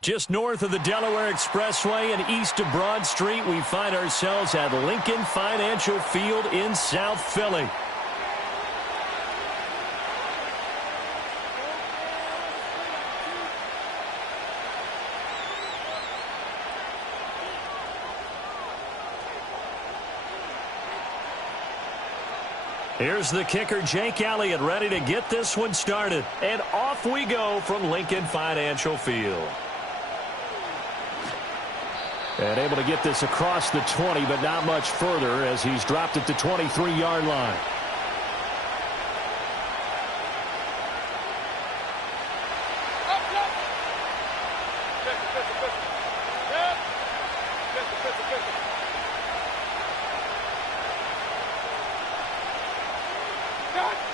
Just north of the Delaware Expressway and east of Broad Street, we find ourselves at Lincoln Financial Field in South Philly. Here's the kicker, Jake Elliott, ready to get this one started. And off we go from Lincoln Financial Field. And able to get this across the 20, but not much further as he's dropped it to 23-yard line.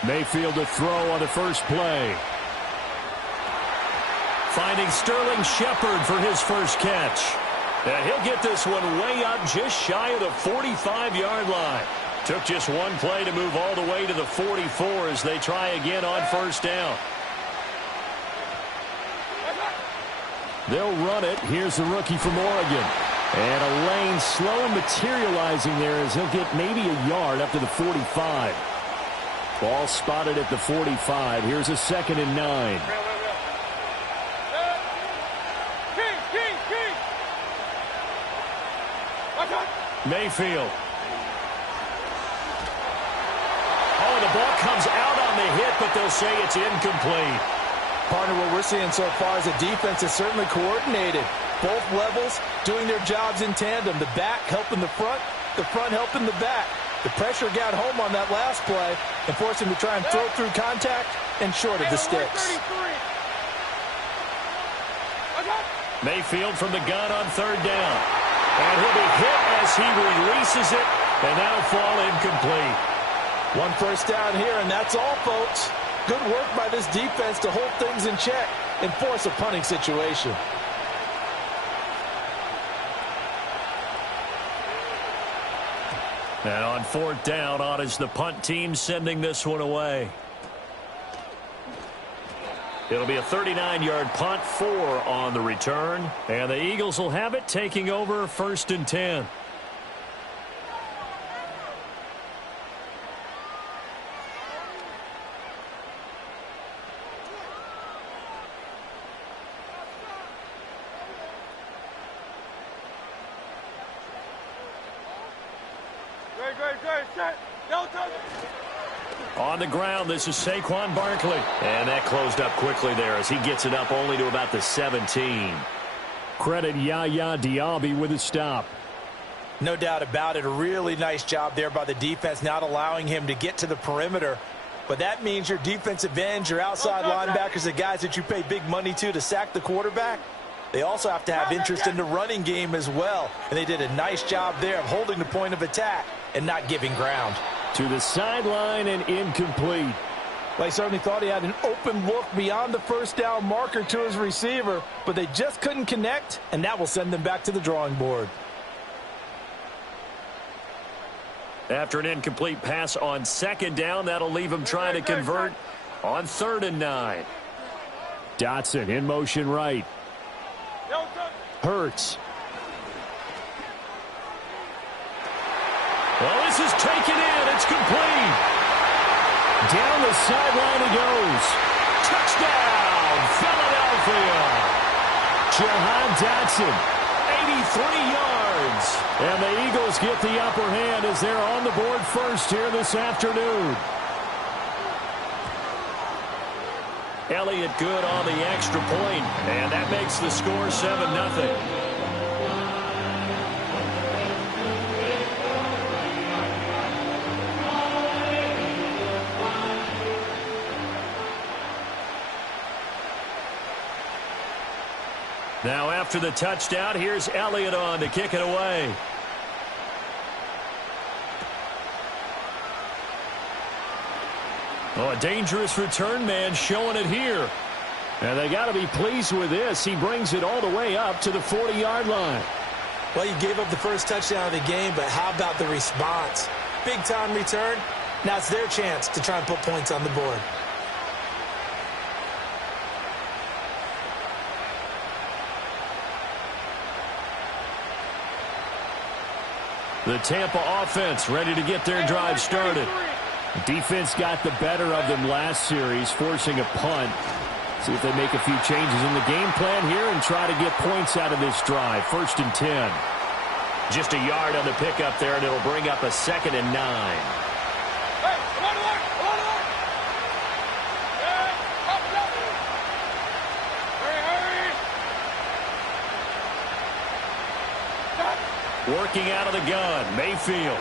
Mayfield to throw on the first play. Finding Sterling Shepard for his first catch. And he'll get this one way up just shy of the 45-yard line. Took just one play to move all the way to the 44 as they try again on first down. They'll run it. Here's the rookie from Oregon. And a lane slow materializing there as he'll get maybe a yard up to the 45. Ball spotted at the 45. Here's a 2nd and 9. Mayfield. Oh, the ball comes out on the hit, but they'll say it's incomplete. Partner, what we're seeing so far is the defense is certainly coordinated. Both levels doing their jobs in tandem. The back helping the front helping the back. The pressure got home on that last play and forced him to try and throw through contact and short of the sticks. Mayfield from the gun on 3rd down. And he'll be hit as he releases it, and that'll fall incomplete. 1 first down here, and that's all, folks. Good work by this defense to hold things in check and force a punting situation. And on 4th down, on is the punt team sending this one away. It'll be a 39-yard punt, 4 on the return. And the Eagles will have it, taking over 1st and 10. On the ground, this is Saquon Barkley. And that closed up quickly there as he gets it up only to about the 17. Credit Yaya Diaby with a stop. No doubt about it. A really nice job there by the defense, not allowing him to get to the perimeter. But that means your defensive ends, your outside linebackers, the guys that you pay big money to sack the quarterback, they also have to have interest in the running game as well. And they did a nice job there of holding the point of attack and not giving ground. To the sideline and incomplete. Well, he certainly thought he had an open look beyond the first down marker to his receiver, but they just couldn't connect, and that will send them back to the drawing board. After an incomplete pass on 2nd down, that'll leave him trying to convert on 3rd and 9. Dotson in motion right. Hurts. Well, this is taken in. It's complete. Down the sideline he goes. Touchdown, Philadelphia. Jahan Dotson, 83 yards. And the Eagles get the upper hand as they're on the board first here this afternoon. Elliott good on the extra point, and that makes the score 7-0. Now after the touchdown, here's Elliott on to kick it away. Oh, a dangerous return man showing it here. And they got to be pleased with this. He brings it all the way up to the 40-yard line. Well, you gave up the first touchdown of the game, but how about the response? Big-time return. Now it's their chance to try and put points on the board. The Tampa offense ready to get their drive started. Defense got the better of them last series, forcing a punt. See if they make a few changes in the game plan here and try to get points out of this drive. 1st and 10. Just a yard on the pickup there, and it'll bring up a 2nd and 9. Working out of the gun, Mayfield.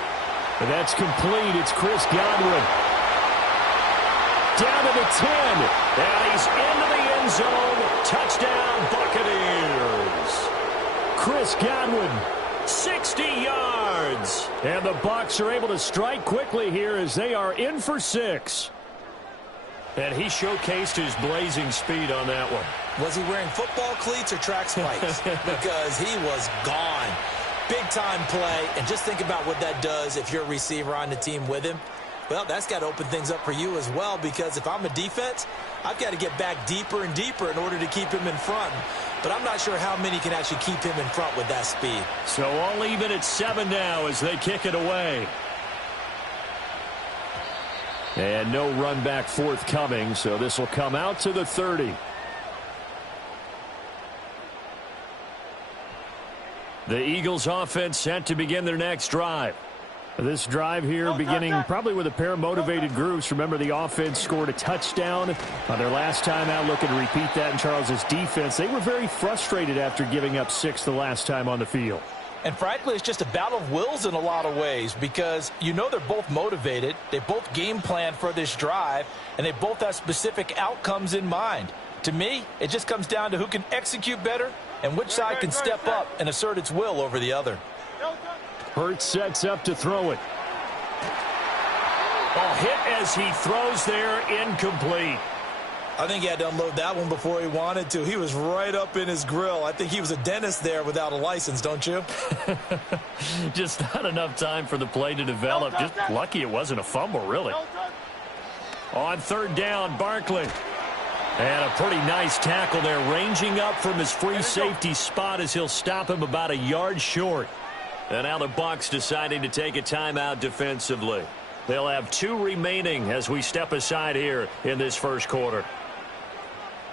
And that's complete. It's Chris Godwin. Down to the 10. And he's into the end zone. Touchdown, Buccaneers. Chris Godwin, 60 yards. And the Bucs are able to strike quickly here as they are in for 6. And he showcased his blazing speed on that one. Was he wearing football cleats or track spikes? Because he was gone. Big-time play, and just think about what that does if you're a receiver on the team with him. Well, that's got to open things up for you as well, because if I'm a defense, I've got to get back deeper and deeper in order to keep him in front. But I'm not sure how many can actually keep him in front with that speed. So all even at 7 now as they kick it away. And no run back forthcoming, so this will come out to the 30. The Eagles offense set to begin their next drive. This drive here beginning probably with a pair of motivated groups. Remember, the offense scored a touchdown on their last time out. Looking to repeat that in Charles's defense. They were very frustrated after giving up 6 the last time on the field. And frankly, it's just a battle of wills in a lot of ways, because you know they're both motivated. They both game plan for this drive, and they both have specific outcomes in mind. To me, it just comes down to who can execute better and which side can step up and assert its will over the other. Hurts sets up to throw it. Oh, hit as he throws there, incomplete. I think he had to unload that one before he wanted to. He was right up in his grill. I think he was a dentist there without a license, don't you? Just not enough time for the play to develop. Just lucky it wasn't a fumble, really. On 3rd down, Barkley. And a pretty nice tackle there, ranging up from his free safety spot as he'll stop him about a yard short. And now the Bucs deciding to take a timeout defensively. They'll have 2 remaining as we step aside here in this first quarter.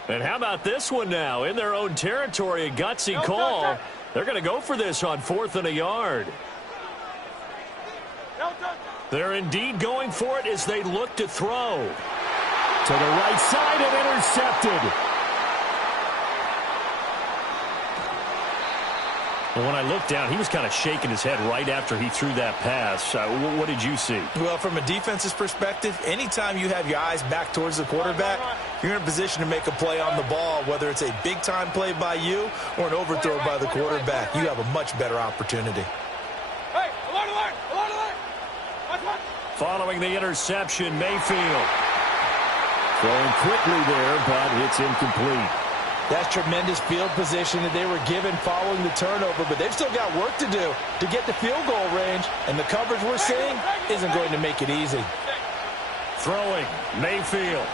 And how about this one now? In their own territory, a gutsy call. They're going to go for this on 4th and a yard. They're indeed going for it as they look to throw. To the right side and intercepted. Well, when I looked down, he was kind of shaking his head right after he threw that pass. What did you see? Well, from a defense's perspective, anytime you have your eyes back towards the quarterback, you're in a position to make a play on the ball, whether it's a big-time play by you or an overthrow by the quarterback. You have a much better opportunity. Following the interception, Mayfield. Throwing quickly there, but it's incomplete. That's tremendous field position that they were given following the turnover, but they've still got work to do to get the field goal range, and the coverage we're seeing isn't going to make it easy. Throwing, Mayfield.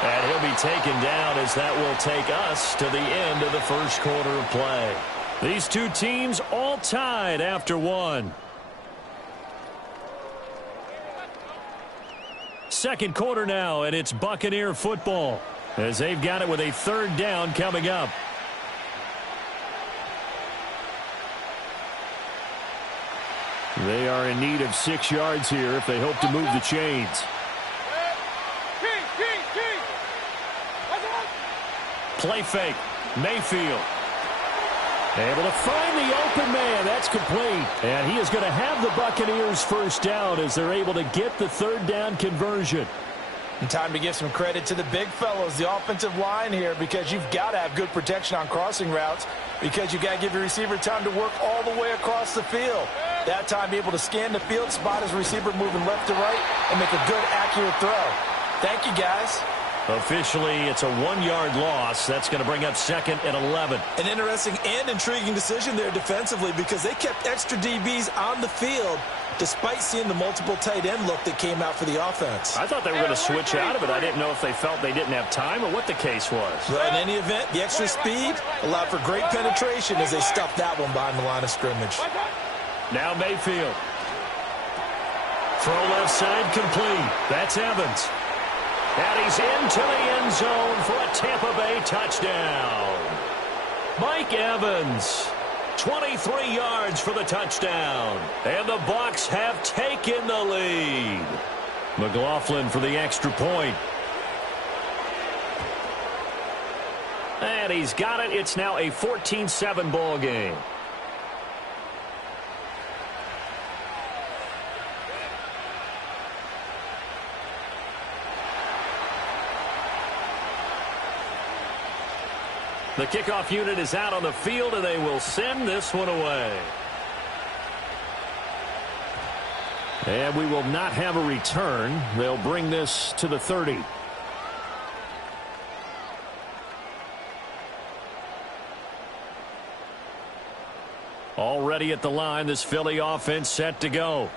And he'll be taken down as that will take us to the end of the first quarter of play. These two teams all tied after 1. Second quarter now, and it's Buccaneer football as they've got it with a 3rd down coming up. They are in need of 6 yards here if they hope to move the chains. Play fake, Mayfield. Able to find the open man. That's complete. And he is going to have the Buccaneers first down as they're able to get the 3rd down conversion. And time to give some credit to the big fellows, the offensive line here, because you've got to have good protection on crossing routes, because you've got to give your receiver time to work all the way across the field. That time be able to scan the field, spot his receiver moving left to right, and make a good, accurate throw. Thank you, guys. Officially, it's a 1-yard loss. That's going to bring up 2nd and 11. An interesting and intriguing decision there defensively because they kept extra DBs on the field despite seeing the multiple tight end look that came out for the offense. I thought they were going to switch out of it. I didn't know if they felt they didn't have time or what the case was. Well, in any event, the extra speed allowed for great penetration as they stuffed that one behind the line of scrimmage. Now Mayfield. Throw left side complete. That's Evans. And he's into the end zone for a Tampa Bay touchdown. Mike Evans, 23 yards for the touchdown. And the Bucs have taken the lead. McLaughlin for the extra point. And he's got it. It's now a 14-7 ball game. The kickoff unit is out on the field, and they will send this one away. And we will not have a return. They'll bring this to the 30. Already at the line, this Philly offense set to go.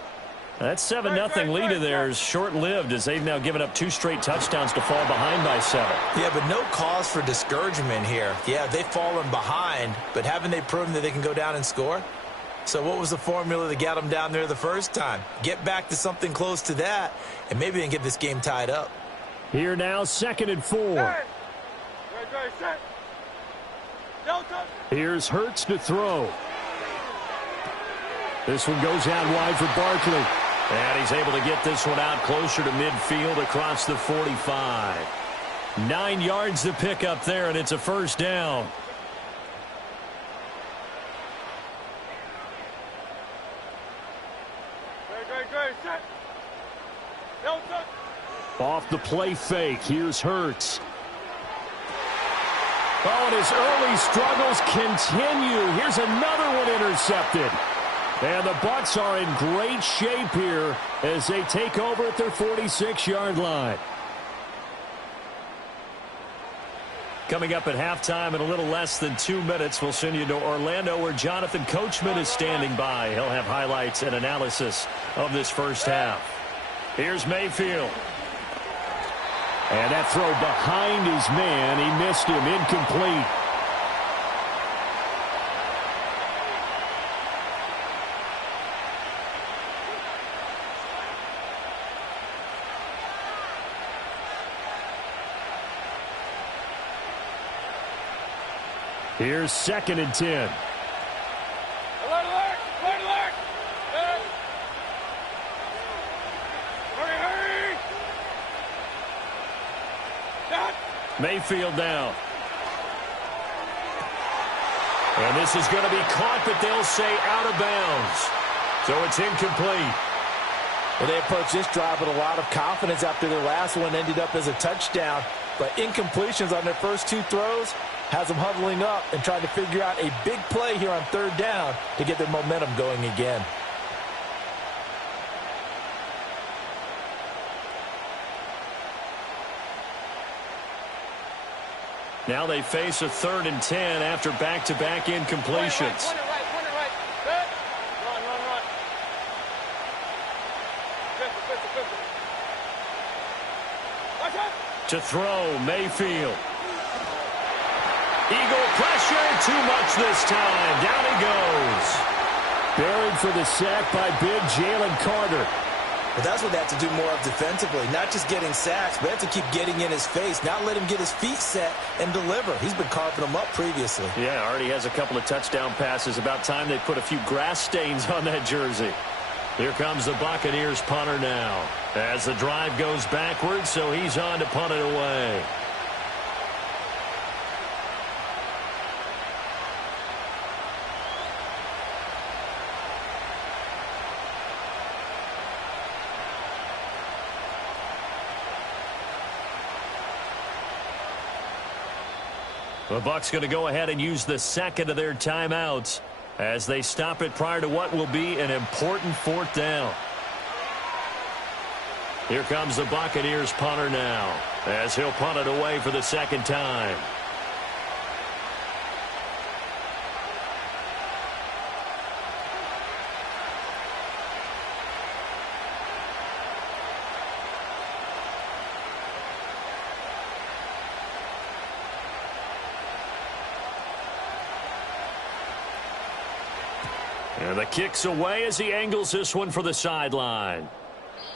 That 7-0 lead of theirs short-lived as they've now given up 2 straight touchdowns to fall behind by 7. Yeah, but no cause for discouragement here. Yeah, they've fallen behind, but haven't they proven that they can go down and score? So what was the formula that got them down there the first time? Get back to something close to that, and maybe they can get this game tied up. Here now, 2nd and 4. Here's Hurts to throw. This one goes out wide for Barkley. And he's able to get this one out closer to midfield across the 45. 9 yards to pick up there, and it's a first down. Off the play fake, here's Hurts. Oh, and his early struggles continue. Here's another one intercepted. And the Bucs are in great shape here as they take over at their 46-yard line. Coming up at halftime in a little less than 2 minutes, we'll send you to Orlando where Jonathan Coachman is standing by. He'll have highlights and analysis of this first half. Here's Mayfield. And that throw behind his man. He missed him. Incomplete. Here's 2nd and 10. Alert, alert, alert, alert. Hurry, hurry. Shot. Mayfield down. And this is going to be caught, but they'll say out of bounds. So it's incomplete. Well, they approached this drive with a lot of confidence after their last one ended up as a touchdown. But incompletions on their first 2 throws has them huddling up and trying to figure out a big play here on 3rd down to get their momentum going again. Now they face a 3rd and 10 after back-to-back incompletions. Point it right. Set. Run. Pistol. Watch out. To throw, Mayfield. Eagle pressure, too much this time. Down he goes. Buried for the sack by big Jalen Carter. But that's what they have to do more of defensively. Not just getting sacks, but they have to keep getting in his face. Not let him get his feet set and deliver. He's been carving them up previously. Yeah, already has a couple of touchdown passes. About time they put a few grass stains on that jersey. Here comes the Buccaneers punter now. As the drive goes backwards, so he's on to punt it away. The Bucs going to go ahead and use the 2nd of their timeouts as they stop it prior to what will be an important 4th down. Here comes the Buccaneers punter now, as he'll punt it away for the second time. And the kick's away as he angles this one for the sideline.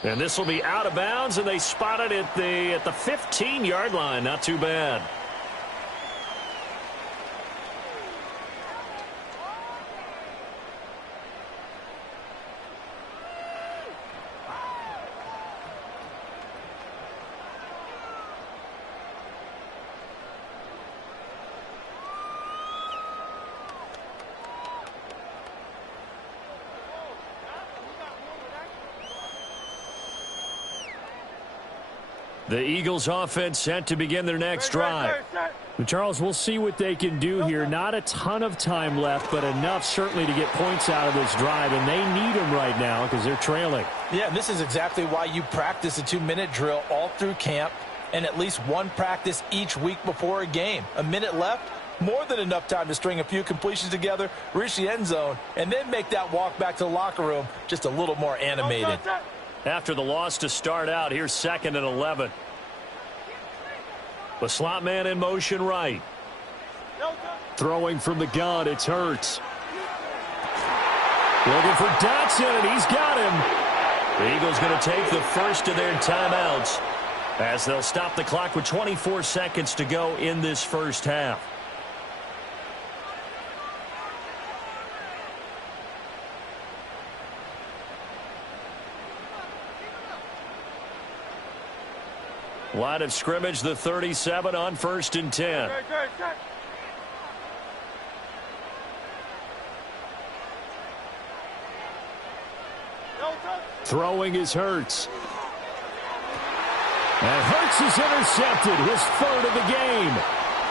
And this will be out of bounds, and they spot it at the 15-yard line. Not too bad. The Eagles offense set to begin their next drive. Charles, we'll see what they can do here. Not a ton of time left, but enough certainly to get points out of this drive, and they need them right now because they're trailing. Yeah, this is exactly why you practice a 2-minute drill all through camp and at least one practice each week before a game. A minute left, more than enough time to string a few completions together, reach the end zone, and then make that walk back to the locker room just a little more animated. After the loss to start out, here's 2nd and 11. The slot man in motion right. Throwing from the gun, it's Hurts. Looking for Dotson, and he's got him. The Eagles going to take the first of their timeouts as they'll stop the clock with 24 seconds to go in this first half. Line of scrimmage, the 37 on 1st and 10. Throwing is Hurts. And Hurts is intercepted, his 3rd of the game.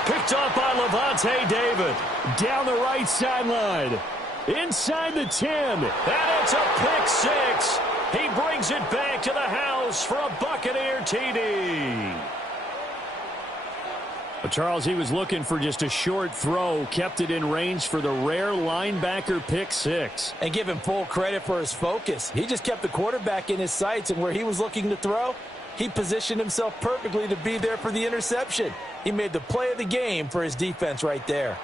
Picked off by Levante David. Down the right sideline. Inside the 10. And it's a pick 6. He brings it back to the house for a Buccaneer TD. But Charles, he was looking for just a short throw, kept it in range for the rare linebacker pick 6. And give him full credit for his focus. He just kept the quarterback in his sights, and where he was looking to throw, he positioned himself perfectly to be there for the interception. He made the play of the game for his defense right there.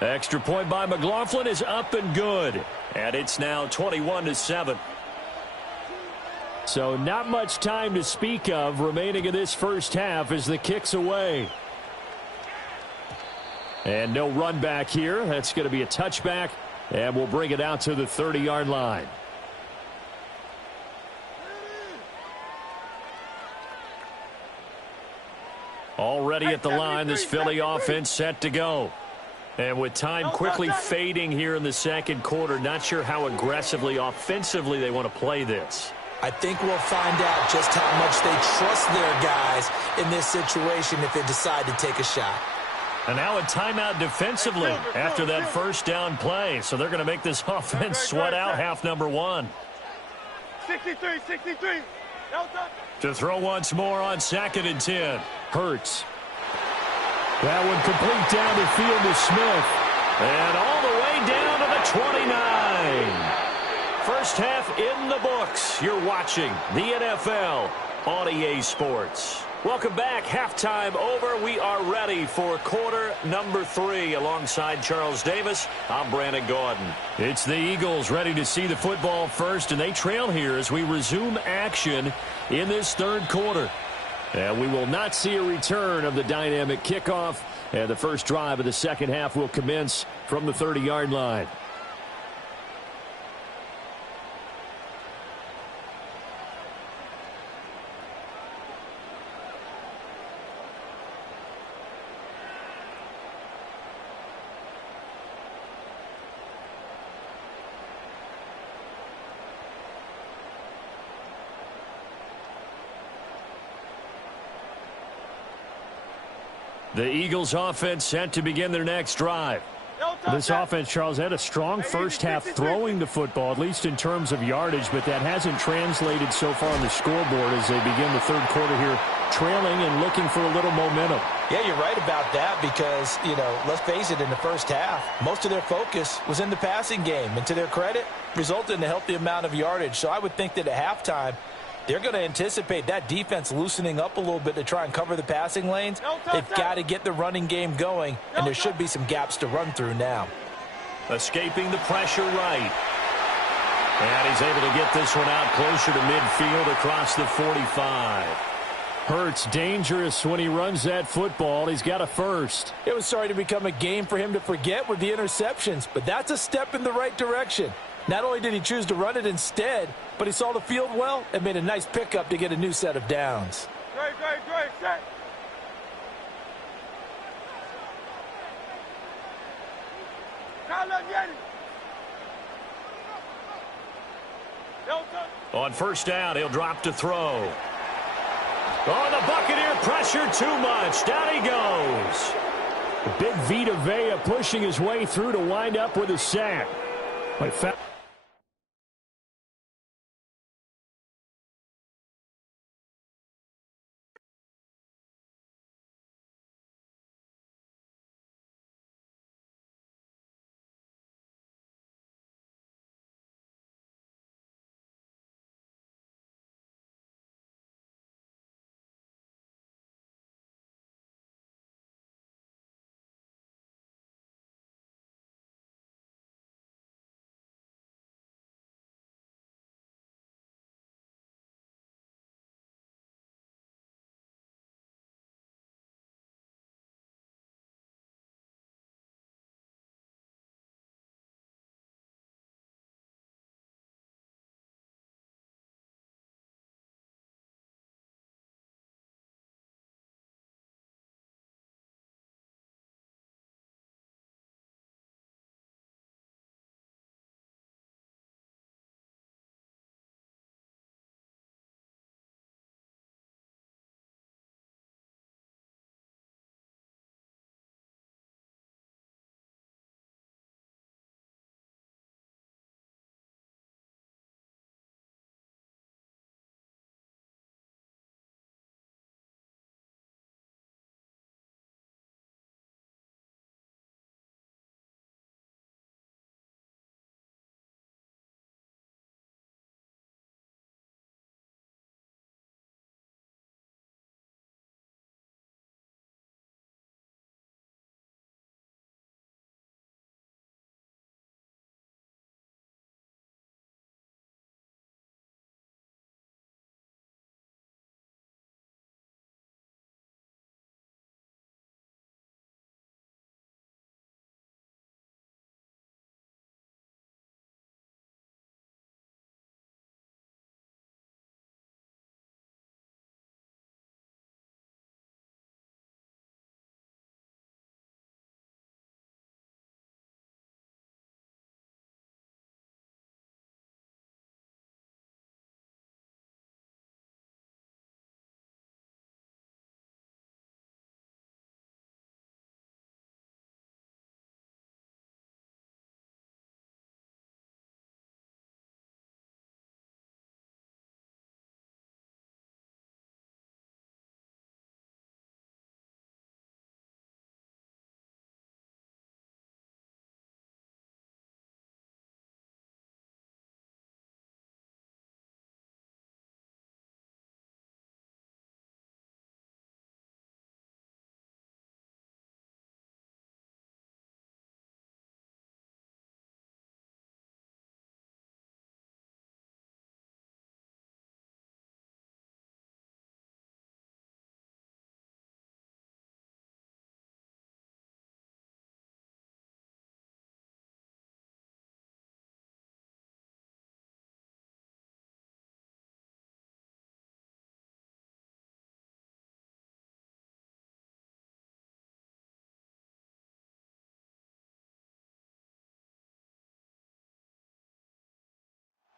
Extra point by McLaughlin is up and good. And it's now 21-7. So not much time to speak of remaining in this first half as the kick's away. And no run back here. That's going to be a touchback, and we'll bring it out to the 30-yard line. Already at the line, this Philly offense set to go. And with time quickly fading here in the second quarter, not sure how aggressively, offensively they want to play this. I think we'll find out just how much they trust their guys in this situation if they decide to take a shot. And now a timeout defensively after that first down play. So they're going to make this offense sweat out half number 1. 63. To throw once more on 2nd and 10. Hurts. That one complete down the field to Smith. And all the way down to the 29. First half in the books. You're watching the NFL on EA Sports. Welcome back. Halftime over. We are ready for quarter number 3. Alongside Charles Davis, I'm Brandon Gordon. It's the Eagles ready to see the football first, and they trail here as we resume action in this third quarter. And we will not see a return of the dynamic kickoff, and the first drive of the second half will commence from the 30-yard line. The Eagles offense set to begin their next drive. This offense, Charles, had a strong first half throwing the football, at least in terms of yardage, but that hasn't translated so far on the scoreboard as they begin the third quarter here, trailing and looking for a little momentum. Yeah, you're right about that because, let's face it, in the first half, most of their focus was in the passing game. And to their credit, resulted in a healthy amount of yardage. So I would think that at halftime, they're going to anticipate that defense loosening up a little bit to try and cover the passing lanes. They've got to get the running game going, and there should be some gaps to run through now. Escaping the pressure right. And he's able to get this one out closer to midfield across the 45. Hurts dangerous when he runs that football. He's got a first. It was starting to become a game for him to forget with the interceptions, but that's a step in the right direction. Not only did he choose to run it instead, but he saw the field well and made a nice pickup to get a new set of downs. Great, set. On first down, he'll drop to throw. Oh, the Buccaneer pressure too much. Down he goes. Big Vita Vea pushing his way through to wind up with a sack.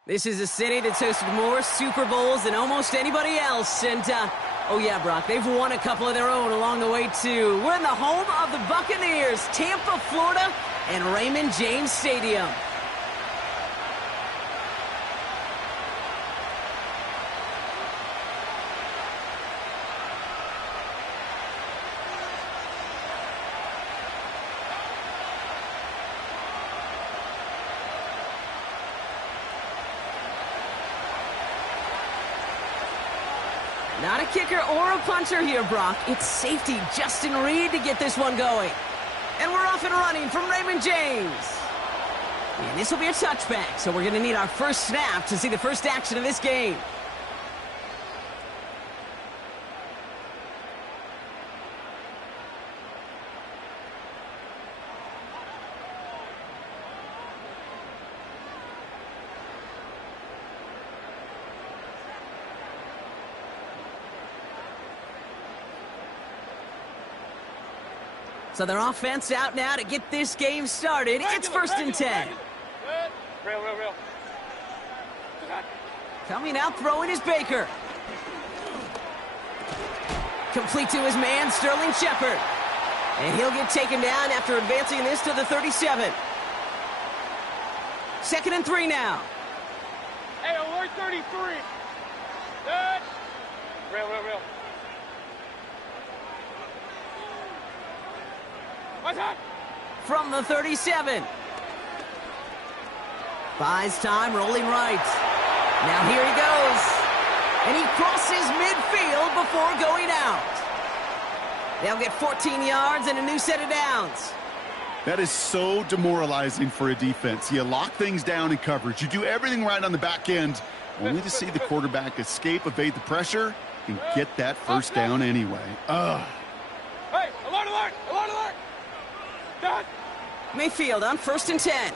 This is a city that's hosted more Super Bowls than almost anybody else, and Oh, yeah, Brock. They've won a couple of their own along the way, too. We're in the home of the Buccaneers, Tampa, Florida, and Raymond James Stadium. Not a kicker or a puncher here, Brock. It's safety Justin Reed to get this one going. And we're off and running from Raymond James. And this will be a touchback, so we're going to need our first snap to see the first action of this game. So their offense out now to get this game started. It's 1st and 10. Real. Coming out throwing is Baker. Complete to his man, Sterling Shepard. And he'll get taken down after advancing this to the 37. 2nd and 3 now. Hey, alert 33. Good. Real. What's that? From the 37. Buys time, rolling right. Now here he goes. And he crosses midfield before going out. They'll get 14 yards and a new set of downs. That is so demoralizing for a defense. You lock things down in coverage. You do everything right on the back end, only to see the quarterback escape, evade the pressure, and get that first down anyway. Ugh. Hey, alert. Done. Mayfield on 1st and 10.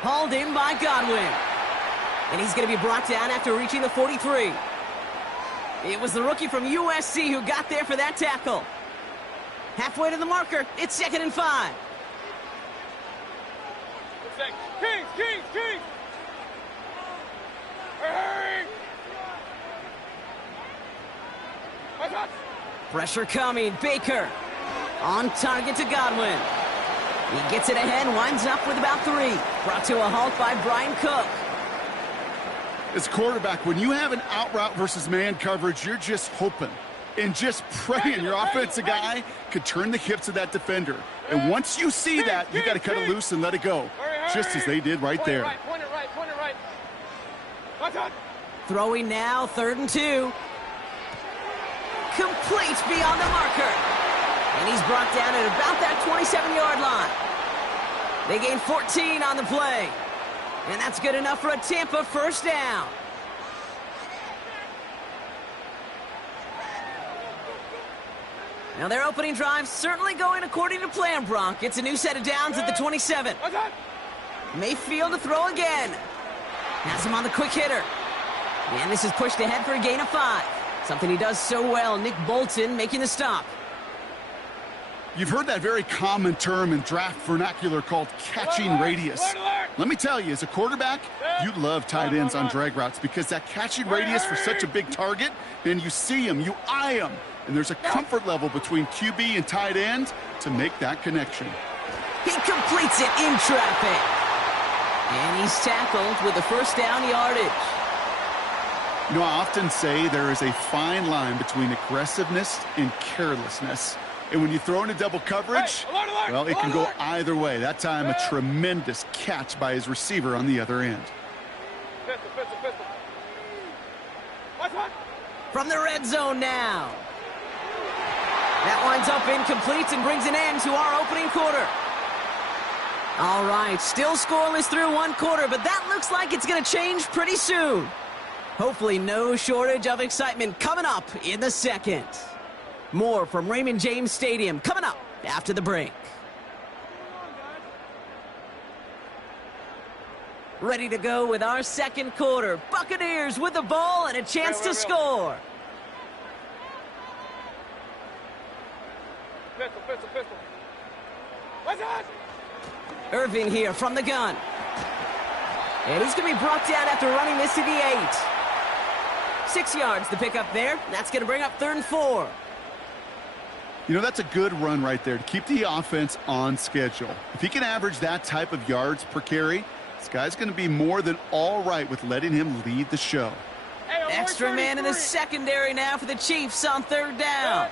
Hauled in by Godwin. And he's going to be brought down after reaching the 43. It was the rookie from USC who got there for that tackle. Halfway to the marker, it's 2nd and 5. Kings. Hurry. What's that? Pressure coming, Baker. On target to Godwin. He gets it ahead, winds up with about 3. Brought to a halt by Brian Cook. As quarterback, when you have an out route versus man coverage, you're just hoping and just praying your offensive guy could turn the hips of that defender. And once you see that, you got to cut it loose and let it go, just as they did right there. Point it right. What's that? Throwing now, 3rd and 2. Complete beyond the marker. And he's brought down at about that 27-yard line. They gain 14 on the play. And that's good enough for a Tampa first down. Now their opening drive certainly going according to plan, Brock. It's a new set of downs at the 27. Mayfield to throw again. Has him on the quick hitter. And this is pushed ahead for a gain of 5. Something he does so well. Nick Bolton making the stop. You've heard that very common term in draft vernacular called catching radius. Let me tell you, as a quarterback, you love tight ends on drag routes because that catching radius for such a big target, and you see him, you eye him, and there's a comfort level between QB and tight end to make that connection. He completes it in traffic. And he's tackled with the first down yardage. You know, I often say there is a fine line between aggressiveness and carelessness. And when you throw into double coverage, well, it can go either way. That time, a tremendous catch by his receiver on the other end. Pistol. What's that? From the red zone now. That winds up incomplete and brings an end to our opening quarter. All right, still scoreless through 1 quarter, but that looks like it's going to change pretty soon. Hopefully no shortage of excitement coming up in the second. More from Raymond James Stadium coming up after the break. Ready to go with our second quarter. Buccaneers with the ball and a chance to score. Pistol. What's that? Irving here from the gun. And he's going to be brought down after running this to the 8. 6 yards the pickup there. That's going to bring up 3rd and 4. You know, that's a good run right there to keep the offense on schedule. If he can average that type of yards per carry, this guy's going to be more than all right with letting him lead the show. Hey, Extra man in the secondary now for the Chiefs on 3rd down.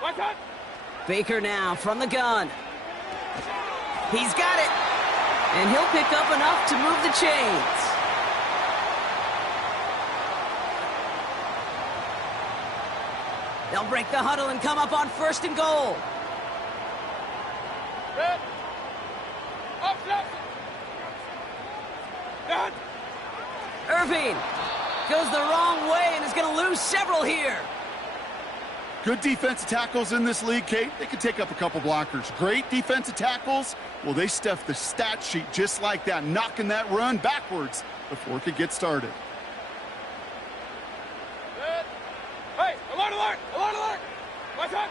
What's up? Baker now from the gun. He's got it. And he'll pick up enough to move the chains. They'll break the huddle and come up on 1st and goal. Red. Up, left. Down. Irving goes the wrong way and is going to lose several here. Good defensive tackles in this league, Kate. They can take up a couple blockers. Great defensive tackles. Well, they stuffed the stat sheet just like that, knocking that run backwards before it could get started. Red. Hey, alert, alert, alert, alert. What's up?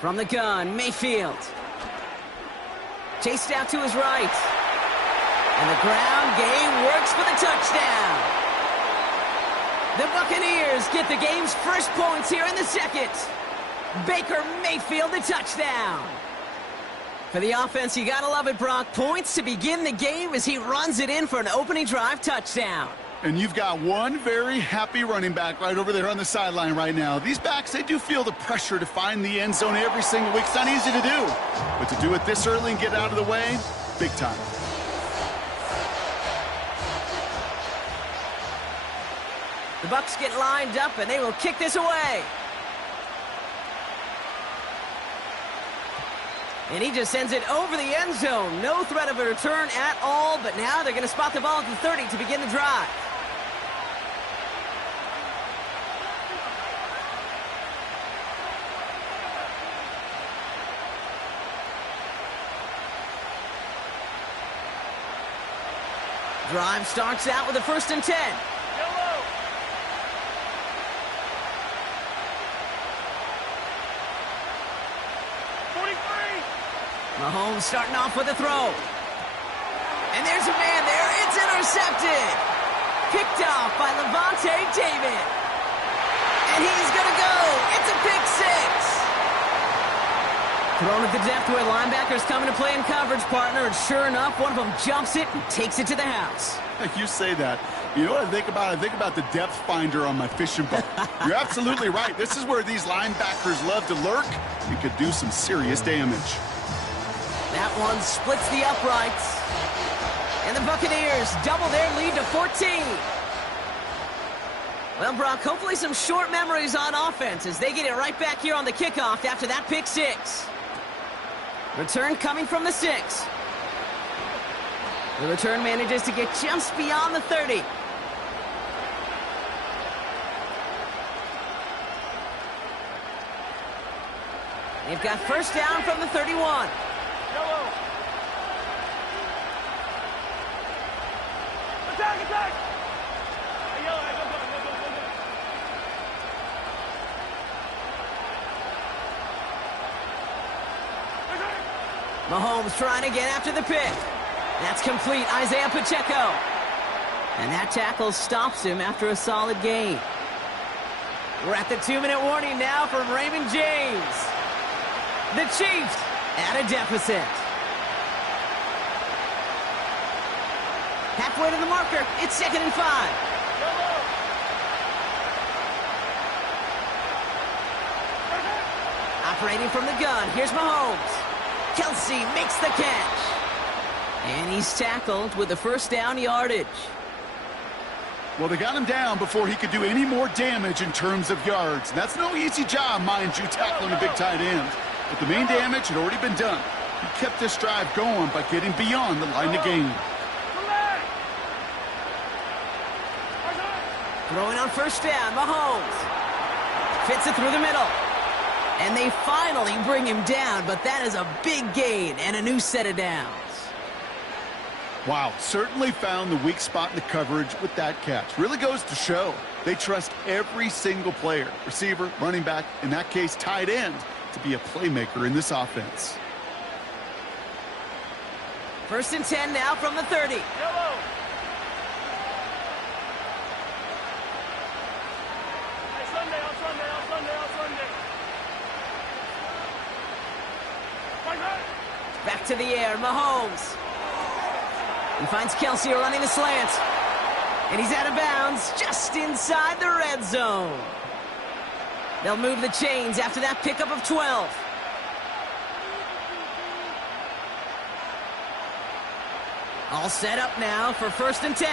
From the gun, Mayfield. Chased out to his right. And the ground game works for the touchdown. The Buccaneers get the game's first points here in the 2nd. Baker Mayfield, the touchdown. For the offense, you gotta love it, Brock. Points to begin the game as he runs it in for an opening drive touchdown. And you've got one very happy running back right over there on the sideline right now. These backs, they do feel the pressure to find the end zone every single week. It's not easy to do. But to do it this early and get out of the way, big time. The Bucs get lined up, and they will kick this away. And he just sends it over the end zone. No threat of a return at all, but now they're going to spot the ball at the 30 to begin the drive. Drive starts out with a 1st and 10. Mahomes starting off with a throw. And there's a man there. It's intercepted. Picked off by Levante David. And he's going to go. It's a pick 6. Thrown at the depth where linebackers come into play in coverage, partner. And sure enough, one of them jumps it and takes it to the house. You say that. You know what I think about? I think about the depth finder on my fishing boat. You're absolutely right. This is where these linebackers love to lurk. You could do some serious damage. That one splits the uprights. And the Buccaneers double their lead to 14. Well, Brock, hopefully some short memories on offense as they get it right back here on the kickoff after that pick 6. Return coming from the 6. The return manages to get just beyond the 30. They've got 1st down from the 31. Yellow. Attack, attack. Hey, yellow, hey, go, go, go, go, go. Mahomes trying to get after the pick. That's complete. Isaiah Pacheco. And that tackle stops him after a solid gain. We're at the 2-minute warning now from Raymond James. The Chiefs at a deficit. Halfway to the marker. It's 2nd and 5. Operating from the gun. Here's Mahomes. Kelsey makes the catch. And he's tackled with the 1st down yardage. Well, they got him down before he could do any more damage in terms of yards. And that's no easy job, mind you, tackling a big tight end. But the main damage had already been done. He kept this drive going by getting beyond the line of game. Throwing on 1st down, Mahomes. Fits it through the middle. And they finally bring him down, but that is a big gain and a new set of downs. Wow, certainly found the weak spot in the coverage with that catch. Really goes to show they trust every single player, receiver, running back, in that case, tight end, to be a playmaker in this offense. 1st and 10 now from the 30. Yellow. Back to the air, Mahomes. He finds Kelsey running the slant. And he's out of bounds, just inside the red zone. They'll move the chains after that pickup of 12. All set up now for 1st and 10.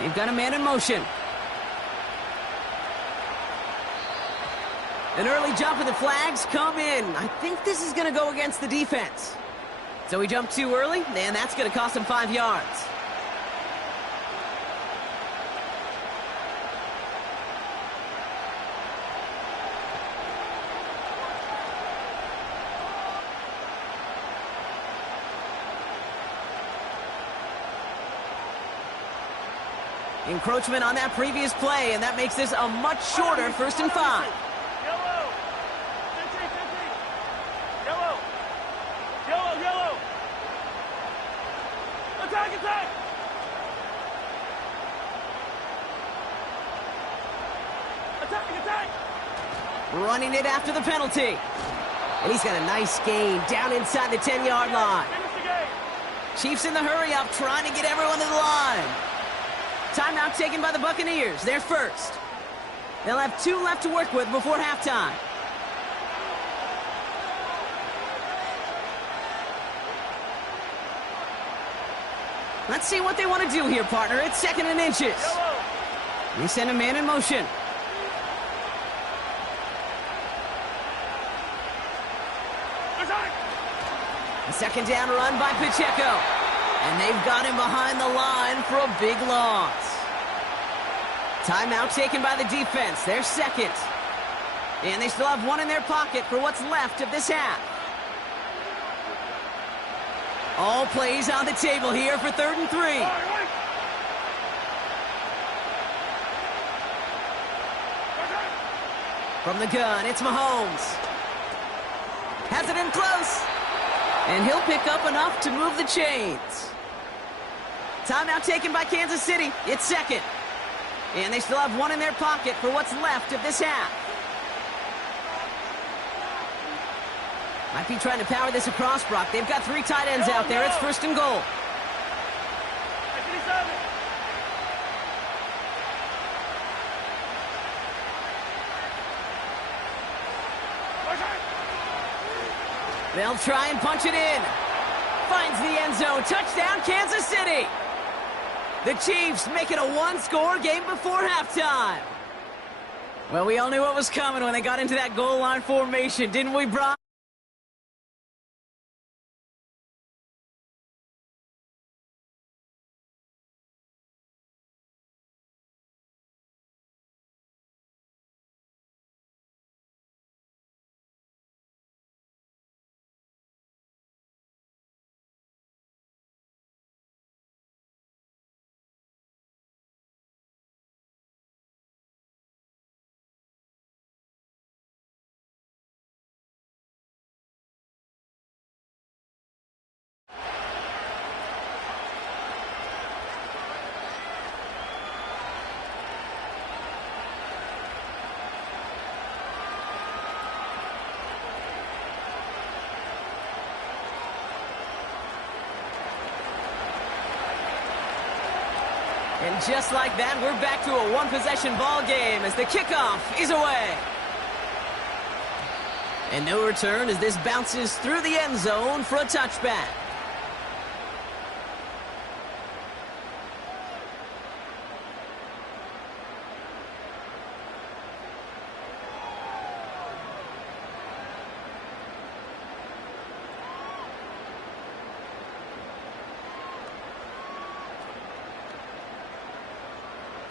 They've got a man in motion. An early jump and the flags come in. I think this is going to go against the defense. So he jumped too early, and that's going to cost him 5 yards. Encroachment on that previous play, and that makes this a much shorter 1st and 5. Running it after the penalty. And he's got a nice gain down inside the 10-yard line. Chiefs in the hurry-up, trying to get everyone to the line. Timeout taken by the Buccaneers. They're first. They'll have 2 left to work with before halftime. Let's see what they want to do here, partner. It's 2nd and inches. They send a man in motion. A 2nd down run by Pacheco. And they've got him behind the line for a big loss. Timeout taken by the defense. They're 2nd. And they still have 1 in their pocket for what's left of this half. All plays on the table here for 3rd and 3. From the gun, it's Mahomes. Has it in close. And he'll pick up enough to move the chains. Timeout taken by Kansas City. It's 2nd. And they still have 1 in their pocket for what's left of this half. Might be trying to power this across, Brock. They've got 3 tight ends out there. It's 1st and goal. They'll try and punch it in. Finds the end zone. Touchdown, Kansas City. The Chiefs make it a 1-score game before halftime. Well, we all knew what was coming when they got into that goal line formation, didn't we, Brock? And just like that, we're back to a 1-possession ball game as the kickoff is away. And no return as this bounces through the end zone for a touchback.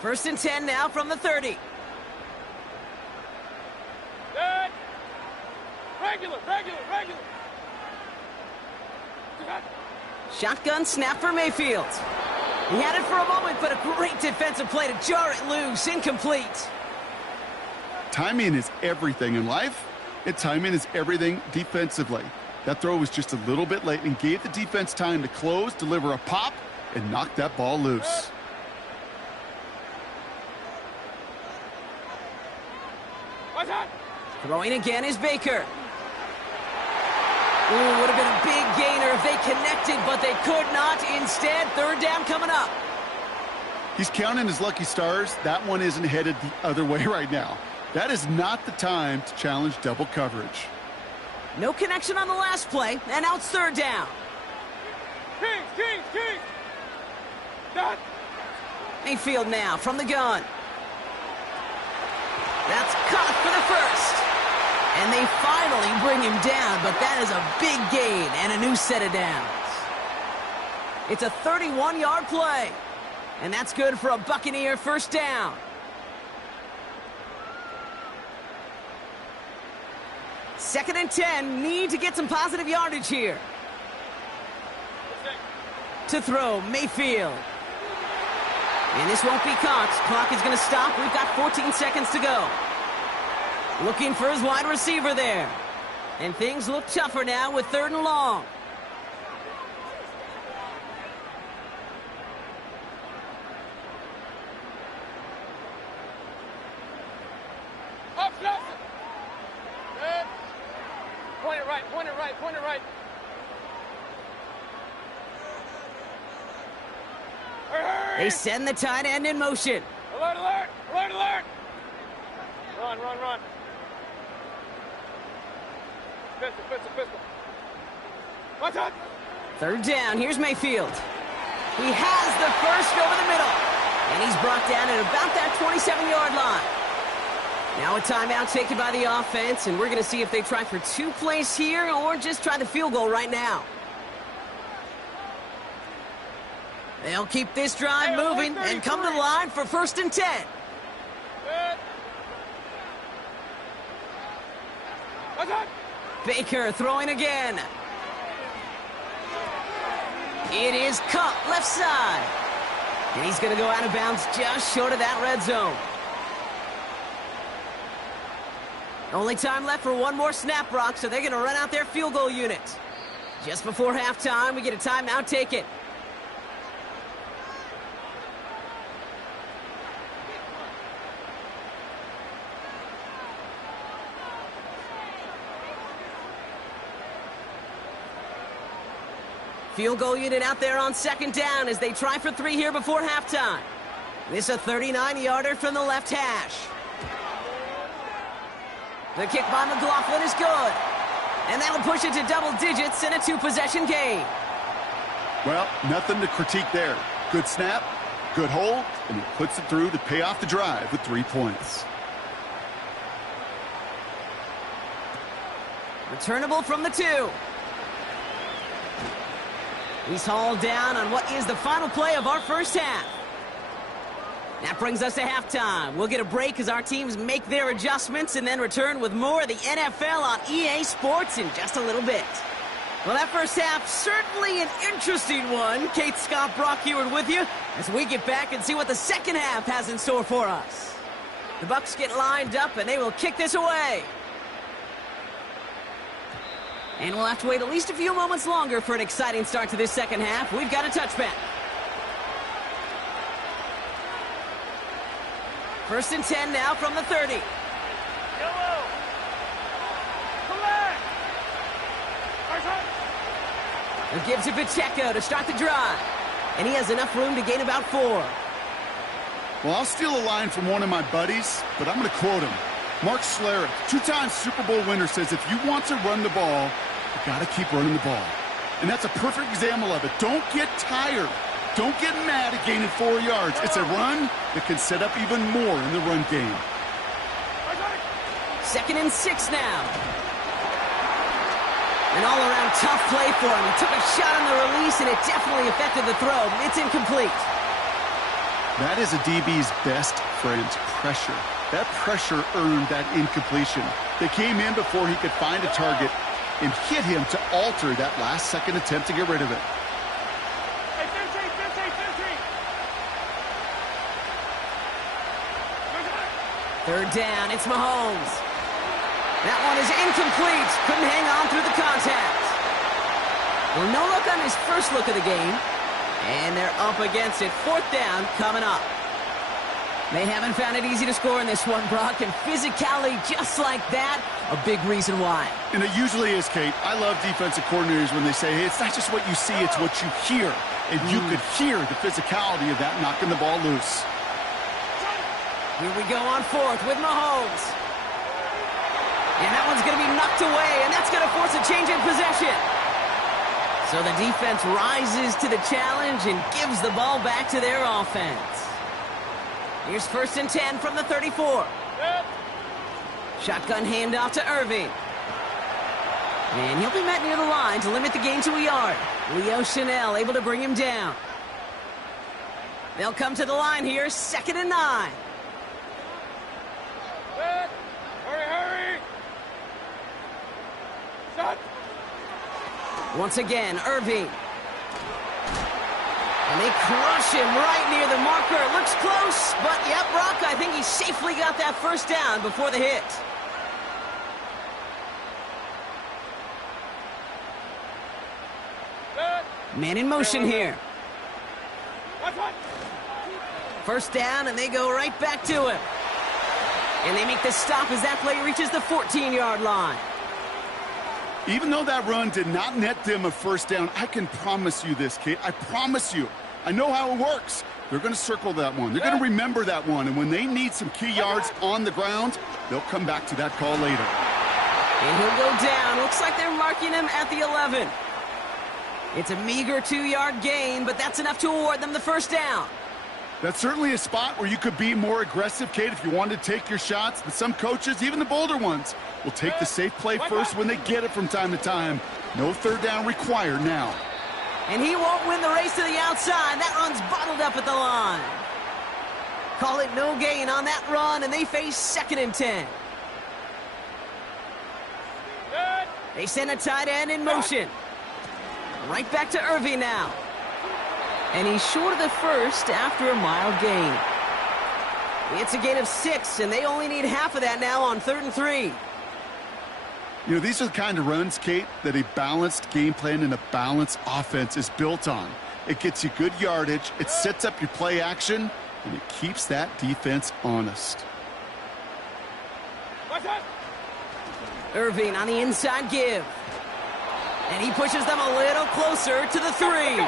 First and 10 now from the 30. Good. Regular. Shotgun snap for Mayfield. He had it for a moment, but a great defensive play to jar it loose. Incomplete. Timing is everything in life, and timing is everything defensively. That throw was just a little bit late and gave the defense time to close, deliver a pop, and knock that ball loose. Throwing again is Baker. Ooh, would have been a big gainer if they connected, but they could not. Instead, third down coming up. He's counting his lucky stars. That one isn't headed the other way right now. That is not the time to challenge double coverage. No connection on the last play, and now it's third down. Kings! Done. Mayfield now from the gun. That's caught for the first. And they finally bring him down, but that is a big gain and a new set of downs. It's a 31-yard play, and that's good for a Buccaneer first down. Second and 10, need to get some positive yardage here. To throw, Mayfield. And this won't be caught. Clock is going to stop. We've got 14 seconds to go. Looking for his wide receiver there. And things look tougher now with third and long. Up. Good. Point it right. Hurry. They send the tight end in motion. Alert. Run. Pistol. Watch out. Third down, here's Mayfield. He has the first over the middle. And he's brought down at about that 27-yard line. Now a timeout taken by the offense, and we're going to see if they try for 2 plays here or just try the field goal right now. They'll keep this drive moving and come to the line for first and 10. Good. Watch out. Baker throwing again. It is caught left side. And he's going to go out of bounds just short of that red zone. Only time left for one more snap, Brock, so they're going to run out their field goal unit. Just before halftime, we get a timeout taken. Field goal unit out there on second down as they try for 3 here before halftime. This a 39-yarder from the left hash. The kick by McLaughlin is good. And that'll push it to double digits in a 2-possession game. Well, nothing to critique there. Good snap, good hold, and he puts it through to pay off the drive with 3 points. Returnable from the 2. He's hauled down on what is the final play of our first half. That brings us to halftime. We'll get a break as our teams make their adjustments and then return with more of the NFL on EA Sports in just a little bit. Well, that first half, certainly an interesting one. Kate, Scott, Brock Heward with you as we get back and see what the second half has in store for us. The Bucs get lined up and they will kick this away. And we'll have to wait at least a few moments longer for an exciting start to this second half. We've got a touchback. First and 10 now from the 30. Yellow. Collect. It gives to Pacheco to start the drive. And he has enough room to gain about 4. Well, I'll steal a line from one of my buddies, but I'm going to quote him. Mark Schlereth, 2-time Super Bowl winner, says if you want to run the ball, you got to keep running the ball. And that's a perfect example of it. Don't get tired. Don't get mad at gaining 4 yards. It's a run that can set up even more in the run game. Second and 6 now. An all-around tough play for him. He took a shot on the release, and it definitely affected the throw. It's incomplete. That is a DB's best friend, pressure. That pressure earned that incompletion. They came in before he could find a target and hit him to alter that last-second attempt to get rid of it. Hey, 15. Third down, it's Mahomes. That one is incomplete. Couldn't hang on through the contact. Well, no look on his first look of the game. And they're up against it. Fourth down coming up. They haven't found it easy to score in this one, Brock, and physicality just like that, a big reason why. And it usually is, Kate. I love defensive coordinators when they say, hey, it's not just what you see, it's what you hear. And you could hear the physicality of that knocking the ball loose. Here we go on fourth with Mahomes. And that one's going to be knocked away, and that's going to force a change in possession. So the defense rises to the challenge and gives the ball back to their offense. Here's 1st and 10 from the 34. Shotgun handoff to Irving. And he'll be met near the line to limit the gain to a yard. Leo Chanel able to bring him down. They'll come to the line here, 2nd and 9. Hurry! Shot! Once again, Irving. And they crush him right near the marker. It looks close, but yep, Brock, I think he safely got that first down before the hit. Man in motion here. First down, and they go right back to him. And they make the stop as that play reaches the 14-yard line. Even though that run did not net them a first down, I can promise you this, Kate. I promise you. I know how it works. They're going to circle that one. They're going to remember that one. And when they need some key yards on the ground, they'll come back to that call later. And he'll go down. Looks like they're marking him at the 11. It's a meager 2-yard gain, but that's enough to award them the first down. That's certainly a spot where you could be more aggressive, Kate, if you wanted to take your shots. But some coaches, even the bolder ones, will take the safe play first when they get it from time to time. No third down required now. And he won't win the race to the outside. That run's bottled up at the line. Call it no gain on that run, and they face 2nd and 10. They send a tight end in motion. Right back to Irving now. And he's short of the first after a mild gain. It's a gain of 6, and they only need half of that now on 3rd and 3. You know, these are the kind of runs, Kate, that a balanced game plan and a balanced offense is built on. It gets you good yardage, it sets up your play action, and it keeps that defense honest. Irving on the inside give. And he pushes them a little closer to the 3.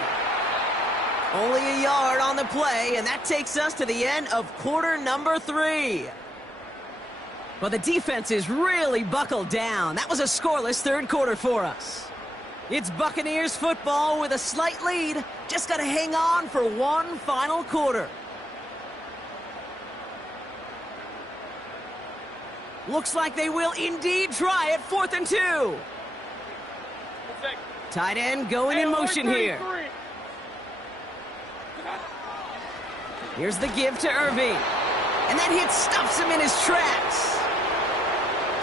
Only a yard on the play, and that takes us to the end of quarter number 3. Well, the defense is really buckled down. That was a scoreless 3rd quarter for us. It's Buccaneers football with a slight lead. Just got to hang on for one final quarter. Looks like they will indeed try it. 4th and 2. Tight end going in motion here. Here's the give to Irving. And that hit stops him in his tracks.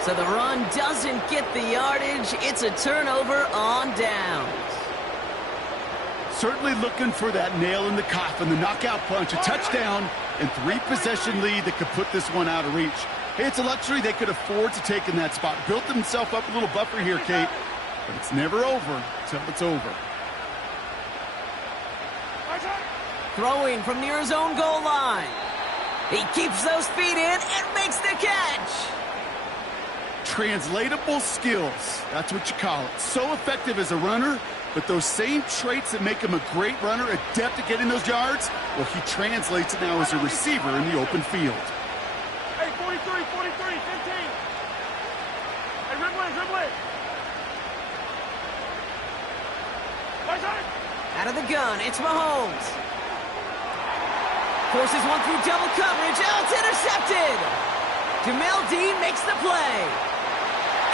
So the run doesn't get the yardage. It's a turnover on downs. Certainly looking for that nail in the coffin, the knockout punch, a touchdown, and 3-possession lead that could put this one out of reach. Hey, it's a luxury they could afford to take in that spot. Built themselves up a little buffer here, Kate. But it's never over until it's over. Throwing from near his own goal line. He keeps those feet in and makes the catch. Translatable skills. That's what you call it. So effective as a runner, but those same traits that make him a great runner, adept at getting those yards, well, he translates it now as a receiver in the open field. Hey, 43, 15. Hey, dribble it. Out of the gun, it's Mahomes. Forces one through double coverage. Oh, it's intercepted. Jamel Dean makes the play.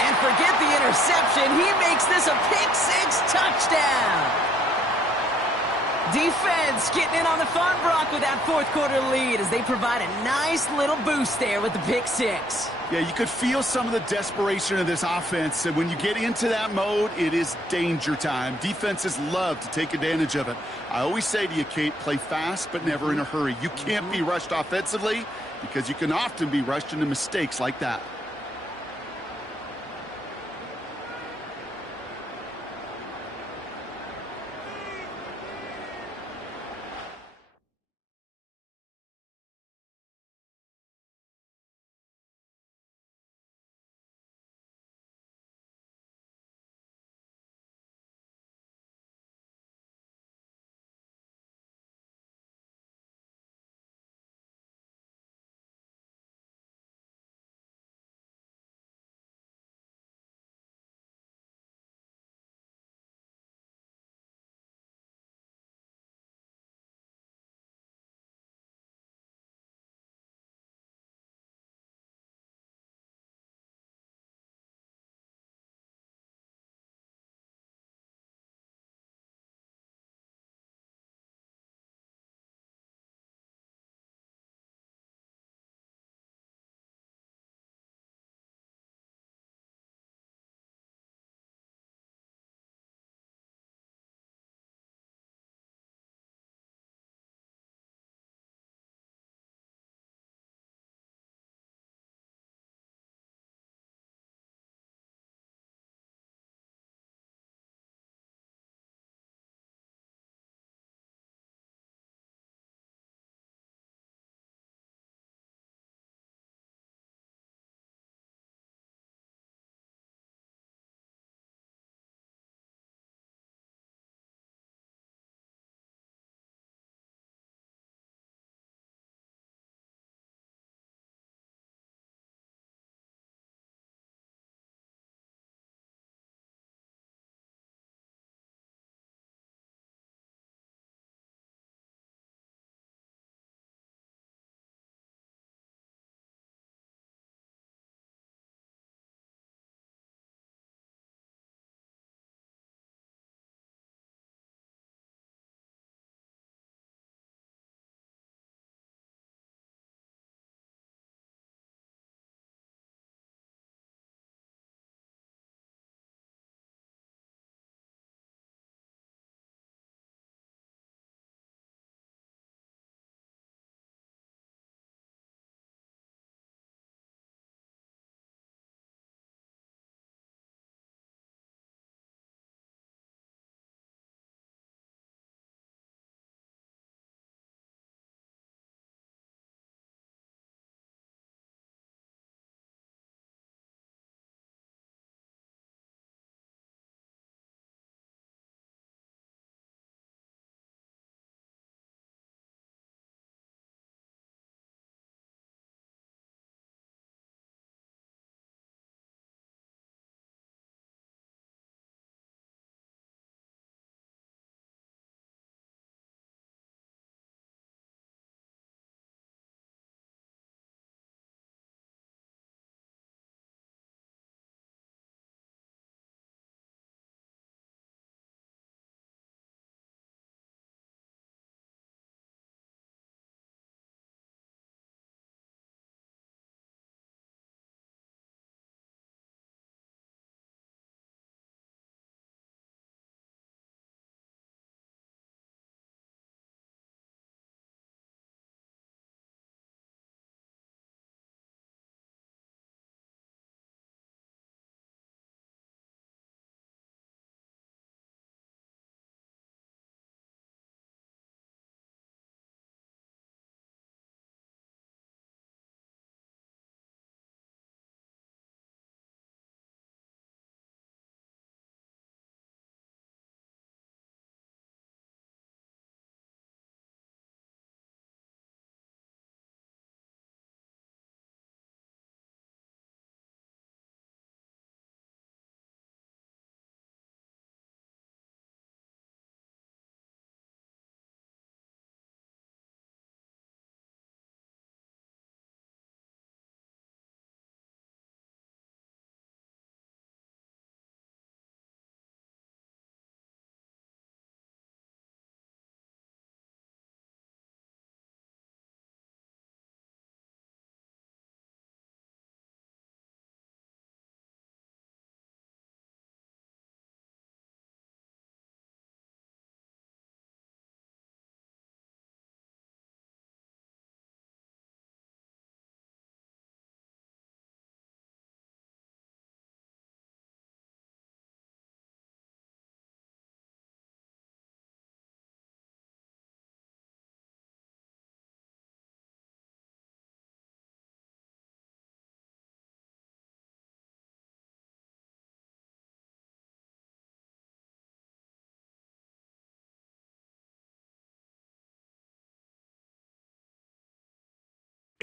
And forget the interception. He makes this a pick-6 touchdown. Defense getting in on the fun, Brock, with that 4th quarter lead as they provide a nice little boost there with the pick-6. Yeah, you could feel some of the desperation of this offense. And when you get into that mode, it is danger time. Defenses love to take advantage of it. I always say to you, Kate, play fast but never in a hurry. You can't be rushed offensively because you can often be rushed into mistakes like that.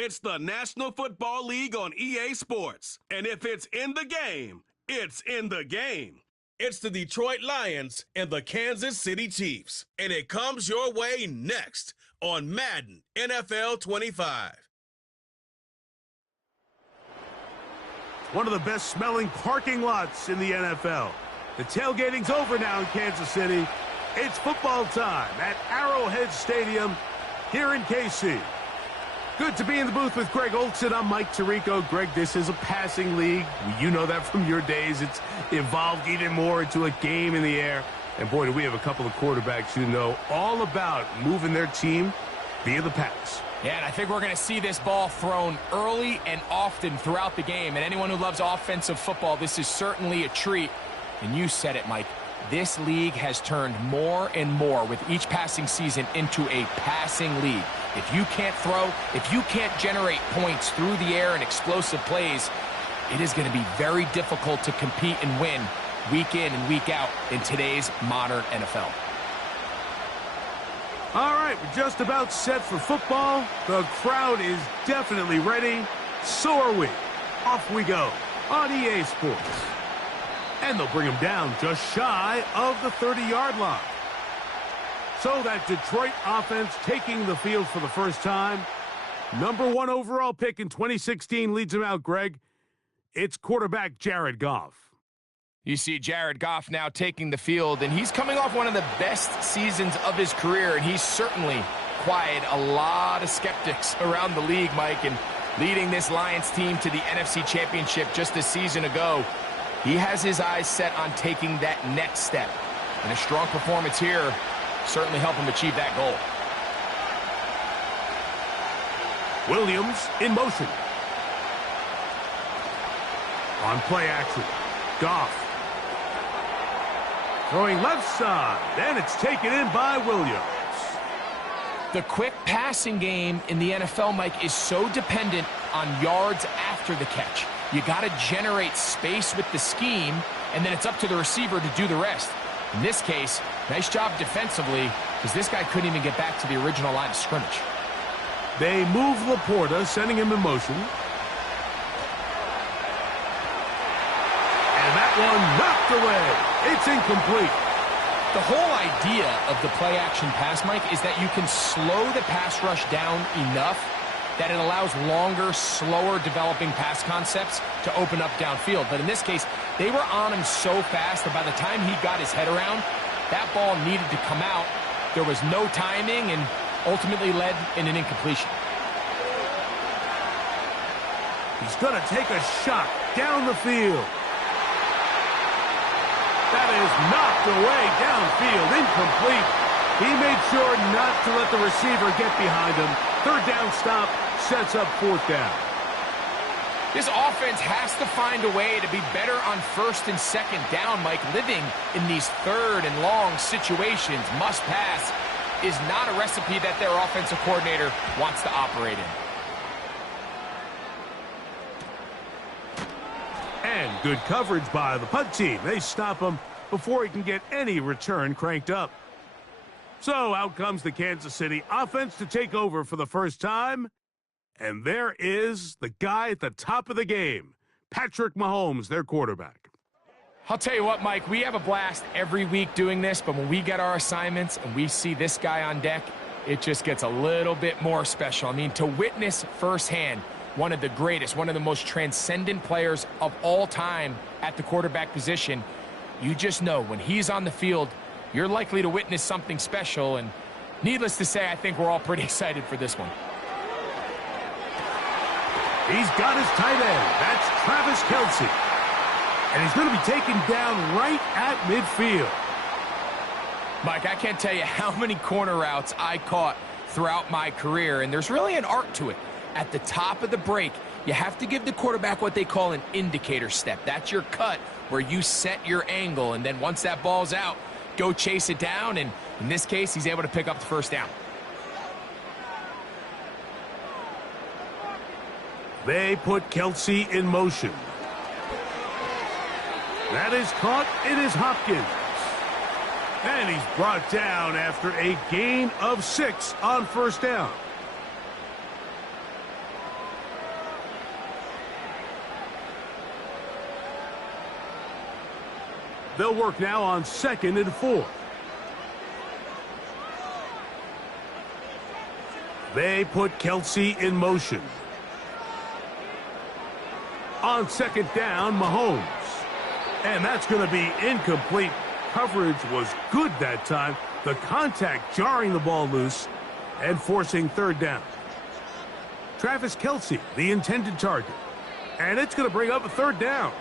It's the National Football League on EA Sports. And if it's in the game, it's in the game. It's the Detroit Lions and the Kansas City Chiefs. And it comes your way next on Madden NFL 25. One of the best smelling parking lots in the NFL. The tailgating's over now in Kansas City. It's football time at Arrowhead Stadium here in KC. Good to be in the booth with Greg Olson. I'm Mike Tirico. Greg, this is a passing league. You know that from your days. It's evolved even more into a game in the air. And boy, do we have a couple of quarterbacks who know all about moving their team via the pass. Yeah, and I think we're going to see this ball thrown early and often throughout the game. And anyone who loves offensive football, this is certainly a treat. And you said it, Mike. This league has turned more and more with each passing season into a passing league. If you can't throw, if you can't generate points through the air and explosive plays, it is going to be very difficult to compete and win week in and week out in today's modern NFL. All right, we're just about set for football. The crowd is definitely ready. So are we. Off we go on EA Sports. And they'll bring him down just shy of the 30-yard line. So that Detroit offense taking the field for the first time. Number 1 overall pick in 2016 leads him out, Greg. It's quarterback Jared Goff. You see Jared Goff now taking the field, and he's coming off one of the best seasons of his career, and he's certainly quieted a lot of skeptics around the league, Mike, and leading this Lions team to the NFC Championship just a season ago. He has his eyes set on taking that next step, and a strong performance here certainly help him achieve that goal. Williams in motion. On play action, Goff. Throwing left side, and it's taken in by Williams. The quick passing game in the NFL, Mike, is so dependent on yards after the catch. You got to generate space with the scheme, and then it's up to the receiver to do the rest. In this case, nice job defensively, because this guy couldn't even get back to the original line of scrimmage. They move Laporta, sending him in motion. And that one knocked away. It's incomplete. The whole idea of the play-action pass, Mike, is that you can slow the pass rush down enough that it allows longer, slower developing pass concepts to open up downfield. But in this case, they were on him so fast that by the time he got his head around, that ball needed to come out. There was no timing and ultimately led in an incompletion. He's going to take a shot down the field. That is knocked away downfield, incomplete. He made sure not to let the receiver get behind him. Third down stop sets up fourth down. This offense has to find a way to be better on first and second down, Mike. Living in these third and long situations, must pass, is not a recipe that their offensive coordinator wants to operate in. And good coverage by the punt team. They stop him before he can get any return cranked up. So out comes the Kansas City offense to take over for the first time. And there is the guy at the top of the game, Patrick Mahomes, their quarterback. I'll tell you what, Mike, we have a blast every week doing this, but when we get our assignments and we see this guy on deck, it just gets a little bit more special. I mean, to witness firsthand one of the greatest, one of the most transcendent players of all time at the quarterback position, you just know when he's on the field, you're likely to witness something special, and needless to say, I think we're all pretty excited for this one. He's got his tight end. That's Travis Kelce. And he's going to be taken down right at midfield. Mike, I can't tell you how many corner routes I caught throughout my career, and there's really an art to it. At the top of the break, you have to give the quarterback what they call an indicator step. That's your cut where you set your angle, and then once that ball's out, go chase it down, and in this case, he's able to pick up the first down. They put Kelce in motion. That is caught. It is Hopkins. And he's brought down after a gain of 6 on first down. They'll work now on 2nd and 4. They put Kelsey in motion. On 2nd down, Mahomes. And that's going to be incomplete. Coverage was good that time. The contact jarring the ball loose and forcing 3rd down. Travis Kelsey, the intended target. And it's going to bring up a 3rd down.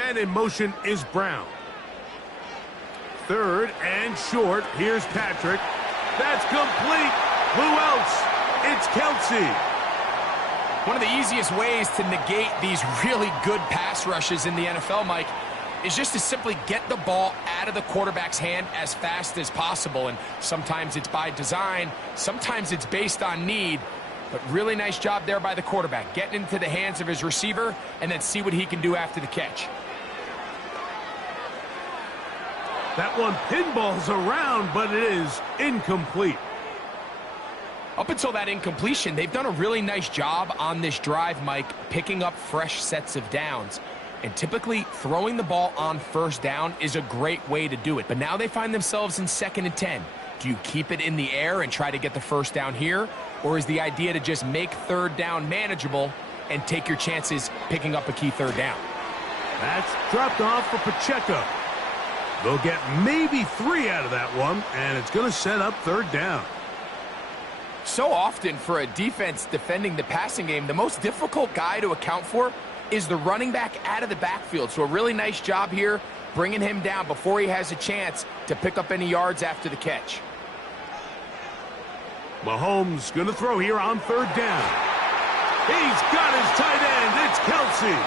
And in motion is Brown. 3rd and short. Here's Patrick. That's complete. Who else? It's Kelsey. One of the easiest ways to negate these really good pass rushes in the NFL, Mike, is just to simply get the ball out of the quarterback's hand as fast as possible. And sometimes it's by design, sometimes it's based on need. But really nice job there by the quarterback, getting into the hands of his receiver and then see what he can do after the catch. That one pinballs around, but it is incomplete. Up until that incompletion, they've done a really nice job on this drive, Mike, picking up fresh sets of downs. And typically, throwing the ball on 1st down is a great way to do it. But now they find themselves in 2nd and 10. Do you keep it in the air and try to get the 1st down here? Or is the idea to just make 3rd down manageable and take your chances picking up a key 3rd down? That's dropped off for Pacheco. They'll get maybe 3 out of that one, and it's going to set up 3rd down. So often for a defense defending the passing game, the most difficult guy to account for is the running back out of the backfield. So a really nice job here, bringing him down before he has a chance to pick up any yards after the catch. Mahomes going to throw here on 3rd down. He's got his tight end. It's Kelsey.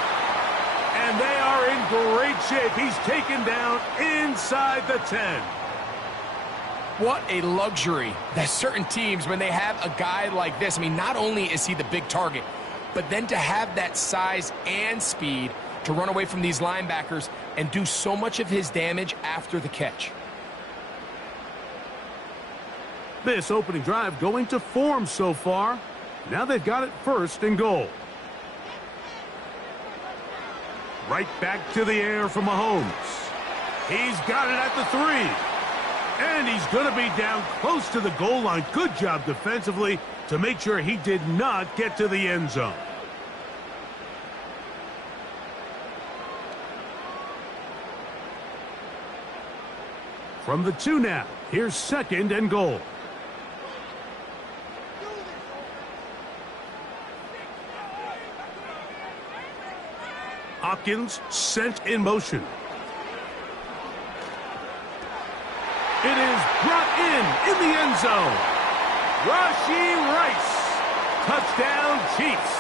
And they are in great shape. He's taken down inside the 10. What a luxury that certain teams, when they have a guy like this, I mean, not only is he the big target, but then to have that size and speed to run away from these linebackers and do so much of his damage after the catch. This opening drive going to form so far. Now they've got it 1st and goal. Right back to the air for Mahomes. He's got it at the 3. And he's going to be down close to the goal line. Good job defensively to make sure he did not get to the end zone. From the 2 now, here's 2nd and goal. Hopkins sent in motion. It is brought in the end zone. Rashee Rice. Touchdown, Chiefs.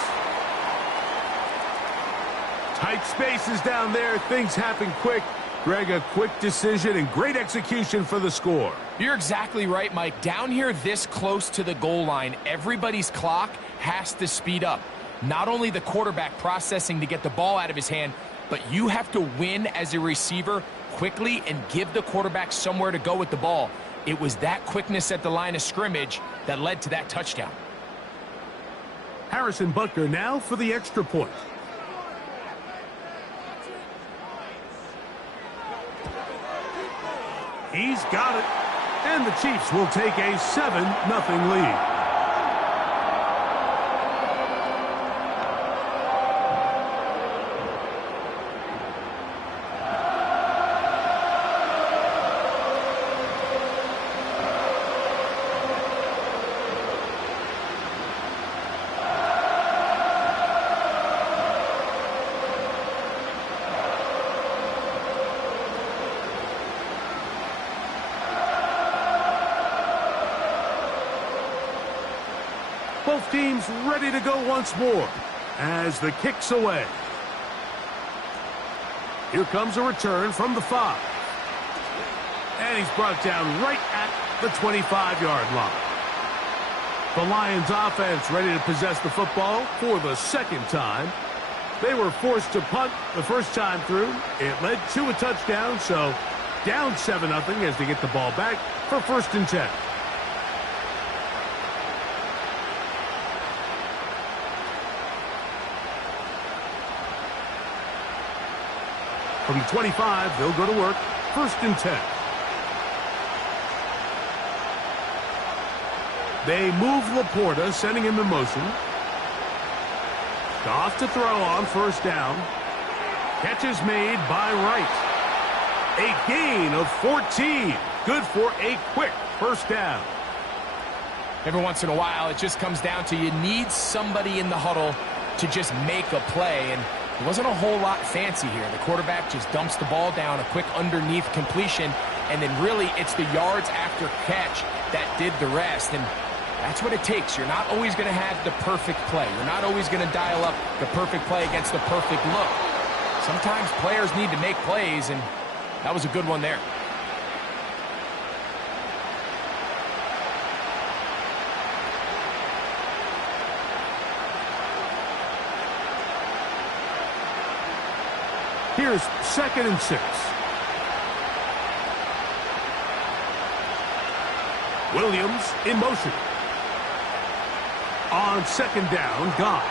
Tight spaces down there. Things happen quick. Greg, a quick decision and great execution for the score. You're exactly right, Mike. Down here this close to the goal line, everybody's clock has to speed up. Not only the quarterback processing to get the ball out of his hand, but you have to win as a receiver quickly and give the quarterback somewhere to go with the ball. It was that quickness at the line of scrimmage that led to that touchdown. Harrison Butker now for the extra point. He's got it. And the Chiefs will take a 7-0 lead. Both teams ready to go once more as the kick's away. Here comes a return from the 5. And he's brought down right at the 25-yard line. The Lions offense ready to possess the football for the 2nd time. They were forced to punt the first time through. It led to a touchdown, so down 7-0 as they get the ball back for 1st and 10. From the 25, they'll go to work. 1st and 10. They move Laporta, sending him in motion. Off to throw on 1st down. Catch is made by Wright. A gain of 14. Good for a quick 1st down. Every once in a while, it just comes down to you need somebody in the huddle to just make a play, and it wasn't a whole lot fancy here. The quarterback just dumps the ball down, a quick underneath completion, and then really it's the yards after catch that did the rest, and that's what it takes. You're not always going to have the perfect play. You're not always going to dial up the perfect play against the perfect look. Sometimes players need to make plays, and that was a good one there. Here's 2nd and 6. Williams in motion. On 2nd down, Goff.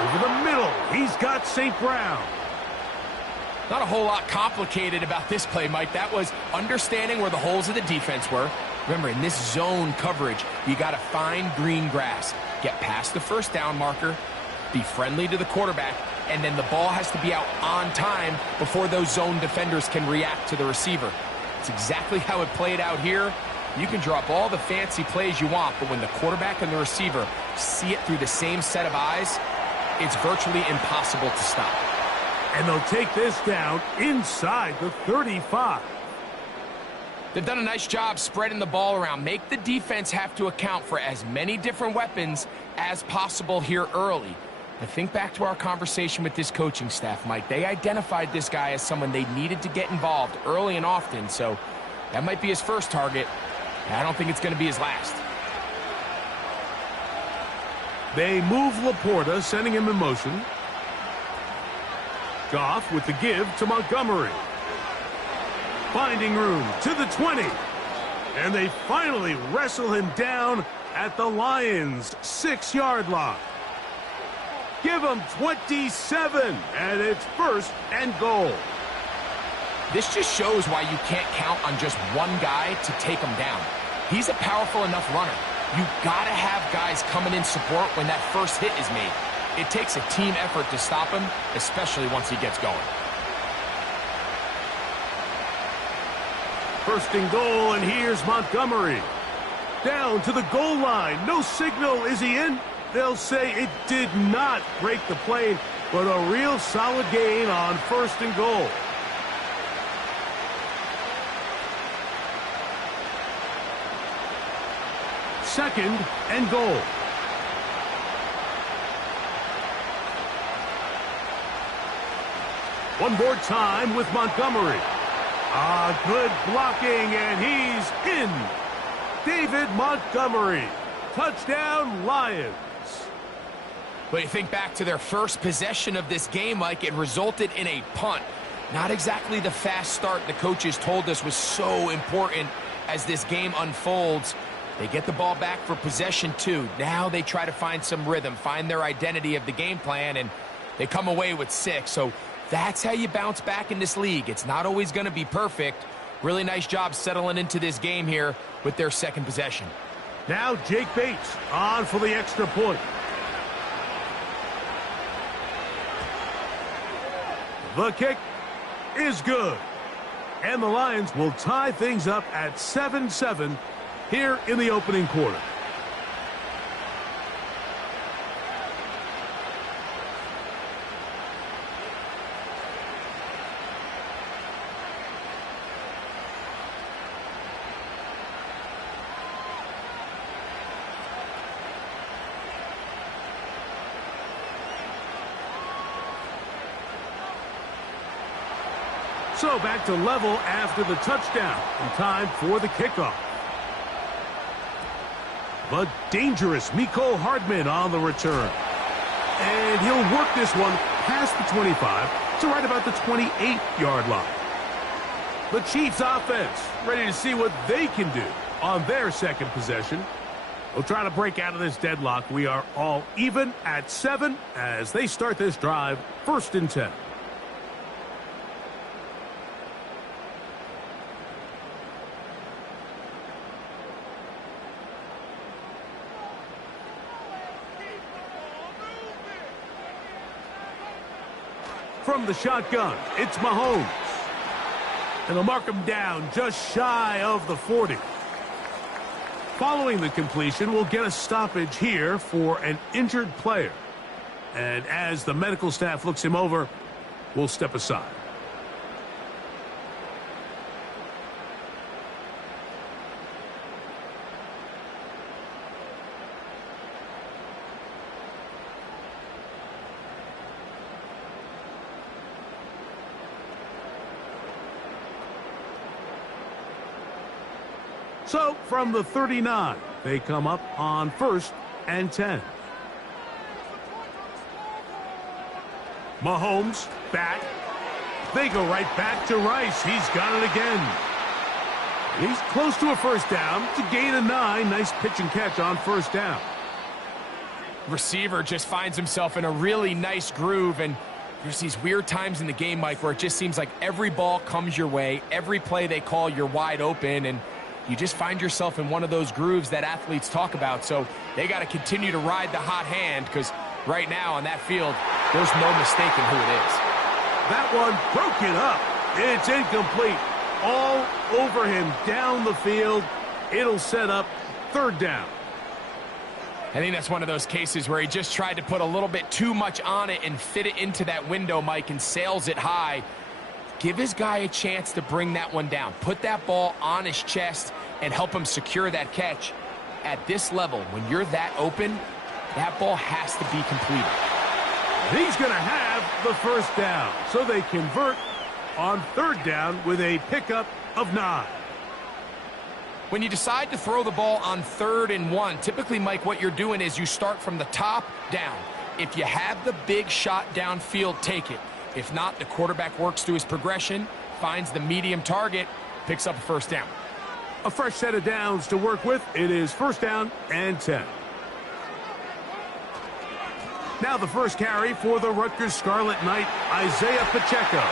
Over the middle, he's got St. Brown. Not a whole lot complicated about this play, Mike. That was understanding where the holes of the defense were. Remember, in this zone coverage, you got to find green grass. Get past the 1st down marker, be friendly to the quarterback, and then the ball has to be out on time before those zone defenders can react to the receiver. It's exactly how it played out here. You can drop all the fancy plays you want, but when the quarterback and the receiver see it through the same set of eyes, it's virtually impossible to stop. And they'll take this down inside the 35. They've done a nice job spreading the ball around. Make the defense have to account for as many different weapons as possible here early. But think back to our conversation with this coaching staff, Mike. They identified this guy as someone they needed to get involved early and often, so that might be his first target. I don't think it's going to be his last. They move Laporta, sending him in motion. Goff with the give to Montgomery. Finding room to the 20. And they finally wrestle him down at the Lions' 6-yard line. Give him 27, and it's 1st and goal. This just shows why you can't count on just one guy to take him down. He's a powerful enough runner. You got to have guys coming in support when that first hit is made. It takes a team effort to stop him, especially once he gets going. 1st and goal, and here's Montgomery. Down to the goal line. No signal. Is he in? They'll say it did not break the plane, but a real solid gain on 1st and goal. Second and goal. One more time with Montgomery. Good blocking, and he's in. David Montgomery. Touchdown, Lions. But you think back to their first possession of this game, Mike, it resulted in a punt. Not exactly the fast start the coaches told us was so important as this game unfolds. They get the ball back for possession 2. Now they try to find some rhythm, find their identity of the game plan, and they come away with 6. So that's how you bounce back in this league. It's not always going to be perfect. Really nice job settling into this game here with their second possession. Now Jake Bates on for the extra point. The kick is good. And the Lions will tie things up at 7-7 here in the opening quarter. So back to level after the touchdown. And time for the kickoff. The dangerous Mecole Hardman on the return. And he'll work this one past the 25 to right about the 28-yard line. The Chiefs offense ready to see what they can do on their second possession. We'll try to break out of this deadlock. We are all even at 7 as they start this drive, 1st and 10. From the shotgun, it's Mahomes. And they'll mark him down just shy of the 40. Following the completion, we'll get a stoppage here for an injured player. And as the medical staff looks him over, we'll step aside. So, from the 39, they come up on 1st and 10. Mahomes back. They go right back to Rice. He's got it again. He's close to a first down to gain a 9. Nice pitch and catch on first down. Receiver just finds himself in a really nice groove, and there's these weird times in the game, Mike, where it just seems like every ball comes your way. Every play they call, you're wide open, and you just find yourself in one of those grooves that athletes talk about. So they got to continue to ride the hot hand, because right now on that field, there's no mistaking who it is. That one broken up. It's incomplete. All over him down the field. It'll set up 3rd down. I think that's one of those cases where he just tried to put a little bit too much on it and fit it into that window, Mike, and sails it high. Give his guy a chance to bring that one down. Put that ball on his chest and help him secure that catch. At this level, when you're that open, that ball has to be completed. He's going to have the first down. So they convert on 3rd down with a pickup of 9. When you decide to throw the ball on 3rd and 1, typically, Mike, what you're doing is you start from the top down. If you have the big shot downfield, take it. If not, the quarterback works through his progression, finds the medium target, picks up a first down. A fresh set of downs to work with. It is 1st down and 10. Now the first carry for the Rutgers Scarlet Knight, Isaiah Pacheco.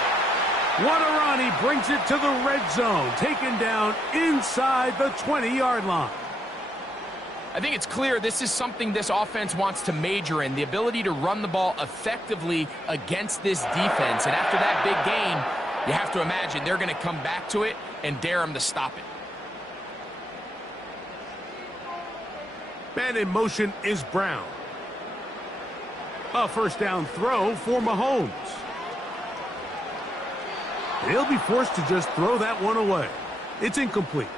What a run. He brings it to the red zone, taken down inside the 20-yard line. I think it's clear this is something this offense wants to major in, the ability to run the ball effectively against this defense. And after that big gain, you have to imagine they're going to come back to it and dare him to stop it. Man in motion is Brown. A first down throw for Mahomes. He'll be forced to just throw that one away. It's incomplete.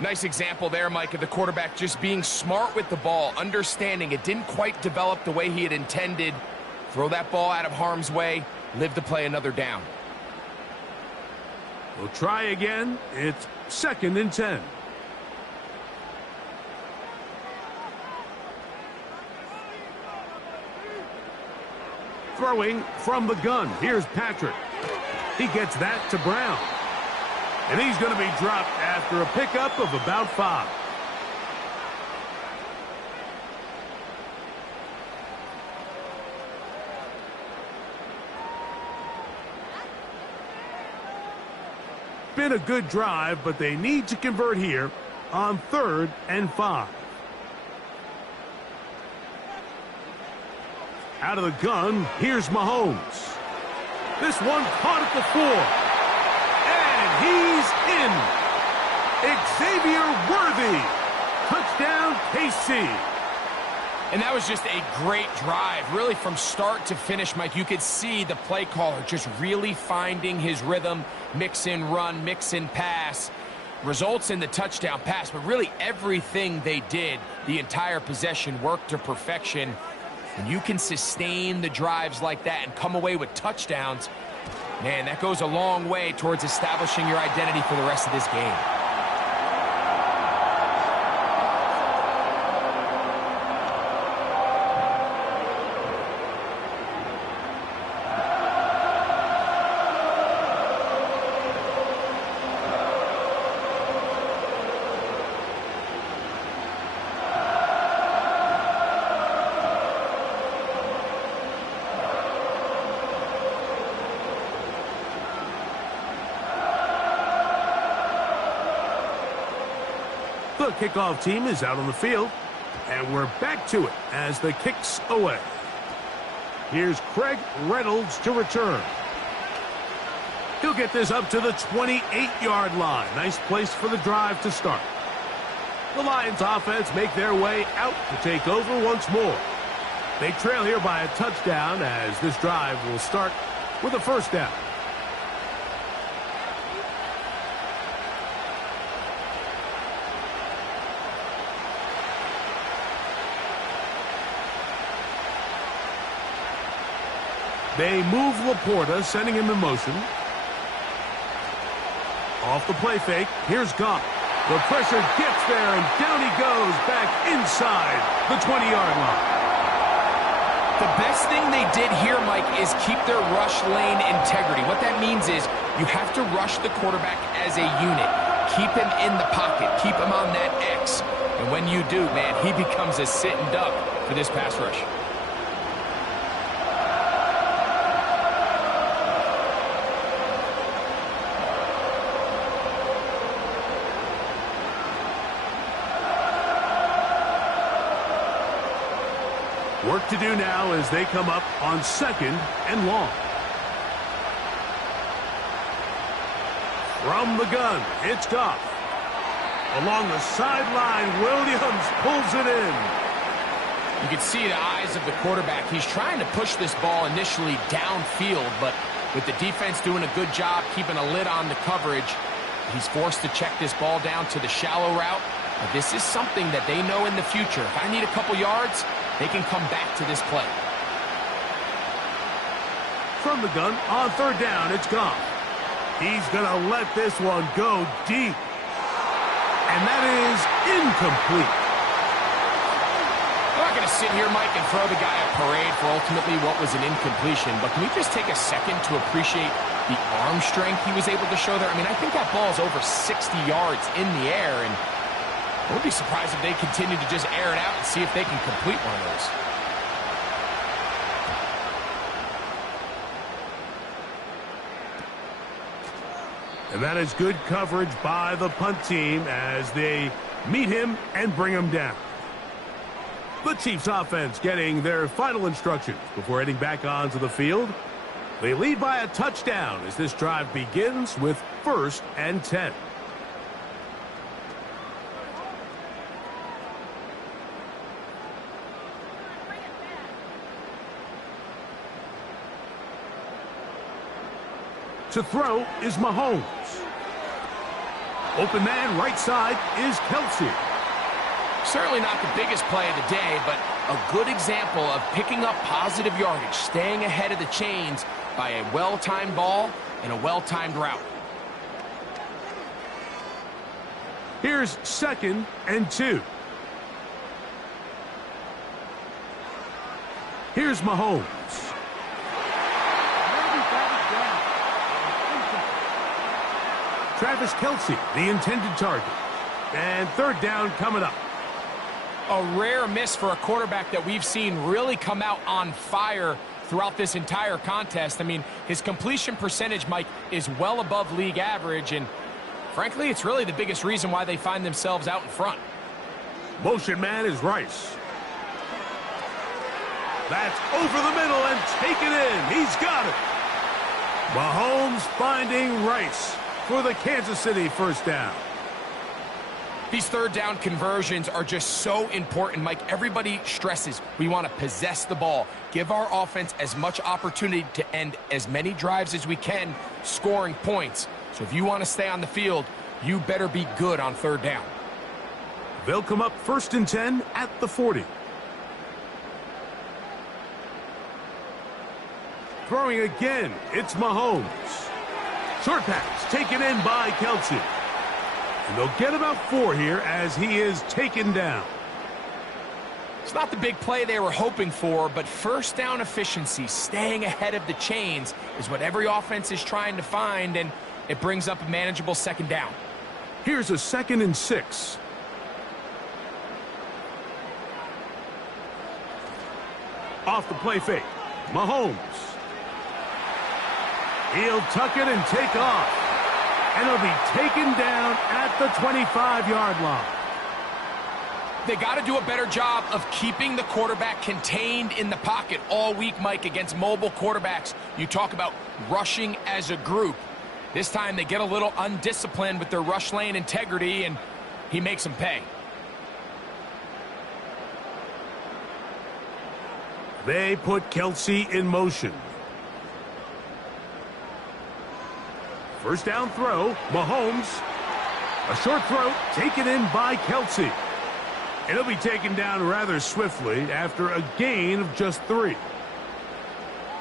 Nice example there, Mike, of the quarterback just being smart with the ball, understanding it didn't quite develop the way he had intended. Throw that ball out of harm's way, live to play another down. We'll try again. It's 2nd and 10. Throwing from the gun. Here's Patrick. He gets that to Brown. And he's going to be dropped after a pickup of about 5. Been a good drive, but they need to convert here on 3rd and 5. Out of the gun, here's Mahomes. This one caught at the 4. And he's in. Xavier Worthy. Touchdown, KC. And that was just a great drive, really from start to finish, Mike. You could see the play caller just really finding his rhythm, mix in run, mix in pass. Results in the touchdown pass, but really everything they did, the entire possession, worked to perfection. When you can sustain the drives like that and come away with touchdowns, man, that goes a long way towards establishing your identity for the rest of this game. The kickoff team is out on the field, and we're back to it as the kick's away. Here's Craig Reynolds to return. He'll get this up to the 28-yard line. Nice place for the drive to start. The Lions offense make their way out to take over once more. They trail here by a touchdown as this drive will start with a first down. They move Laporta, sending him in motion. Off the play fake, here's Goff. The pressure gets there, and down he goes back inside the 20-yard line. The best thing they did here, Mike, is keep their rush lane integrity. What that means is you have to rush the quarterback as a unit. Keep him in the pocket. Keep him on that X. And when you do, man, he becomes a sitting duck for this pass rush. Work to do now as they come up on 2nd and long. From the gun, it's Goff. Along the sideline, Williams pulls it in. You can see the eyes of the quarterback. He's trying to push this ball initially downfield, but with the defense doing a good job keeping a lid on the coverage, he's forced to check this ball down to the shallow route. But this is something that they know in the future. If I need a couple yards, they can come back to this play. From the gun, on 3rd down, it's Goff. He's going to let this one go deep. And that is incomplete. I'm not going to sit here, Mike, and throw the guy a parade for ultimately what was an incompletion, but can we just take a second to appreciate the arm strength he was able to show there? I mean, I think that ball is over 60 yards in the air, and I would be surprised if they continue to just air it out and see if they can complete one of those. And that is good coverage by the punt team as they meet him and bring him down. The Chiefs offense getting their final instructions before heading back onto the field. They lead by a touchdown as this drive begins with 1st and 10. To throw is Mahomes. Open man, right side, is Kelsey. Certainly not the biggest play of the day, but a good example of picking up positive yardage, staying ahead of the chains by a well-timed ball and a well-timed route. Here's 2nd and 2. Here's Mahomes. Travis Kelsey, the intended target. And 3rd down coming up. A rare miss for a quarterback that we've seen really come out on fire throughout this entire contest. I mean, his completion percentage, Mike, is well above league average, and frankly, it's really the biggest reason why they find themselves out in front. Motion man is Rice. That's over the middle and taken in. He's got it. Mahomes finding Rice for the Kansas City 1st down. These 3rd down conversions are just so important, Mike. Everybody stresses we want to possess the ball, give our offense as much opportunity to end as many drives as we can, scoring points. So if you want to stay on the field, you better be good on 3rd down. They'll come up 1st and 10 at the 40. Throwing again, it's Mahomes. Short pass taken in by Kelsey. And they'll get about 4 here as he is taken down. It's not the big play they were hoping for, but 1st down efficiency, staying ahead of the chains, is what every offense is trying to find, and it brings up a manageable 2nd down. Here's a 2nd and 6. Off the play fake, Mahomes. He'll tuck it and take off. And he'll be taken down at the 25-yard line. They got to do a better job of keeping the quarterback contained in the pocket all week, Mike, against mobile quarterbacks. You talk about rushing as a group. This time they get a little undisciplined with their rush lane integrity, and he makes them pay. They put Kelsey in motion. First down throw, Mahomes. A short throw taken in by Kelsey. It'll be taken down rather swiftly after a gain of just 3.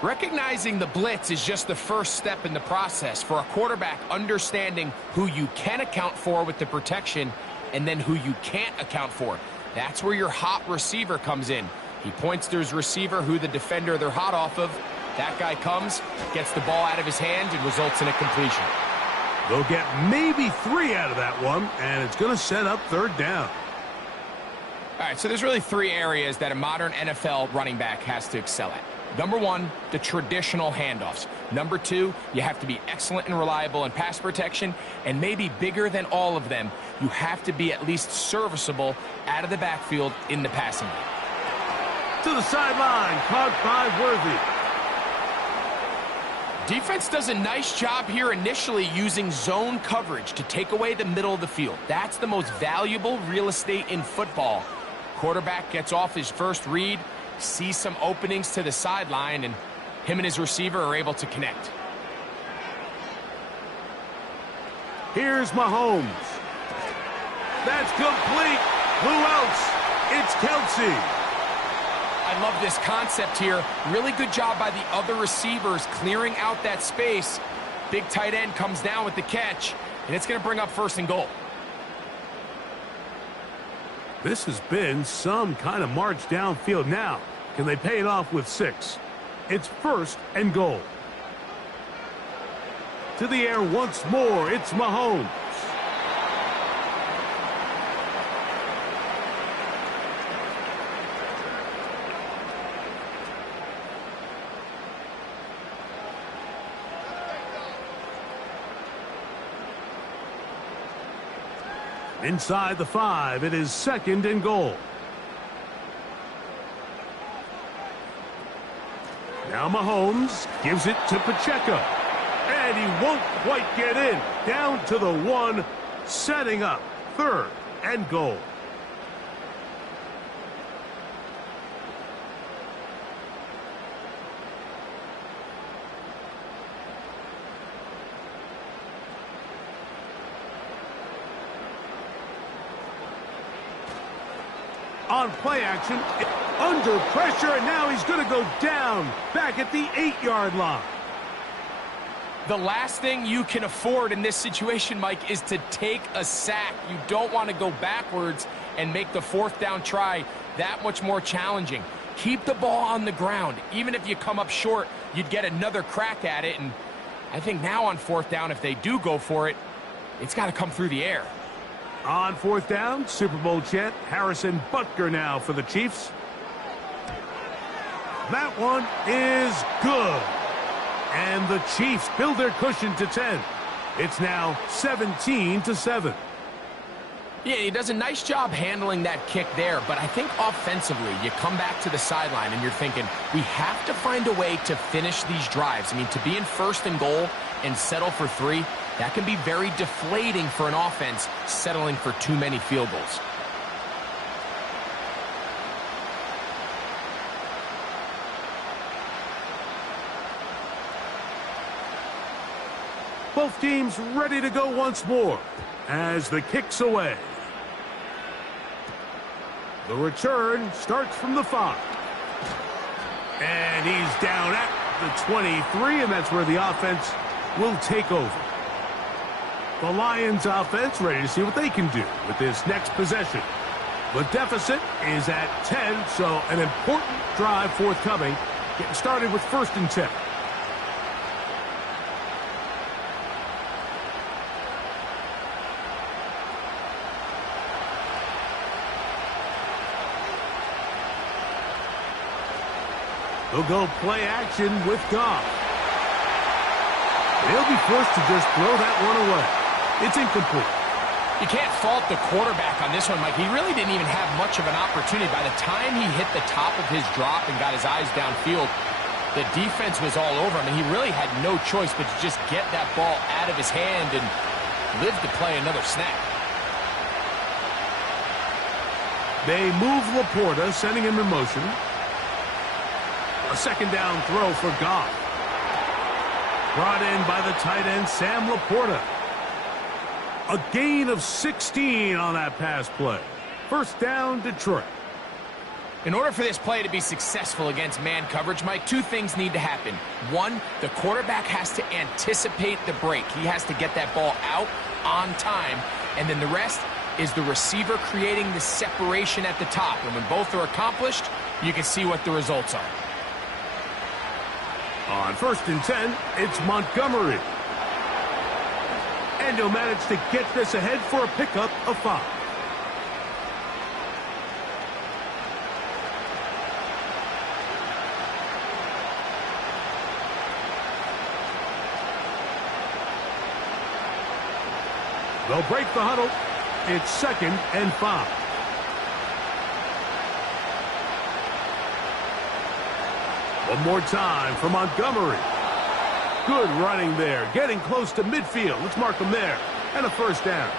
Recognizing the blitz is just the first step in the process for a quarterback, understanding who you can account for with the protection and then who you can't account for. That's where your hot receiver comes in. He points to his receiver who the defender they're hot off of. That guy comes, gets the ball out of his hand, and results in a completion. They'll get maybe 3 out of that one, and it's going to set up third down. All right, so there's really 3 areas that a modern NFL running back has to excel at. Number 1, the traditional handoffs. Number 2, you have to be excellent and reliable in pass protection. And maybe bigger than all of them, you have to be at least serviceable out of the backfield in the passing game. To the sideline, caught by Worthy. Defense does a nice job here initially using zone coverage to take away the middle of the field. That's the most valuable real estate in football. Quarterback gets off his first read, sees some openings to the sideline, and him and his receiver are able to connect. Here's Mahomes. That's complete. Who else? It's Kelsey. I love this concept here. Really good job by the other receivers clearing out that space. Big tight end comes down with the catch, and it's going to bring up first and goal. This has been some kind of march downfield now. Can they pay it off with 6? It's first and goal. To the air once more, it's Mahomes. Inside the 5, it is second and goal. Now Mahomes gives it to Pacheco. And he won't quite get in. Down to the 1, setting up third and goal. On play action, under pressure, and now he's going to go down back at the 8-yard line. The last thing you can afford in this situation, Mike, is to take a sack. You don't want to go backwards and make the 4th down try that much more challenging. Keep the ball on the ground. Even if you come up short, you'd get another crack at it. And I think now on 4th down, if they do go for it, it's got to come through the air. On 4th down, Super Bowl champ Harrison Butker now for the Chiefs. That one is good. And the Chiefs build their cushion to 10. It's now 17-7. Yeah, he does a nice job handling that kick there, but I think offensively, you come back to the sideline and you're thinking, we have to find a way to finish these drives. I mean, to be in first and goal and settle for 3, that can be very deflating for an offense settling for too many field goals. Both teams ready to go once more as the kick's away. The return starts from the 5. And he's down at the 23, and that's where the offense will take over. The Lions offense ready to see what they can do with this next possession. The deficit is at 10, so an important drive forthcoming. Getting started with 1st and 10. They'll go play action with Goff. They'll be forced to just throw that one away. It's incomplete. You can't fault the quarterback on this one, Mike. He really didn't even have much of an opportunity. By the time he hit the top of his drop and got his eyes downfield, the defense was all over him, and he really had no choice but to just get that ball out of his hand and live to play another snap. They move Laporta, sending him in motion. A second down throw for Goff. Brought in by the tight end, Sam Laporta. A gain of 16 on that pass play. First down, Detroit. In order for this play to be successful against man coverage, Mike, two things need to happen. One, the quarterback has to anticipate the break. He has to get that ball out on time. And then the rest is the receiver creating the separation at the top. And when both are accomplished, you can see what the results are. On 1st and 10, it's Montgomery. And he'll manage to get this ahead for a pickup of 5. They'll break the huddle. It's 2nd and 5. One more time for Montgomery. Good running there. Getting close to midfield. Let's mark him there. And a first down.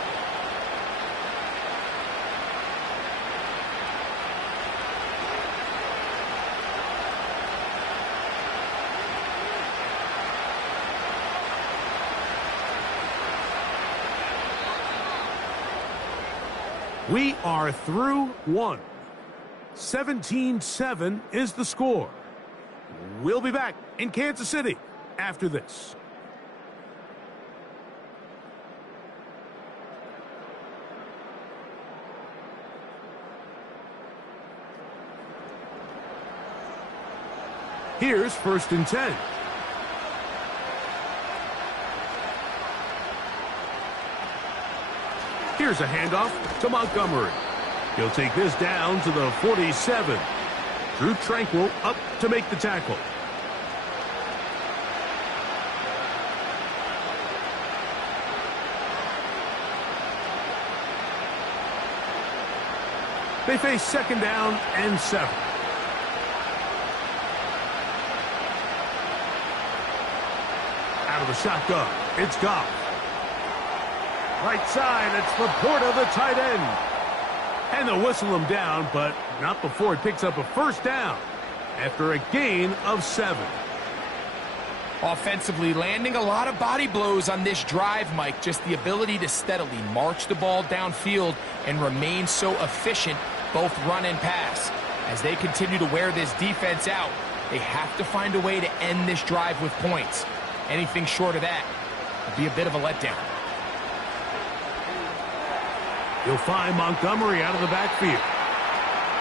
We are through 1. 17-7 is the score. We'll be back in Kansas City after this. Here's 1st and 10. Here's a handoff to Montgomery. He'll take this down to the 47. Drew Tranquil up to make the tackle. They face 2nd down and 7. Out of the shotgun, it's Goff. Right side, it's Laporta, the tight end. And they'll whistle him down, but not before he picks up a first down after a gain of 7. Offensively, landing a lot of body blows on this drive, Mike. Just the ability to steadily march the ball downfield and remain so efficient, both run and pass. As they continue to wear this defense out, they have to find a way to end this drive with points. Anything short of that would be a bit of a letdown. You'll find Montgomery out of the backfield.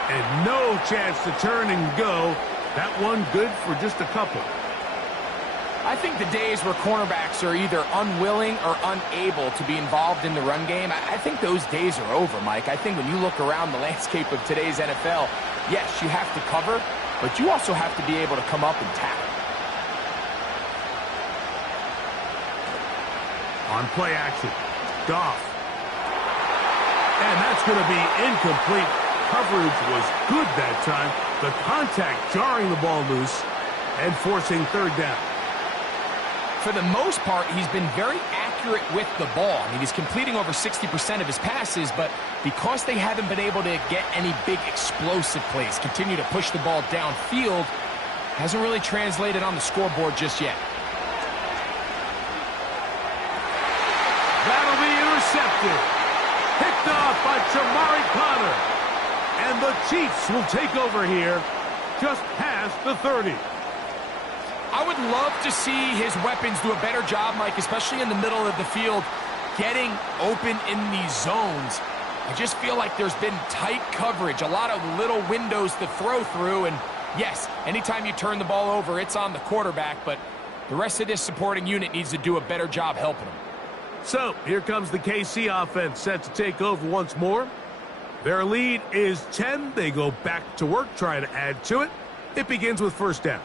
And no chance to turn and go. That one good for just a couple. I think the days where cornerbacks are either unwilling or unable to be involved in the run game, I think those days are over, Mike. I think when you look around the landscape of today's NFL, yes, you have to cover, but you also have to be able to come up and tackle. On play action, Goff. And that's going to be incomplete. Coverage was good that time. The contact jarring the ball loose and forcing 3rd down. For the most part, he's been very accurate with the ball. I mean, he's completing over 60% of his passes, but because they haven't been able to get any big explosive plays, continue to push the ball downfield, hasn't really translated on the scoreboard just yet. That'll be intercepted. Picked off by Jamari Connor. And the Chiefs will take over here just past the 30. I would love to see his weapons do a better job, Mike, especially in the middle of the field, getting open in these zones. I just feel like there's been tight coverage, a lot of little windows to throw through, and yes, anytime you turn the ball over, it's on the quarterback, but the rest of this supporting unit needs to do a better job helping him. So, here comes the KC offense set to take over once more. Their lead is 10. They go back to work, trying to add to it. It begins with 1st down.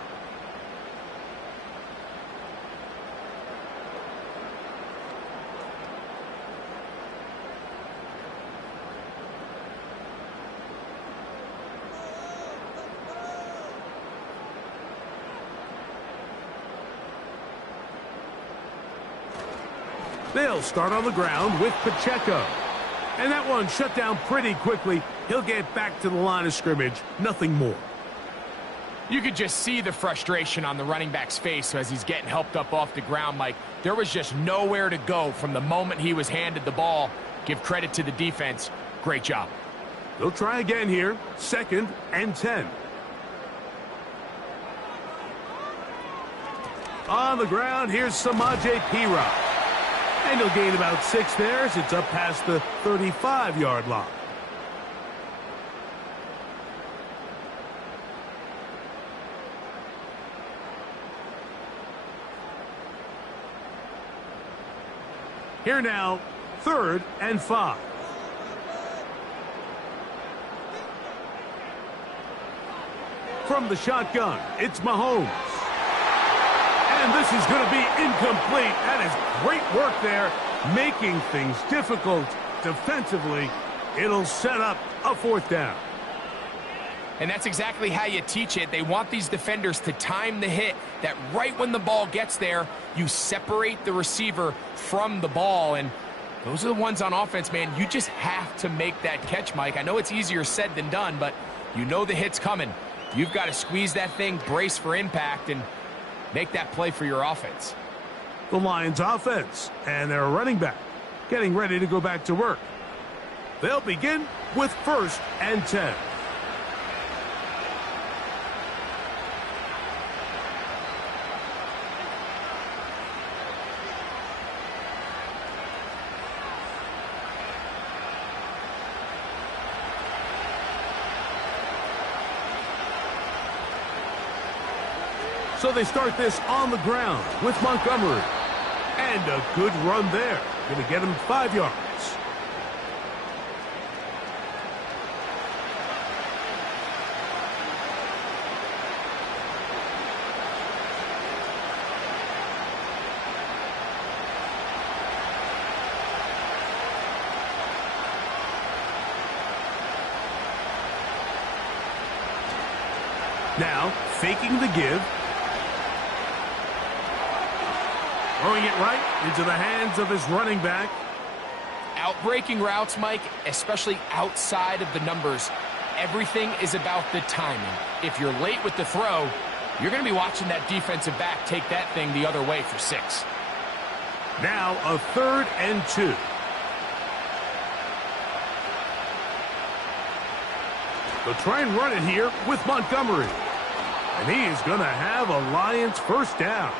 They'll start on the ground with Pacheco. And that one shut down pretty quickly. He'll get back to the line of scrimmage. Nothing more. You could just see the frustration on the running back's face as he's getting helped up off the ground, Mike. There was just nowhere to go from the moment he was handed the ball. Give credit to the defense. Great job. They'll try again here. 2nd and 10. On the ground, here's Samaje Perine. And he'll gain about 6 there as it's up past the 35-yard line. Here now, 3rd and 5. From the shotgun, it's Mahomes. And this is going to be incomplete. That is great work there, making things difficult defensively. It'll set up a 4th down. And that's exactly how you teach it. They want these defenders to time the hit, that right when the ball gets there, you separate the receiver from the ball. And those are the ones on offense, man. You just have to make that catch, Mike. I know it's easier said than done, but you know the hit's coming. You've got to squeeze that thing, brace for impact, and make that play for your offense. The Lions offense and their running back getting ready to go back to work. They'll begin with 1st and 10. So they start this on the ground with Montgomery. And a good run there. Going to get him 5 yards. Now, faking the give. Throwing it right into the hands of his running back. Outbreaking routes, Mike, especially outside of the numbers, everything is about the timing. If you're late with the throw, you're going to be watching that defensive back take that thing the other way for 6. Now a 3rd and 2. They'll try and run it here with Montgomery. And he is going to have a Lions 1st down.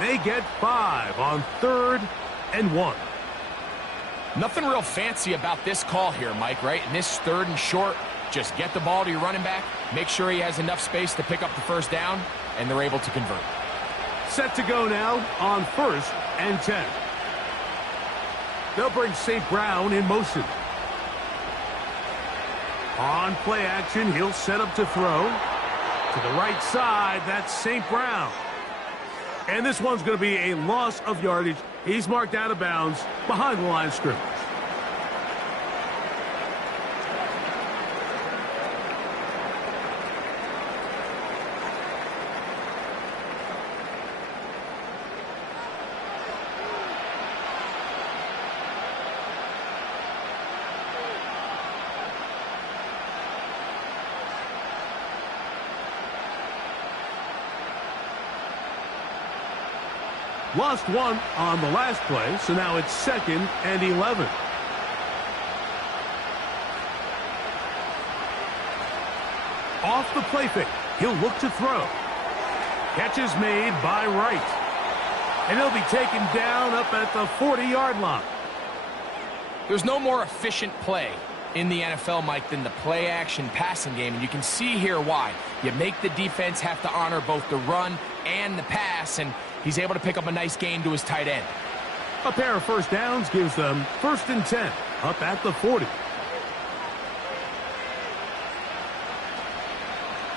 They get 5 on 3rd and 1. Nothing real fancy about this call here, Mike, right? In this 3rd and short, just get the ball to your running back, make sure he has enough space to pick up the 1st down, and they're able to convert. Set to go now on 1st and 10. They'll bring St. Brown in motion. On play action, he'll set up to throw. To the right side, that's St. Brown. And this one's going to be a loss of yardage. He's marked out of bounds behind the line of scrimmage. Lost 1 on the last play, so now it's 2nd and 11. Off the play fake, he'll look to throw. Catch is made by Wright. And he'll be taken down up at the 40-yard line. There's no more efficient play in the NFL, Mike, than the play-action passing game, and you can see here why. You make the defense have to honor both the run and the pass, and he's able to pick up a nice gain to his tight end. A pair of 1st downs gives them 1st and 10, up at the 40.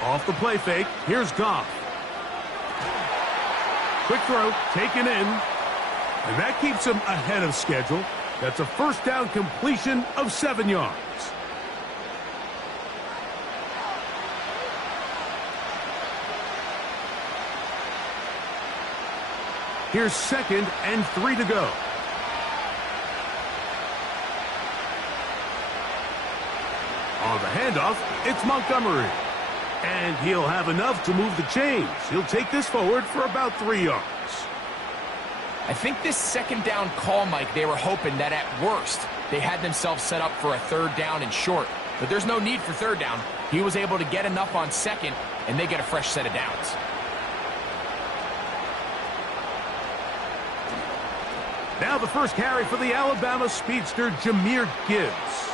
Off the play fake, here's Goff. Quick throw, taken in, and that keeps him ahead of schedule. That's a 1st down completion of 7 yards. Here's 2nd and 3 to go. On the handoff, it's Montgomery. And he'll have enough to move the chains. He'll take this forward for about 3 yards. I think this second down call, Mike, they were hoping that at worst they had themselves set up for a third down and short. But there's no need for third down. He was able to get enough on second, and they get a fresh set of downs. Now the first carry for the Alabama speedster, Jahmyr Gibbs.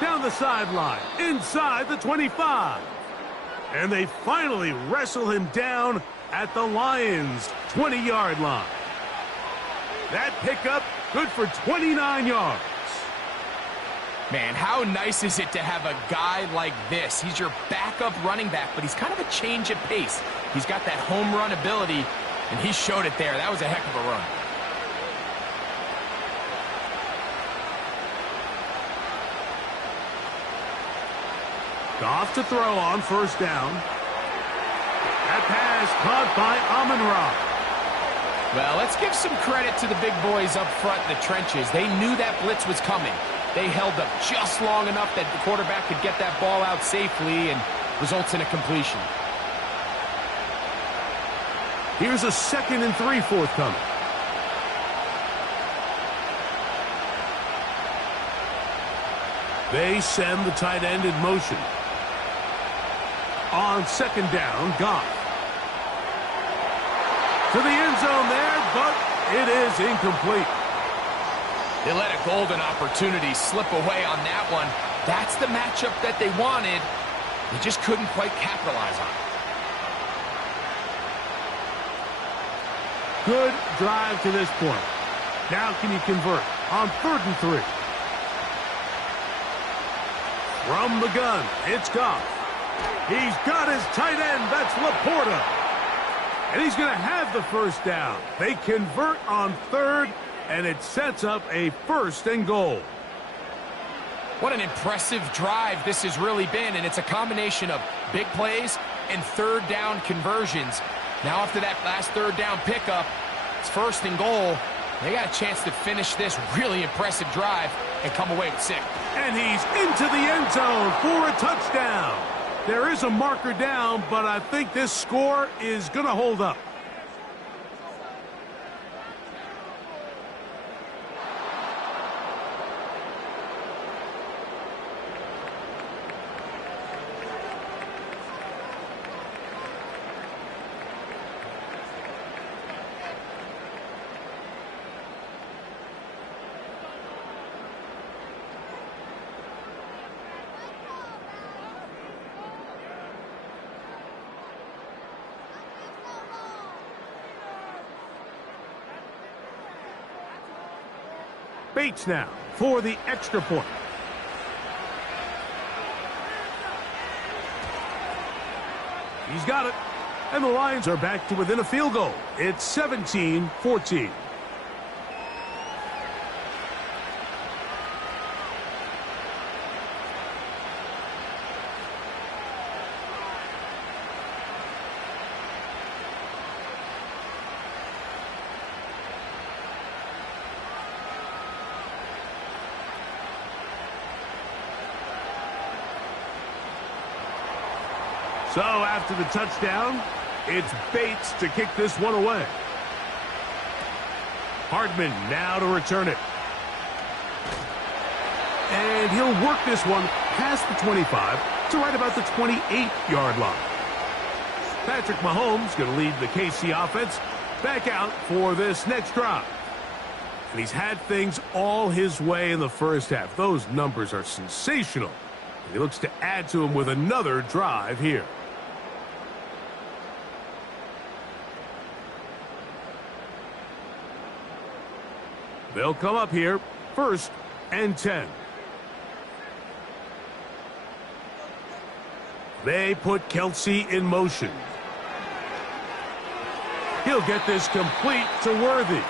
Down the sideline, inside the 25. And they finally wrestle him down at the Lions' 20-yard line. That pickup good for 29 yards. Man, how nice is it to have a guy like this? He's your backup running back, but he's kind of a change of pace. He's got that home run ability, and he showed it there. That was a heck of a run. Goff to throw on first down. That pass caught by Amon-Ra. Well, let's give some credit to the big boys up front in the trenches. They knew that blitz was coming. They held up just long enough that the quarterback could get that ball out safely and results in a completion. Here's a 2nd and 3 forthcoming. They send the tight end in motion. On 2nd down, Goff. To the end zone there, but it is incomplete. They let a golden opportunity slip away on that one. That's the matchup that they wanted. They just couldn't quite capitalize on it. Good drive to this point. Now can you convert on 3rd and 3? From the gun, it's Goff. He's got his tight end. That's Laporta. And he's going to have the first down. They convert on 3rd, and it sets up a 1st and goal. What an impressive drive this has really been, and it's a combination of big plays and third down conversions. Now after that last third down pickup, it's 1st and goal. They got a chance to finish this really impressive drive and come away with 6. And he's into the end zone for a touchdown. There is a marker down, but I think this score is going to hold up. Bates now for the extra point. He's got it. And the Lions are back to within a field goal. It's 17-14. So after the touchdown, it's Bates to kick this one away. Hardman now to return it. And he'll work this one past the 25 to right about the 28-yard line. Patrick Mahomes going to lead the KC offense back out for this next drive. And he's had things all his way in the first half. Those numbers are sensational. And he looks to add to them with another drive here. They'll come up here, 1st and 10. They put Kelsey in motion. He'll get this complete to Worthy.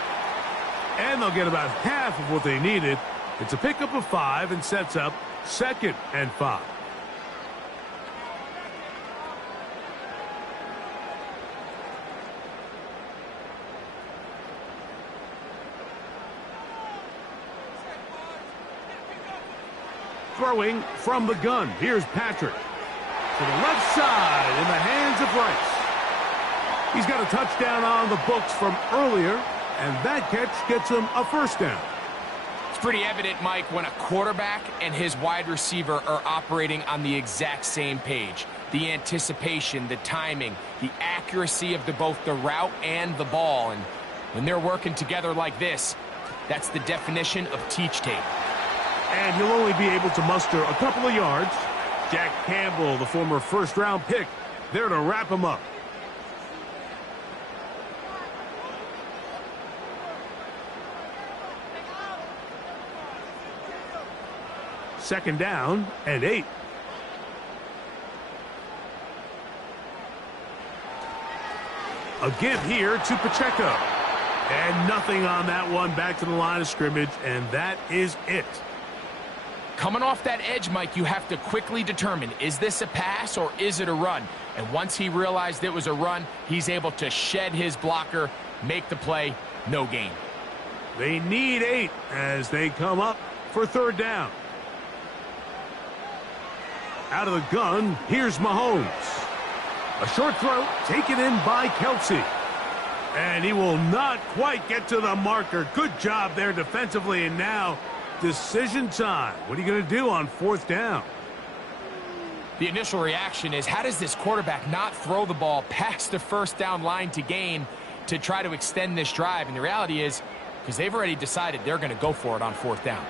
And they'll get about half of what they needed. It's a pickup of 5 and sets up 2nd and 5. throwing from the gun. Here's Patrick. To the left side in the hands of Rice. He's got a touchdown on the books from earlier, and that catch gets him a first down. It's pretty evident, Mike, when a quarterback and his wide receiver are operating on the exact same page. The anticipation, the timing, the accuracy of both the route and the ball. And when they're working together like this, that's the definition of teach tape. And he'll only be able to muster a couple of yards. Jack Campbell, the former first-round pick, there to wrap him up. Second down and 8. A give here to Pacheco. And nothing on that one. Back to the line of scrimmage, and that is it. Coming off that edge, Mike, you have to quickly determine, is this a pass or is it a run? And once he realized it was a run, he's able to shed his blocker, make the play, no gain. They need 8 as they come up for third down. Out of the gun, here's Mahomes. A short throw taken in by Kelsey. And he will not quite get to the marker. Good job there defensively, and now decision time. What are you going to do on fourth down? The initial reaction is, how does this quarterback not throw the ball past the first down line to gain to try to extend this drive? And the reality is, because they've already decided they're going to go for it on fourth down.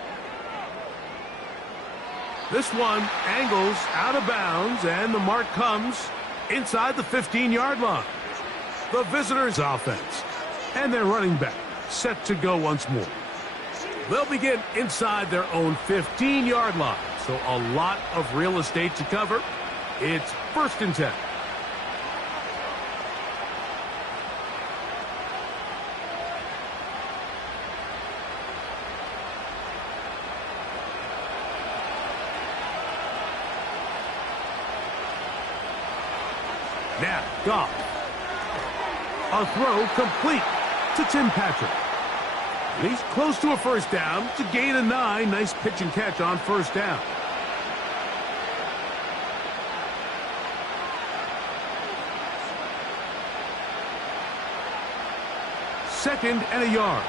This one angles out of bounds, and the mark comes inside the 15-yard line. The visitors' offense and their running back set to go once more. They'll begin inside their own 15-yard line, so a lot of real estate to cover. It's 1st and 10. Now, Goff. A throw complete to Tim Patrick. And he's close to a first down to gain a 9. Nice pitch and catch on first down. Second and a yard.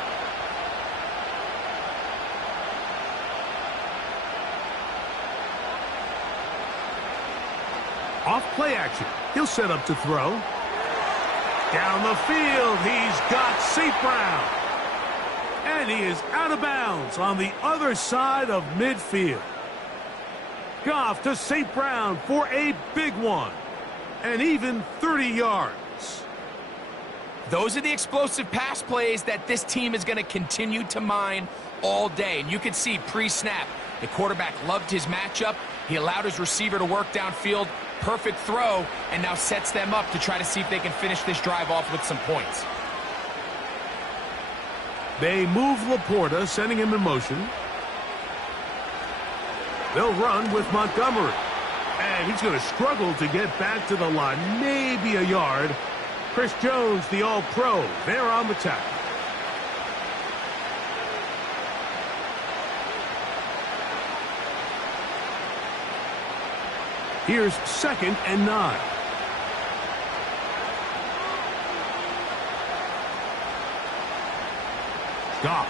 Off play action. He'll set up to throw. Down the field, he's got St. Brown. And he is out of bounds on the other side of midfield. Goff to St. Brown for a big one. And even 30 yards. Those are the explosive pass plays that this team is going to continue to mine all day. And you can see pre-snap, the quarterback loved his matchup. He allowed his receiver to work downfield. Perfect throw, and now sets them up to try to see if they can finish this drive off with some points. They move Laporta, sending him in motion. They'll run with Montgomery. And he's going to struggle to get back to the line. Maybe a yard. Chris Jones, the All-Pro, there on the tackle. Here's 2nd and 9. Goff.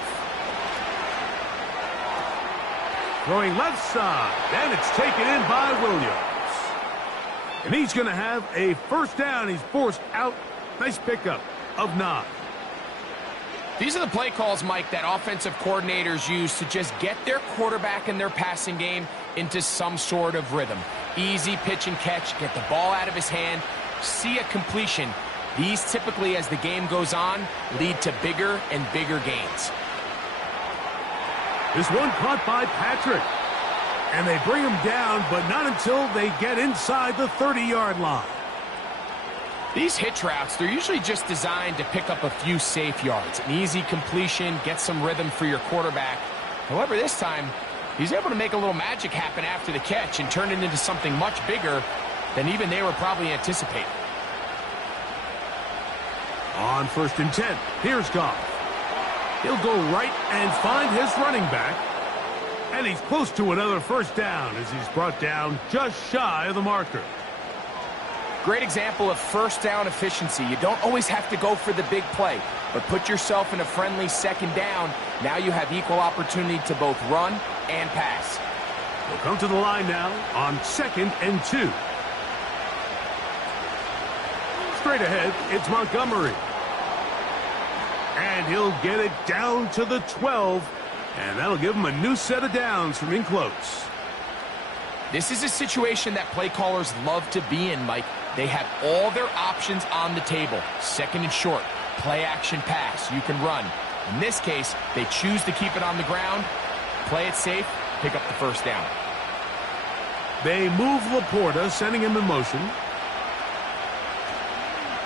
Throwing left side, and it's taken in by Williams. And he's going to have a first down. He's forced out. Nice pickup of 9. These are the play calls, Mike, that offensive coordinators use to just get their quarterback and their passing game into some sort of rhythm. Easy pitch and catch, get the ball out of his hand, see a completion. These typically, as the game goes on, lead to bigger and bigger gains. This one caught by Patrick. And they bring him down, but not until they get inside the 30-yard line. These hitch routes, they're usually just designed to pick up a few safe yards. An easy completion, get some rhythm for your quarterback. However, this time, he's able to make a little magic happen after the catch and turn it into something much bigger than even they were probably anticipating. On 1st and 10, here's Goff. He'll go right and find his running back. And he's close to another first down as he's brought down just shy of the marker. Great example of first down efficiency. You don't always have to go for the big play, but put yourself in a friendly second down. Now you have equal opportunity to both run and pass. We'll come to the line now on 2nd and 2. Straight ahead, it's Montgomery. And he'll get it down to the 12. And that'll give him a new set of downs from in close. This is a situation that play callers love to be in, Mike. They have all their options on the table. 2nd and short, play action pass. You can run. In this case, they choose to keep it on the ground, play it safe, pick up the first down. They move Laporta, sending him in motion.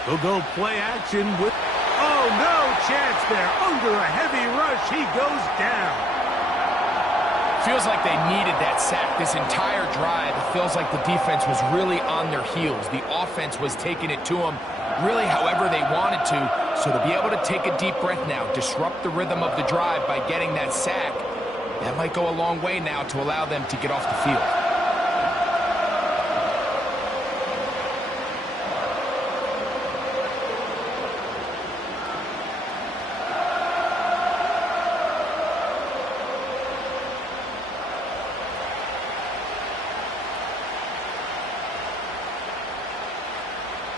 They'll go play action with... Oh, no chance there. Under a heavy rush, he goes down. Feels like they needed that sack. This entire drive, it feels like the defense was really on their heels. The offense was taking it to them really however they wanted to. So to be able to take a deep breath now, disrupt the rhythm of the drive by getting that sack, that might go a long way now to allow them to get off the field.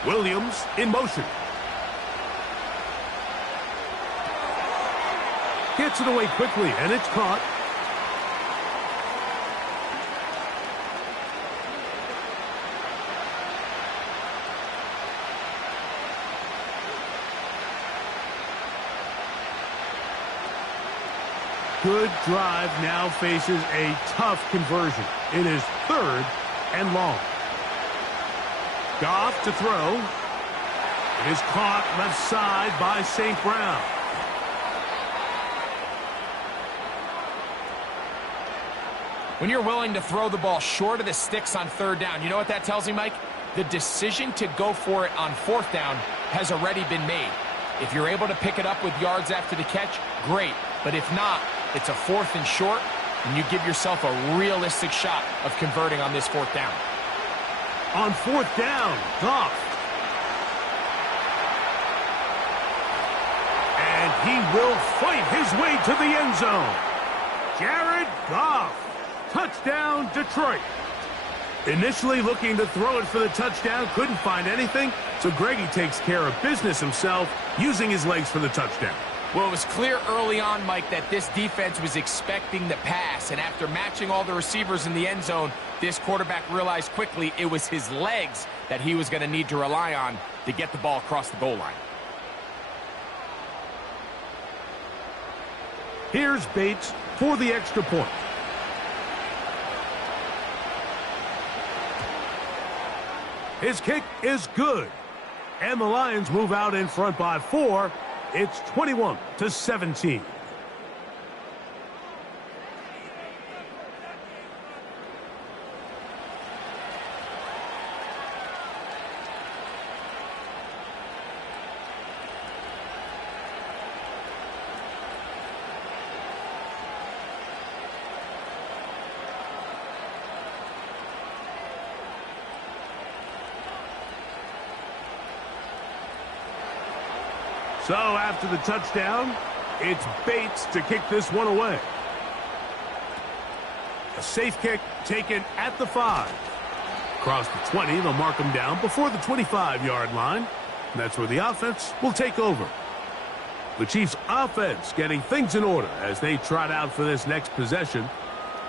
Williams in motion. Gets it away quickly, and it's caught. Good drive now faces a tough conversion. It is 3rd and long. Goff to throw. It is caught left side by St. Brown. When you're willing to throw the ball short of the sticks on 3rd down, you know what that tells me, Mike? The decision to go for it on 4th down has already been made. If you're able to pick it up with yards after the catch, great. But if not, it's a 4th and short, and you give yourself a realistic shot of converting on this 4th down. On 4th down, Goff. And he will fight his way to the end zone. Jared Goff. Touchdown, Detroit. Initially looking to throw it for the touchdown, couldn't find anything, so Greggy takes care of business himself, using his legs for the touchdown. Well, it was clear early on, Mike, that this defense was expecting the pass, and after matching all the receivers in the end zone, this quarterback realized quickly it was his legs that he was going to need to rely on to get the ball across the goal line. Here's Bates for the extra point. His kick is good. And the Lions move out in front by 4. It's 21-17. So after the touchdown, it's Bates to kick this one away. A safe kick taken at the 5. Across the 20, they'll mark him down before the 25-yard line. And that's where the offense will take over. The Chiefs' offense getting things in order as they trot out for this next possession.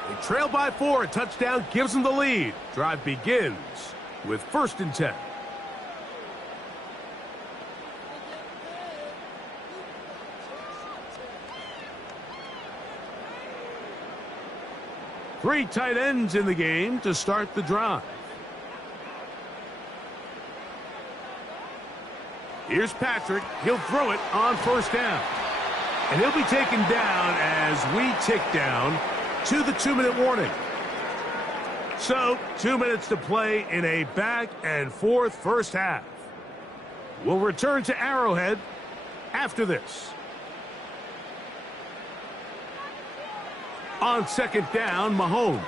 They trail by 4. A touchdown gives them the lead. Drive begins with 1st and 10. Three tight ends in the game to start the drive. Here's Patrick. He'll throw it on 1st down. And he'll be taken down as we tick down to the 2-minute warning. So, 2 minutes to play in a back-and-forth first half. We'll return to Arrowhead after this. On second down, Mahomes.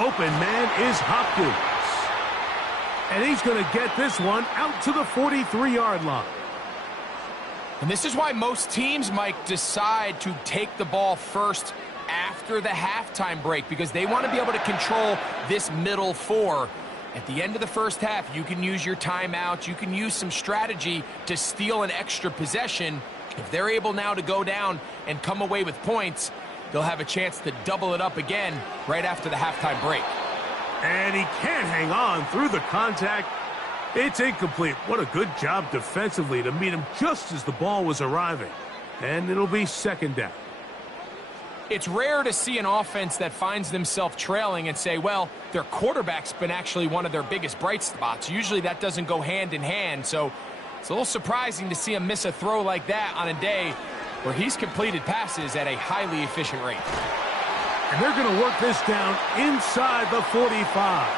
Open man is Hopkins. And he's going to get this one out to the 43-yard line. And this is why most teams, Mike, decide to take the ball first after the halftime break, because they want to be able to control this middle four. At the end of the first half, you can use your timeouts. You can use some strategy to steal an extra possession. If they're able now to go down and come away with points, they'll have a chance to double it up again right after the halftime break. And he can't hang on through the contact. It's incomplete. What a good job defensively to meet him just as the ball was arriving. And it'll be second down. It's rare to see an offense that finds themselves trailing and say, well, their quarterback's been actually one of their biggest bright spots. Usually that doesn't go hand in hand. So it's a little surprising to see him miss a throw like that on a day where he's completed passes at a highly efficient rate. And they're going to work this down inside the 45.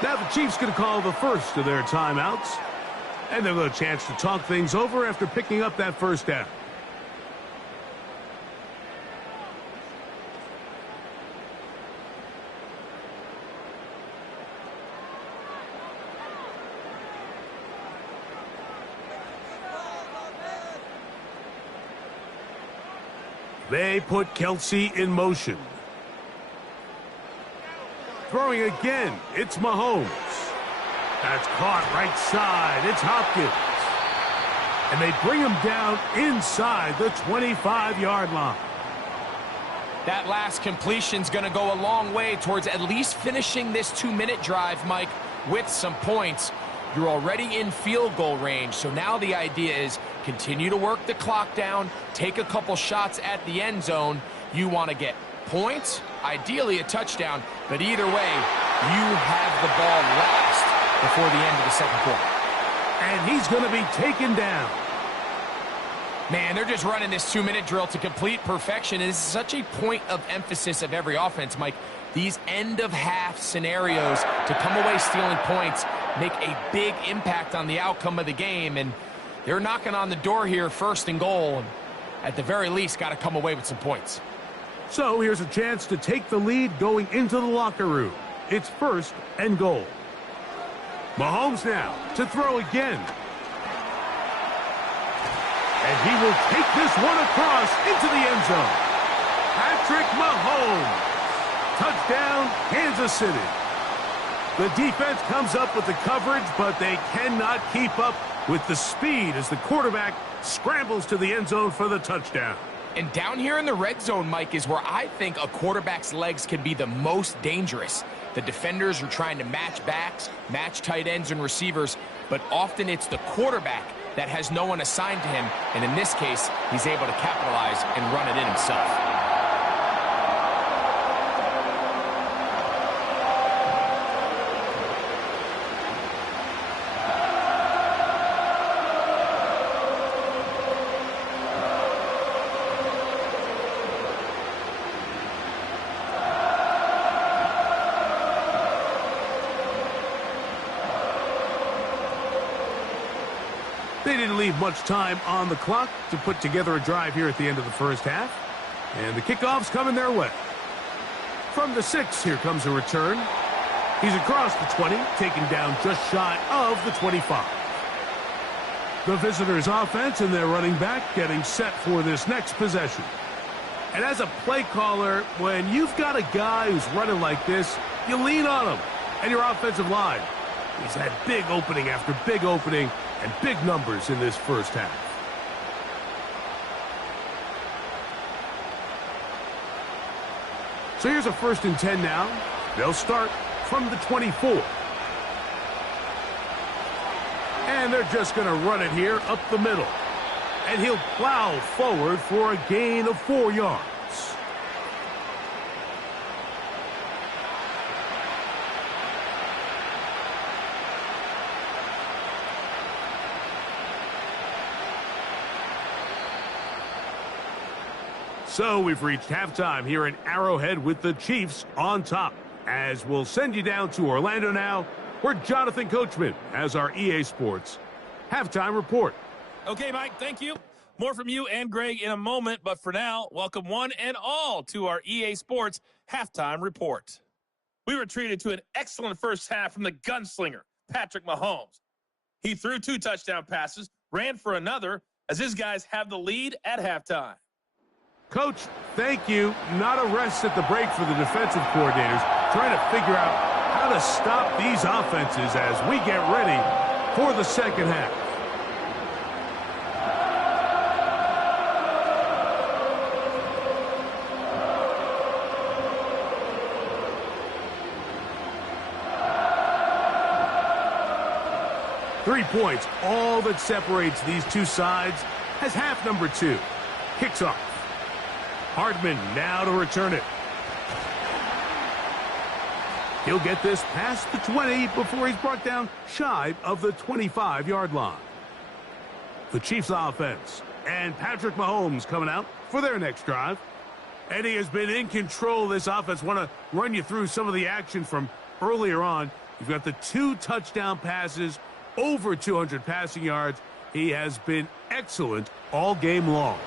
Now the Chiefs going to call the first of their timeouts. And they'll have a chance to talk things over after picking up that first down. They put Kelsey in motion. Throwing again, it's Mahomes. That's caught right side. It's Hopkins. And they bring him down inside the 25-yard line. That last completion's going to go a long way towards at least finishing this 2-minute drive, Mike, with some points. You're already in field goal range, so now the idea is continue to work the clock down, take a couple shots at the end zone. You want to get points, ideally a touchdown, but either way, you have the ball last before the end of the second quarter. And he's going to be taken down. Man, they're just running this 2-minute drill to complete perfection. And this is such a point of emphasis of every offense, Mike. These end-of-half scenarios to come away stealing points make a big impact on the outcome of the game. And they're knocking on the door here, first and goal. And at the very least, got to come away with some points. So here's a chance to take the lead going into the locker room. It's first and goal. Mahomes now to throw again. And he will take this one across into the end zone. Patrick Mahomes. Touchdown, Kansas City. The defense comes up with the coverage, but they cannot keep up with the speed as the quarterback scrambles to the end zone for the touchdown. And down here in the red zone, Mike, is where I think a quarterback's legs can be the most dangerous. The defenders are trying to match backs, match tight ends and receivers, but often it's the quarterback that has no one assigned to him, and in this case, he's able to capitalize and run it in himself. They didn't leave much time on the clock to put together a drive here at the end of the first half. And the kickoff's coming their way. From the 6, here comes a return. He's across the 20, taken down just shy of the 25. The visitors' offense and their running back getting set for this next possession. And as a play caller, when you've got a guy who's running like this, you lean on him and your offensive line. He's had big opening after big opening and big numbers in this first half. So here's a 1st and 10 now. They'll start from the 24. And they're just going to run it here up the middle. And he'll plow forward for a gain of 4 yards. So we've reached halftime here in Arrowhead with the Chiefs on top. As we'll send you down to Orlando now, where Jonathan Coachman has our EA Sports halftime report. Okay, Mike, thank you. More from you and Greg in a moment, but for now, welcome one and all to our EA Sports Halftime Report. We were treated to an excellent first half from the gunslinger, Patrick Mahomes. He threw 2 touchdown passes, ran for another, as his guys have the lead at halftime. Coach, thank you. Not a rest at the break for the defensive coordinators, trying to figure out how to stop these offenses as we get ready for the second half. Three points, all that separates these two sides, as half number 2 kicks off. Hardman now to return it. He'll get this past the 20 before he's brought down shy of the 25-yard line. The Chiefs offense and Patrick Mahomes coming out for their next drive. And he has been in control of this offense. Want to run you through some of the action from earlier on. You've got the 2 touchdown passes, over 200 passing yards. He has been excellent all game long.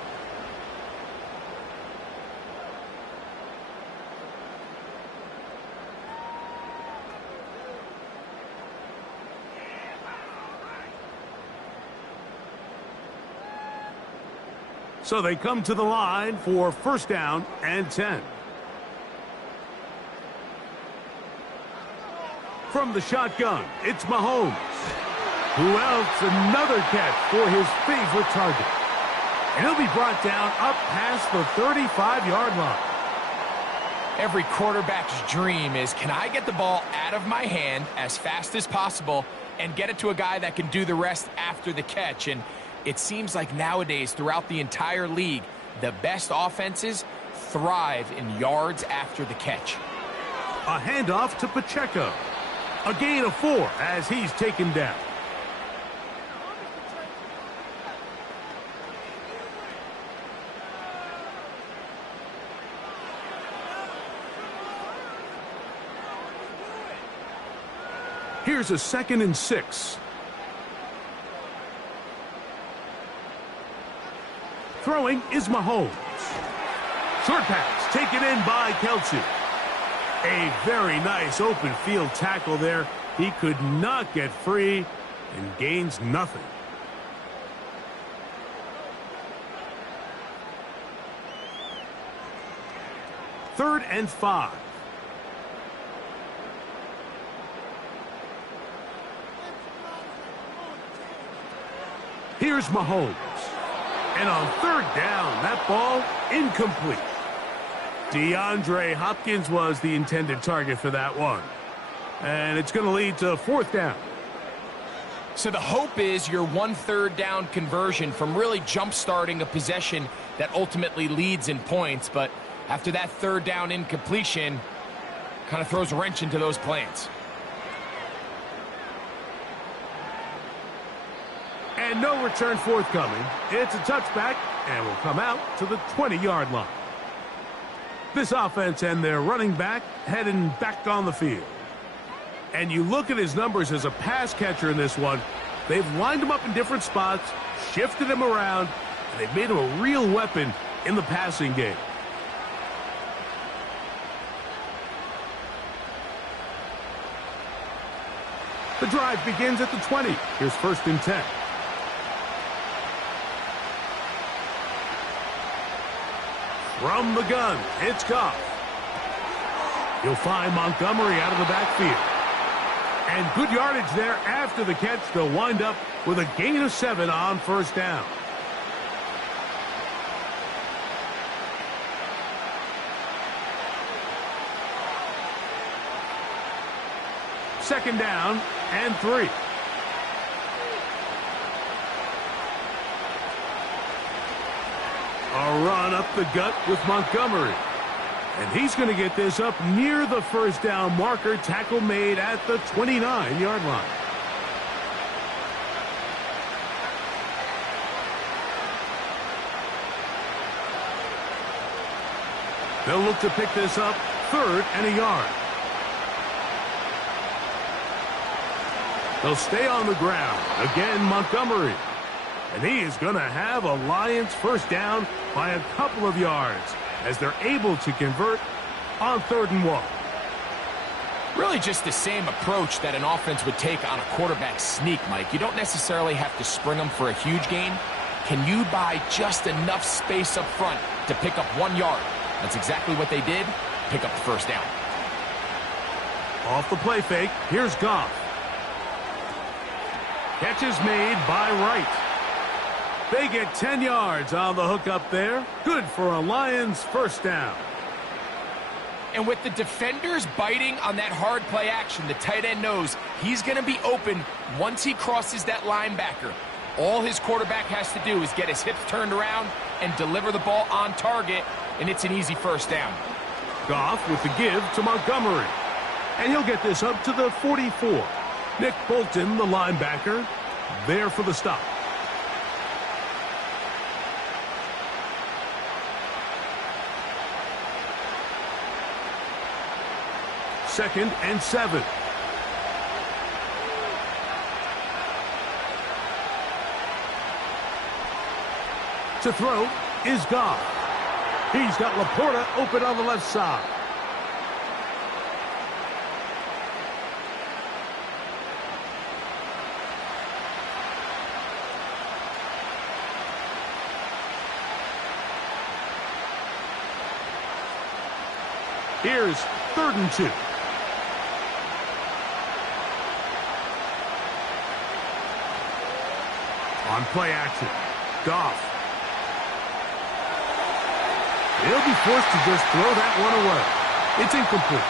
So they come to the line for first down and 10. From the shotgun, it's Mahomes. Who else? Another catch for his favorite target. And he'll be brought down up past the 35-yard line. Every quarterback's dream is, can I get the ball out of my hand as fast as possible and get it to a guy that can do the rest after the catch? And it seems like nowadays, throughout the entire league, the best offenses thrive in yards after the catch. A handoff to Pacheco. A gain of 4 as he's taken down. Here's a 2nd and 6. Throwing is Mahomes. Short pass taken in by Kelce. A very nice open field tackle there. He could not get free and gains nothing. Third and 5. Here's Mahomes. And on third down, that ball incomplete. DeAndre Hopkins was the intended target for that one. And it's going to lead to fourth down. So the hope is your 1 3rd down conversion from really jump-starting a possession that ultimately leads in points. But after that 3rd down incompletion, kind of throws a wrench into those plans. And no return forthcoming. It's a touchback and will come out to the 20-yard line. This offense and their running back heading back on the field. And you look at his numbers as a pass catcher in this one. They've lined him up in different spots, shifted him around, and they've made him a real weapon in the passing game. The drive begins at the 20. Here's 1st and 10. From the gun, it's Goff. You'll find Montgomery out of the backfield. And good yardage there after the catch. They'll wind up with a gain of 7 on first down. Second down and 3. A run up the gut with Montgomery. And he's going to get this up near the first down marker. Tackle made at the 29-yard line. They'll look to pick this up 3rd and a yard. They'll stay on the ground. Again, Montgomery. And he is going to have a Lions first down by a couple of yards as they're able to convert on 3rd and 1. Really just the same approach that an offense would take on a quarterback sneak, Mike. You don't necessarily have to spring them for a huge gain. Can you buy just enough space up front to pick up 1 yard? That's exactly what they did. Pick up the first down. Off the play fake, here's Goff. Catch is made by Wright. They get 10 yards on the hook up there. Good for a Lions first down. And with the defenders biting on that hard play action, the tight end knows he's going to be open once he crosses that linebacker. All his quarterback has to do is get his hips turned around and deliver the ball on target, and it's an easy first down. Goff with the give to Montgomery. And he'll get this up to the 44. Nick Bolton, the linebacker, there for the stop. Second and 7. To throw is Goff. He's got Laporta open on the left side. Here's 3rd and 2. On play action, Goff. He'll be forced to just throw that one away. It's incomplete.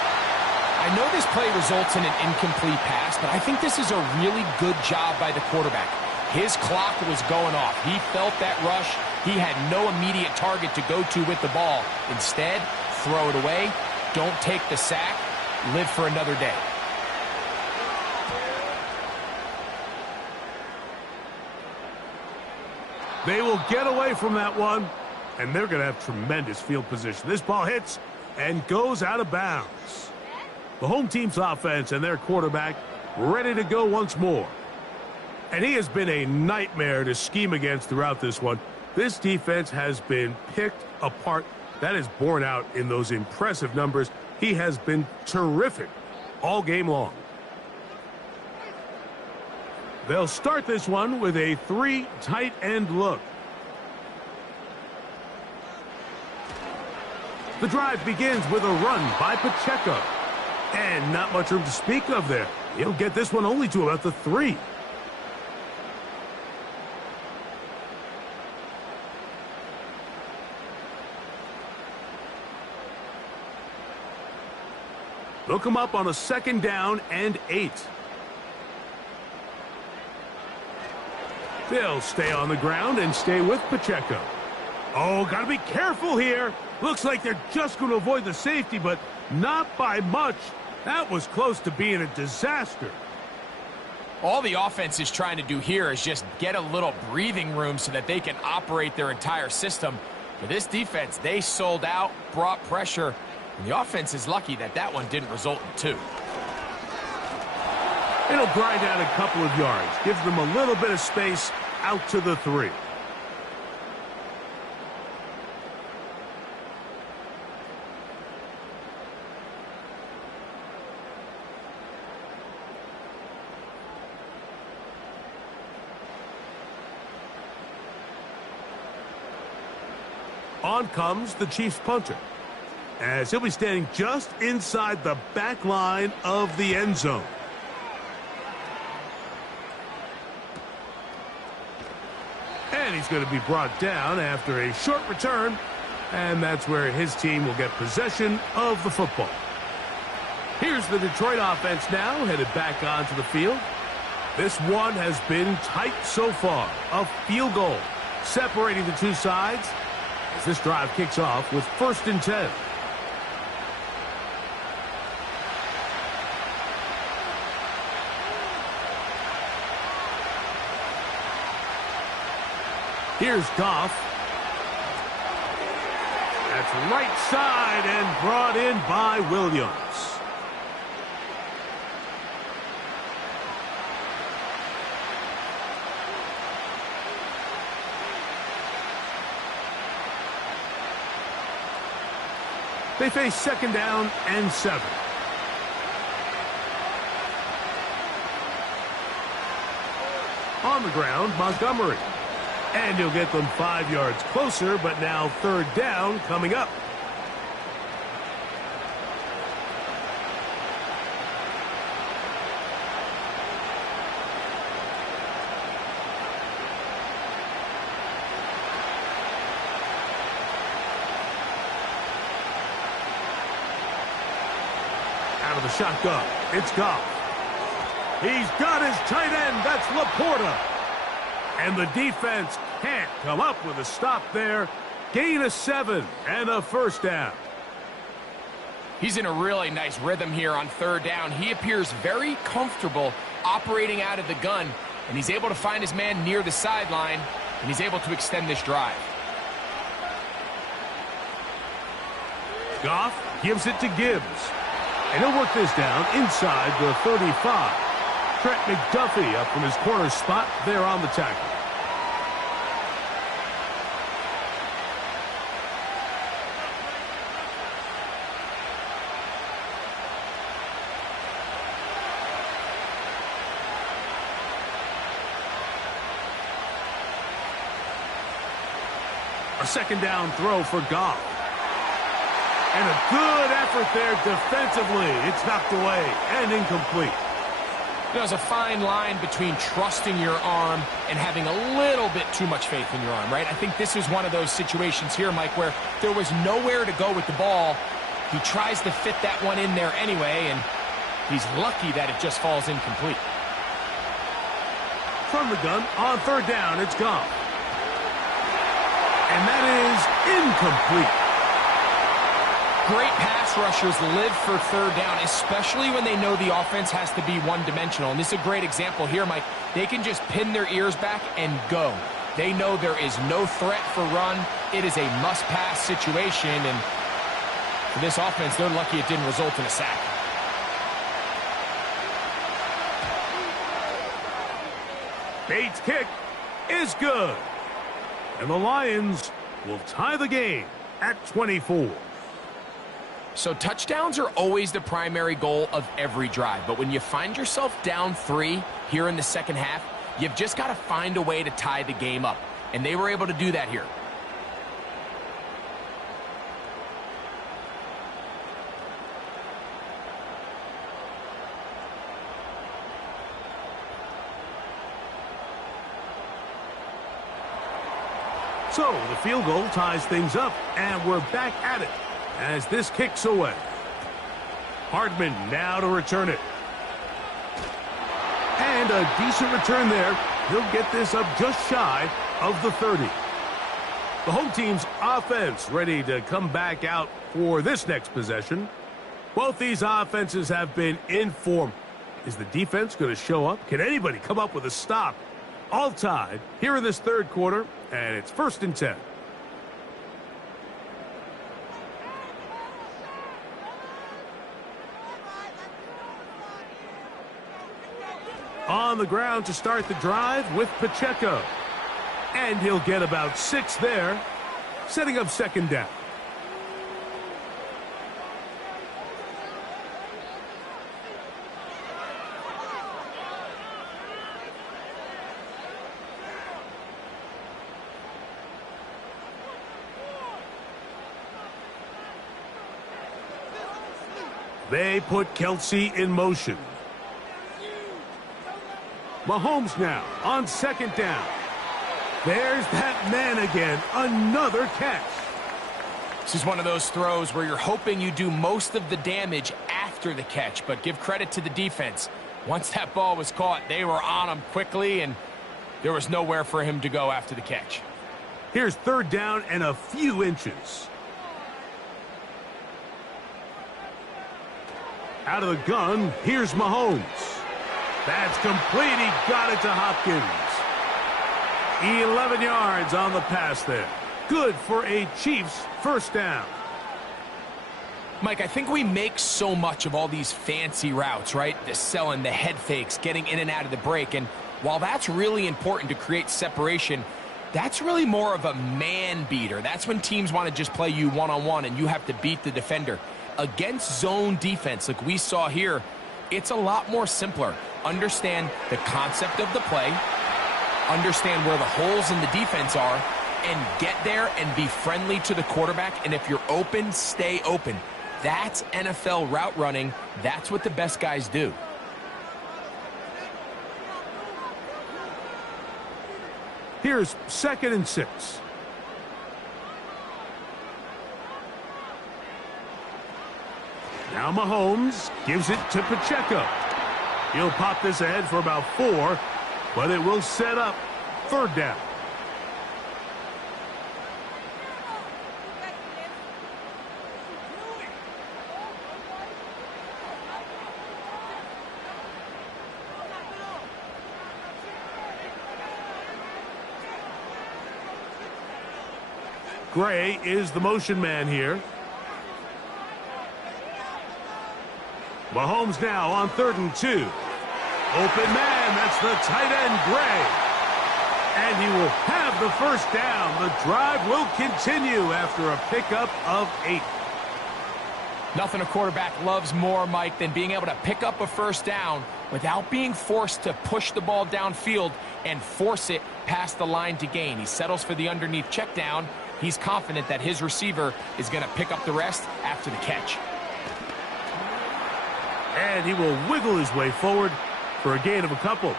I know this play results in an incomplete pass, but I think this is a really good job by the quarterback. His clock was going off. He felt that rush. He had no immediate target to go to with the ball. Instead, throw it away. Don't take the sack. Live for another day. They will get away from that one, and they're going to have tremendous field position. This ball hits and goes out of bounds. The home team's offense and their quarterback ready to go once more. And he has been a nightmare to scheme against throughout this one. This defense has been picked apart. That is borne out in those impressive numbers. He has been terrific all game long. They'll start this one with a 3 tight end look. The drive begins with a run by Pacheco. And not much room to speak of there. He'll get this one only to about the 3. They'll come up on a 2nd down and 8. They'll stay on the ground and stay with Pacheco. Oh, got to be careful here. Looks like they're just going to avoid the safety, but not by much. That was close to being a disaster. All the offense is trying to do here is just get a little breathing room so that they can operate their entire system. For this defense, they sold out, brought pressure, and the offense is lucky that that one didn't result in 2. It'll grind out a couple of yards, gives them a little bit of space out to the 3. On comes the Chiefs punter, as he'll be standing just inside the back line of the end zone. And he's going to be brought down after a short return, and that's where his team will get possession of the football. Here's the Detroit offense now, headed back onto the field. This one has been tight so far. A field goal separating the two sides as this drive kicks off with 1st and 10. Here's Goff. That's right side and brought in by Williams. They face 2nd down and 7. On the ground, Montgomery. And he'll get them 5 yards closer, but now 3rd down coming up. Out of the shotgun, it's Goff. He's got his tight end, that's Laporta. And the defense can't come up with a stop there. Gain of 7 and a 1st down. He's in a really nice rhythm here on 3rd down. He appears very comfortable operating out of the gun, and he's able to find his man near the sideline, and he's able to extend this drive. Goff gives it to Gibbs. And he'll work this down inside the 35. Trent McDuffie up from his corner spot there on the tackle. A 2nd down throw for Goff. And a good effort there defensively. It's knocked away and incomplete. There's a fine line between trusting your arm and having a little bit too much faith in your arm, right? I think this is one of those situations here, Mike, where there was nowhere to go with the ball. He tries to fit that one in there anyway, and he's lucky that it just falls incomplete. From the gun, on 3rd down, it's Goff. And that is incomplete. Great pass rushers live for 3rd down, especially when they know the offense has to be one-dimensional. And this is a great example here, Mike. They can just pin their ears back and go. They know there is no threat for run. It is a must-pass situation, and for this offense, they're lucky it didn't result in a sack. Bates' kick is good. And the Lions will tie the game at 24. So touchdowns are always the primary goal of every drive. But when you find yourself down 3 here in the 2nd half, you've just got to find a way to tie the game up. And they were able to do that here. So the field goal ties things up, and we're back at it as this kicks away. Hardman now to return it. And a decent return there. He'll get this up just shy of the 30. The home team's offense ready to come back out for this next possession. Both these offenses have been in form. Is the defense going to show up? Can anybody come up with a stop? All tied here in this 3rd quarter, and it's 1st and 10. On the ground to start the drive with Pacheco. And he'll get about 6 there, setting up 2nd down. They put Kelsey in motion. Mahomes now on 2nd down. There's that man again. Another catch. This is one of those throws where you're hoping you do most of the damage after the catch, but give credit to the defense. Once that ball was caught, they were on him quickly, and there was nowhere for him to go after the catch. Here's 3rd down and a few inches. Out of the gun, here's Mahomes. That's complete. He got it to Hopkins. 11 yards on the pass there. Good for a Chiefs 1st down. Mike, I think we make so much of all these fancy routes, right? The selling, the head fakes, getting in and out of the break. And while that's really important to create separation, That's really more of a man beater. That's when teams want to just play you one-on-one and you have to beat the defender. Against zone defense, like we saw here, it's a lot more simpler. Understand the concept of the play, understand where the holes in the defense are, and get there and be friendly to the quarterback. And if you're open, stay open. That's NFL route running. That's what the best guys do. Here's 2nd and 6. Now Mahomes gives it to Pacheco. He'll pop this ahead for about 4, but it will set up 3rd down. Gray is the motion man here. Mahomes now on 3rd and 2. Open man, that's the tight end, Gray. And he will have the 1st down. The drive will continue after a pickup of 8. Nothing a quarterback loves more, Mike, than being able to pick up a 1st down without being forced to push the ball downfield and force it past the line to gain. He settles for the underneath check down. He's confident that his receiver is going to pick up the rest after the catch. And he will wiggle his way forward for a gain of a couple.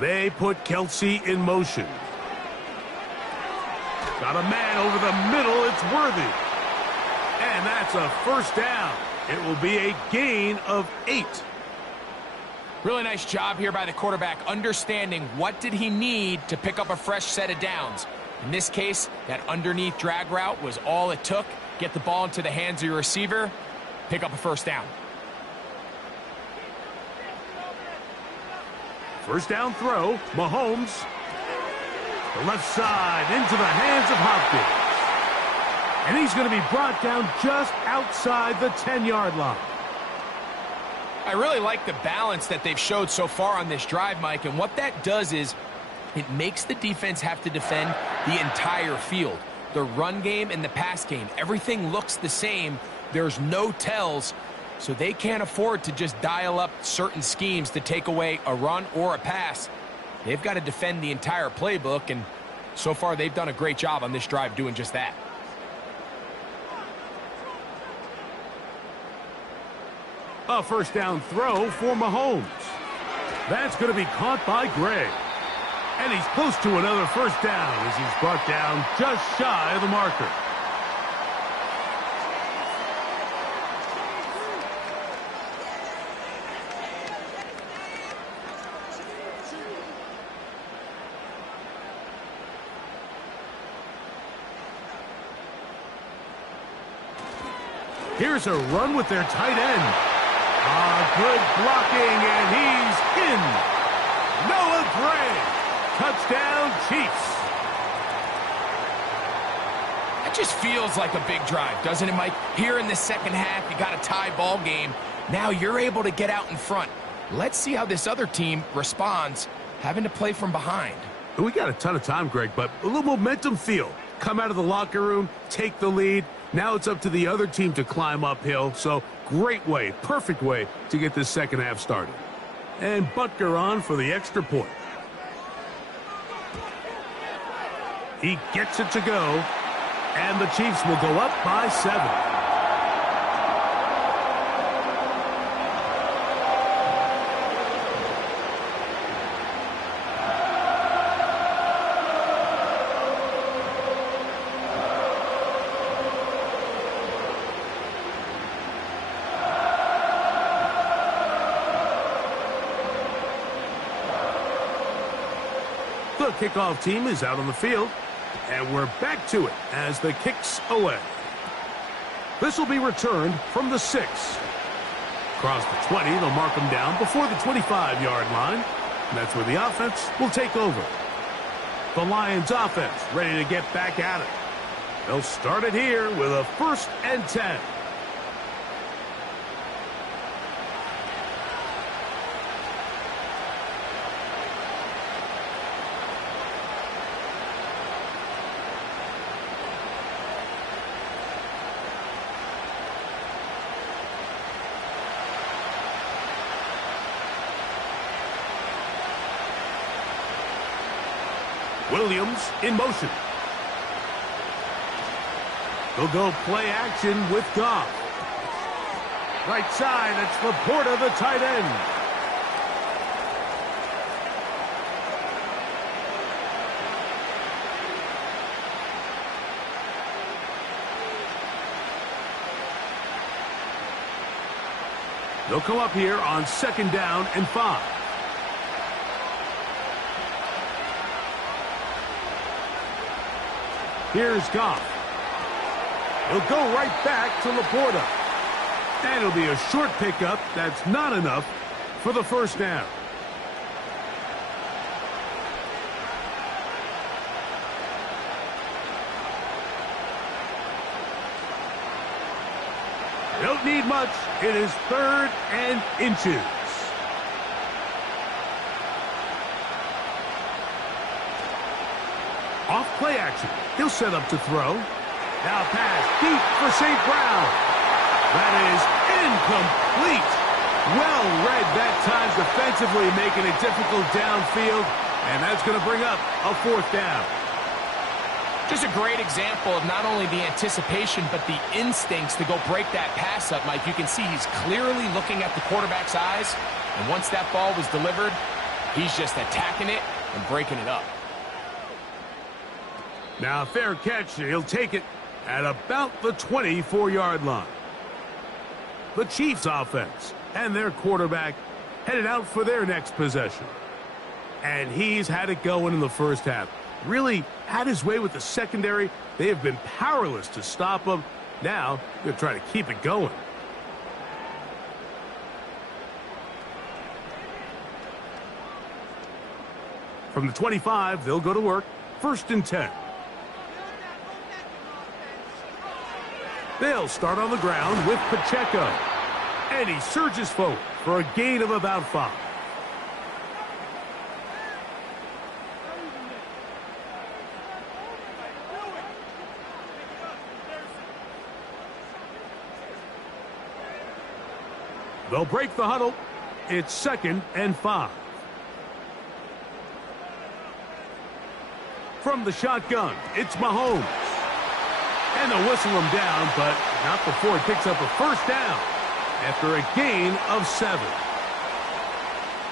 They put Kelsey in motion. Got a man over the middle. It's Worthy. And that's a 1st down. It will be a gain of 8. Really nice job here by the quarterback, understanding what did he need to pick up a fresh set of downs. In this case, that underneath drag route was all it took. Get the ball into the hands of your receiver, pick up a 1st down. 1st down throw, Mahomes. The left side into the hands of Hopkins. And he's going to be brought down just outside the 10-yard line. I really like the balance that they've showed so far on this drive, Mike. And what that does is it makes the defense have to defend the entire field. The run game and the pass game, everything looks the same. There's no tells. So they can't afford to just dial up certain schemes to take away a run or a pass. They've got to defend the entire playbook, and so far they've done a great job on this drive doing just that. A 1st down throw for Mahomes. That's going to be caught by Gray. And he's close to another 1st down as he's brought down just shy of the marker. Here's a run with their tight end. Good blocking, and he's in. Noah Gray. Touchdown, Chiefs. That just feels like a big drive, doesn't it, Mike? Here in the 2nd half, you got a tie ball game. Now you're able to get out in front. Let's see how this other team responds, having to play from behind. We got a ton of time, Greg, but a little momentum feel. Come out of the locker room, take the lead. Now it's up to the other team to climb uphill. So great way, perfect way to get this 2nd half started. And Butker on for the extra point. He gets it to go. And the Chiefs will go up by 7. The kickoff team is out on the field, and we're back to it as the kick's away. This will be returned from the 6. Across the 20, they'll mark them down before the 25-yard line. That's where the offense will take over. The Lions offense ready to get back at it. They'll start it here with a 1st and 10. Williams in motion. They'll go play action with Goff. Right side, that's Laporta, the tight end. They'll come up here on 2nd down and 5. Here's Goff. He'll go right back to Laporta. And it'll be a short pickup. That's not enough for the 1st down. Don't need much. It is 3rd and inches. Off play action. He'll set up to throw. Now pass deep for St. Brown. That is incomplete. Well read that time defensively, making it difficult downfield. And that's going to bring up a 4th down. Just a great example of not only the anticipation, but the instincts to go break that pass up, Mike. You can see he's clearly looking at the quarterback's eyes. And once that ball was delivered, he's just attacking it and breaking it up. Now, fair catch. He'll take it at about the 24-yard line. The Chiefs offense and their quarterback headed out for their next possession. And he's had it going in the 1st half. Really had his way with the secondary. They have been powerless to stop him. Now, they're trying to keep it going. From the 25, they'll go to work. 1st and 10. They'll start on the ground with Pacheco. And he surges forward for a gain of about 5. They'll break the huddle. It's 2nd and 5. From the shotgun, it's Mahomes. And they'll whistle him down, but not before he picks up a 1st down after a gain of 7.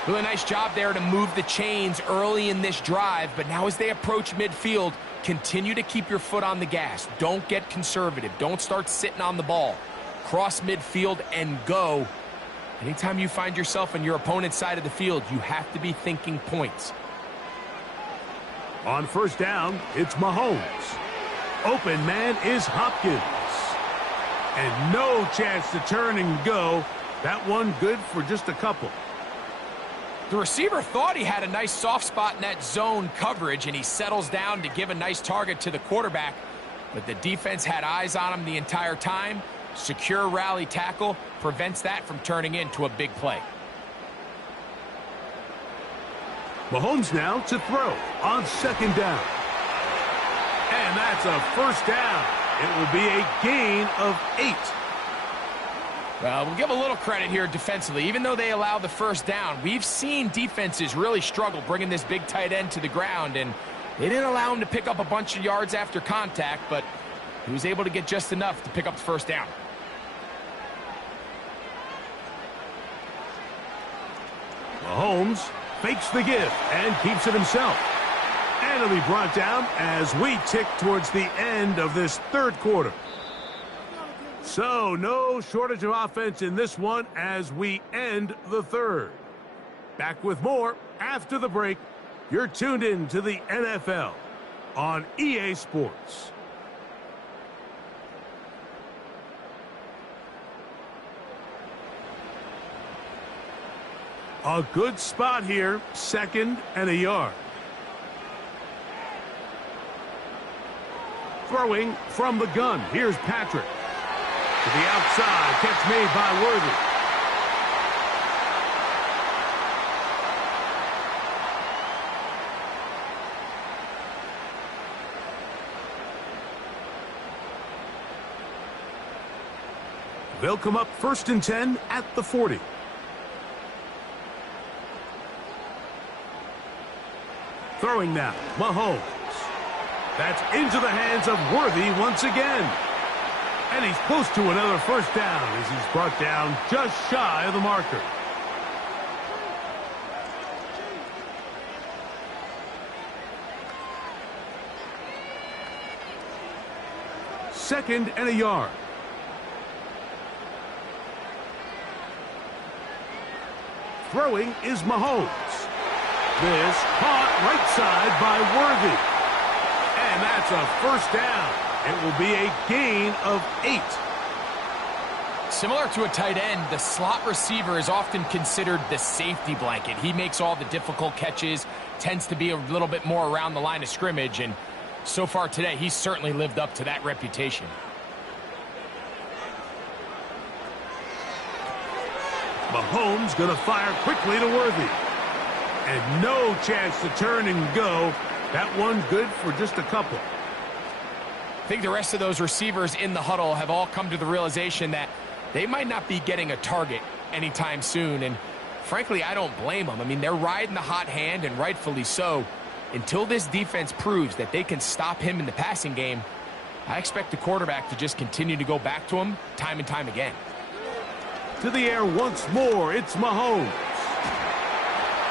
Really nice job there to move the chains early in this drive, but now as they approach midfield, continue to keep your foot on the gas. Don't get conservative. Don't start sitting on the ball. Cross midfield and go. Anytime you find yourself on your opponent's side of the field, you have to be thinking points. On 1st down, it's Mahomes. Open man is Hopkins. And no chance to turn and go. That one good for just a couple. The receiver thought he had a nice soft spot in that zone coverage, and he settles down to give a nice target to the quarterback. But the defense had eyes on him the entire time. Secure rally tackle prevents that from turning into a big play. Mahomes now to throw on 2nd down. And that's a 1st down. It will be a gain of 8. Well, we'll give a little credit here defensively. Even though they allow the 1st down, we've seen defenses really struggle bringing this big tight end to the ground, and they didn't allow him to pick up a bunch of yards after contact, but he was able to get just enough to pick up the 1st down. Mahomes fakes the give and keeps it himself. And it'll be brought down as we tick towards the end of this 3rd quarter. So no shortage of offense in this one as we end the 3rd. Back with more after the break. You're tuned in to the NFL on EA Sports. A good spot here, 2nd and a yard. Throwing from the gun. Here's Patrick. To the outside. Catch made by Worthy. They'll come up 1st and 10 at the 40. Throwing now, Mahomes. That's into the hands of Worthy once again. And he's close to another first down as he's brought down just shy of the marker. Second and a yard. Throwing is Mahomes. This caught right side by Worthy. And that's a first down. It will be a gain of 8. Similar to a tight end, the slot receiver is often considered the safety blanket. He makes all the difficult catches, tends to be a little bit more around the line of scrimmage, and so far today, he's certainly lived up to that reputation. Mahomes going to fire quickly to Worthy. And no chance to turn and go. That one good for just a couple. I think the rest of those receivers in the huddle have all come to the realization that they might not be getting a target anytime soon. And frankly, I don't blame them. I mean, they're riding the hot hand, and rightfully so. Until this defense proves that they can stop him in the passing game, I expect the quarterback to just continue to go back to him time and time again. To the air once more, it's Mahomes.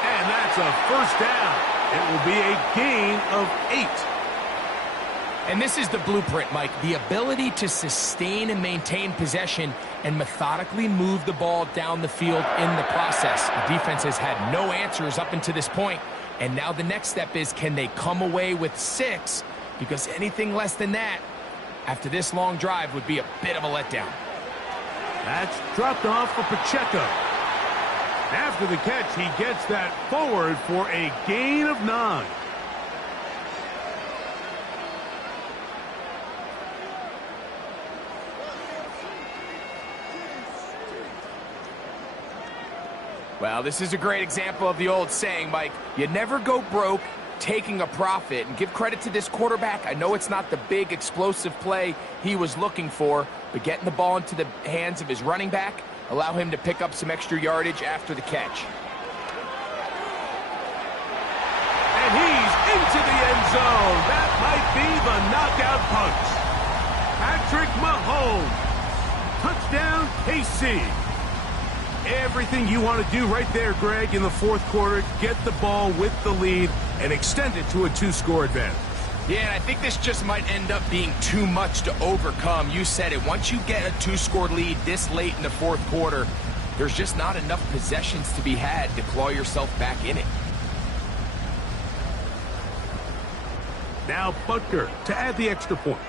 And that's a first down. It will be a gain of 8. And this is the blueprint, Mike. The ability to sustain and maintain possession and methodically move the ball down the field in the process. The defense has had no answers up until this point, and now the next step is, can they come away with 6? Because anything less than that, after this long drive, would be a bit of a letdown. That's dropped off for Pacheco. After the catch, he gets that forward for a gain of 9. Well, this is a great example of the old saying, Mike. You never go broke taking a profit. And give credit to this quarterback. I know it's not the big explosive play he was looking for, but getting the ball into the hands of his running back allow him to pick up some extra yardage after the catch. And he's into the end zone. That might be the knockout punch. Patrick Mahomes. Touchdown, KC. Everything you want to do right there, Greg, in the 4th quarter. Get the ball with the lead and extend it to a 2-score advantage. Yeah, and I think this just might end up being too much to overcome. You said it. Once you get a 2-score lead this late in the 4th quarter, there's just not enough possessions to be had to claw yourself back in it. Now Butker to add the extra point.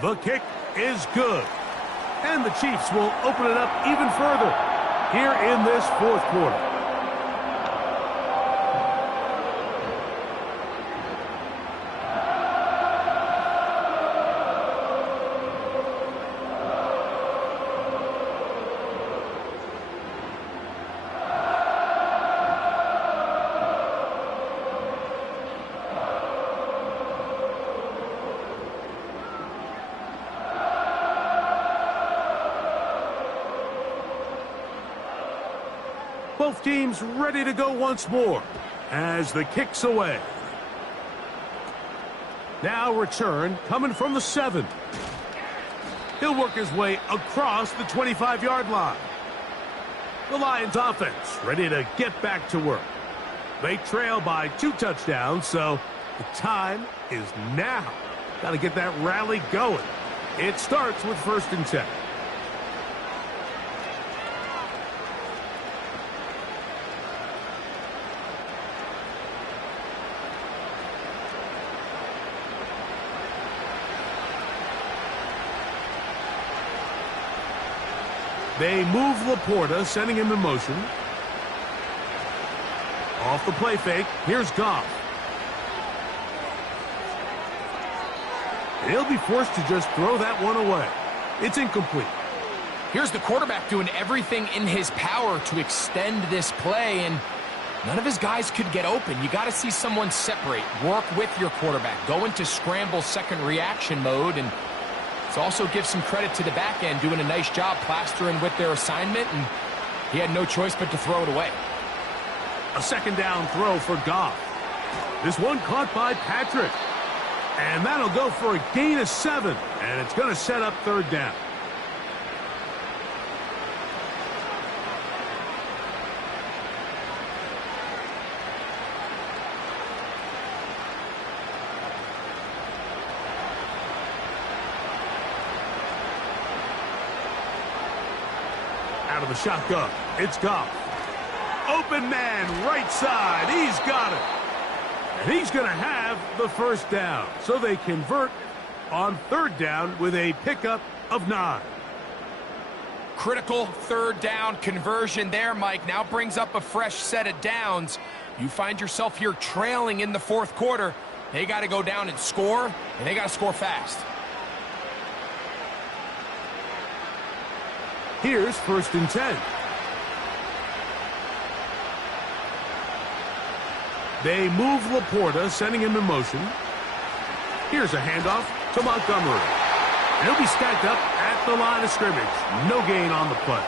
The kick is good. And the Chiefs will open it up even further here in this 4th quarter. Both teams ready to go once more as the kick's away. Now return coming from the 7. He'll work his way across the 25-yard line. The Lions offense ready to get back to work. They trail by 2 touchdowns, so the time is now. Got to get that rally going. It starts with 1st and 10. They move Laporta, sending him in motion. Off the play fake, here's Goff. He'll be forced to just throw that one away. It's incomplete. Here's the quarterback doing everything in his power to extend this play, and none of his guys could get open. You got to see someone separate, work with your quarterback, go into scramble second reaction mode, and it also gives some credit to the back end doing a nice job plastering with their assignment, and he had no choice but to throw it away. A second down throw for Goff. This one caught by Patrick. And that'll go for a gain of 7. And it's going to set up third down. Out of the shotgun, it's Goff. Open man, right side. He's got it. And he's going to have the first down. So they convert on third down with a pickup of 9. Critical third down conversion there, Mike. Now brings up a fresh set of downs. You find yourself here trailing in the fourth quarter. They got to go down and score, and they got to score fast. Here's 1st and 10. They move Laporta, sending him in motion. Here's a handoff to Montgomery. And he'll be stacked up at the line of scrimmage. No gain on the play.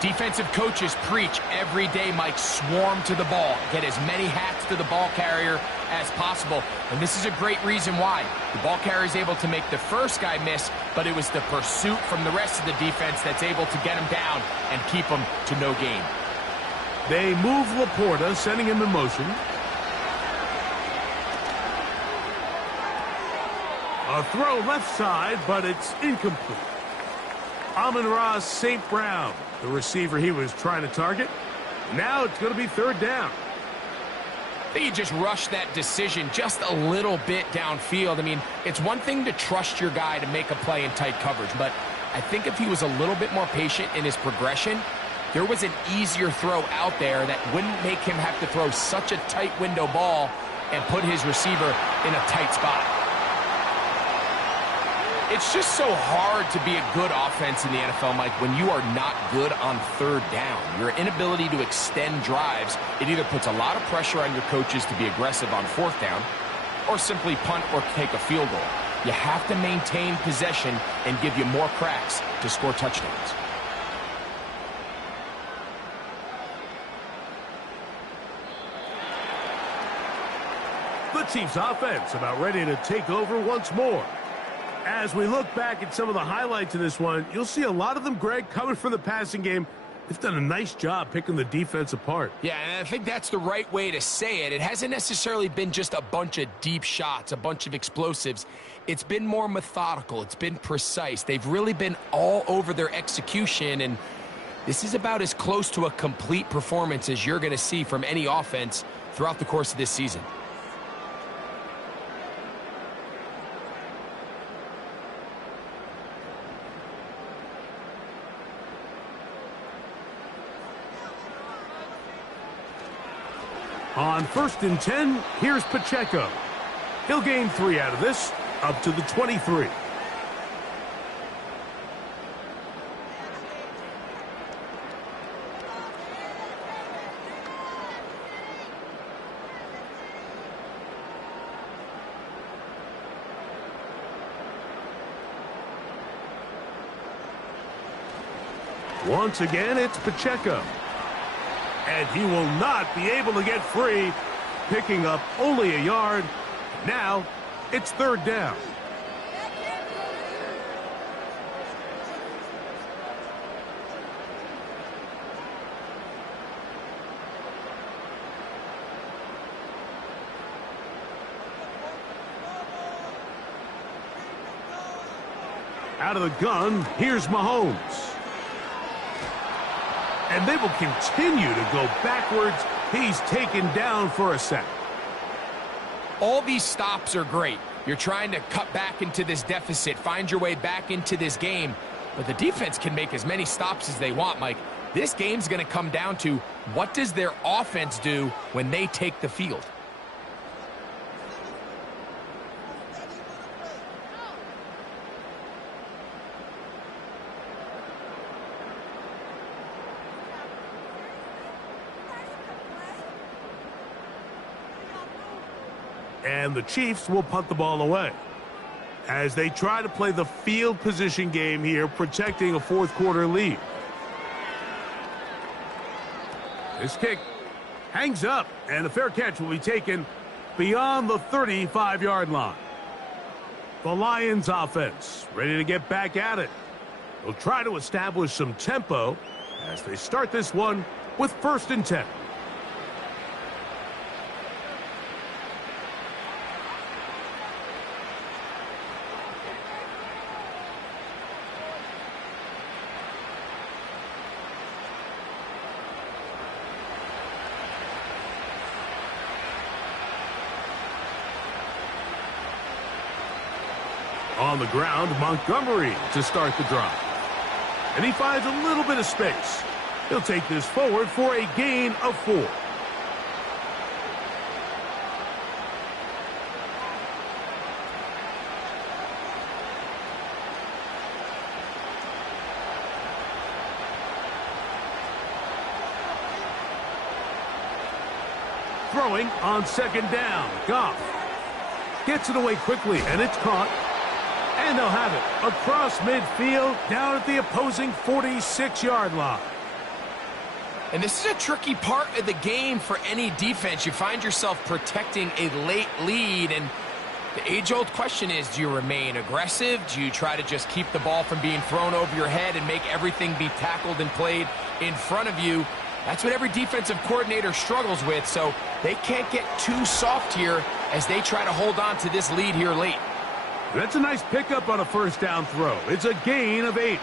Defensive coaches preach every day, Mike, swarm to the ball. Get as many hats to the ball carrier as possible. And this is a great reason why. The ball carrier is able to make the first guy miss, but it was the pursuit from the rest of the defense that's able to get him down and keep him to no gain. They move Laporta, sending him in motion. A throw left side, but it's incomplete. Amon-Ra St. Brown, the receiver he was trying to target. Now it's going to be third down. I think you just rushed that decision just a little bit downfield. I mean, it's one thing to trust your guy to make a play in tight coverage, but I think if he was a little bit more patient in his progression, there was an easier throw out there that wouldn't make him have to throw such a tight window ball and put his receiver in a tight spot. It's just so hard to be a good offense in the NFL, Mike, when you are not good on third down. Your inability to extend drives, it either puts a lot of pressure on your coaches to be aggressive on fourth down or simply punt or take a field goal. You have to maintain possession and give you more cracks to score touchdowns. The Chiefs offense about ready to take over once more. As we look back at some of the highlights of this one, you'll see a lot of them, Greg, coming from the passing game. They've done a nice job picking the defense apart. Yeah, and I think that's the right way to say it. It hasn't necessarily been just a bunch of deep shots, a bunch of explosives. It's been more methodical. It's been precise. They've really been all over their execution, and this is about as close to a complete performance as you're going to see from any offense throughout the course of this season. On 1st and 10, here's Pacheco. He'll gain 3 out of this, up to the 23. Once again, it's Pacheco. And he will not be able to get free, picking up only a yard. Now, it's third down. Out of the gun, here's Mahomes. And they will continue to go backwards. He's taken down for a sack. All these stops are great. You're trying to cut back into this deficit, find your way back into this game. but the defense can make as many stops as they want, Mike. This game's going to come down to what does their offense do when they take the field. And the Chiefs will punt the ball away as they try to play the field position game here, protecting a fourth-quarter lead. This kick hangs up, and a fair catch will be taken beyond the 35-yard line. The Lions offense ready to get back at it. They'll try to establish some tempo as they start this one with 1st and 10. On the ground, Montgomery to start the drive. And he finds a little bit of space. He'll take this forward for a gain of 4. Throwing on 2nd down. Goff gets it away quickly, and it's caught. And they'll have it across midfield down at the opposing 46-yard line. And this is a tricky part of the game for any defense. You find yourself protecting a late lead, and the age-old question is, do you remain aggressive? Do you try to just keep the ball from being thrown over your head and make everything be tackled and played in front of you? That's what every defensive coordinator struggles with, so they can't get too soft here as they try to hold on to this lead here late. That's a nice pickup on a 1st down throw. It's a gain of 8.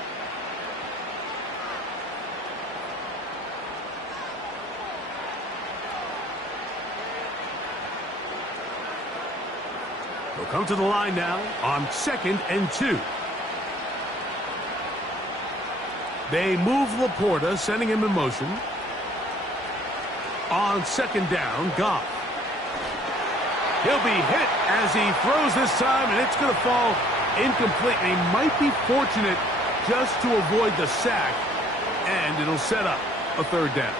They'll come to the line now on 2nd and 2. They move Laporta, sending him in motion. On 2nd down, Goff. He'll be hit as he throws this time, and it's going to fall incomplete. And he might be fortunate just to avoid the sack, and it'll set up a 3rd down.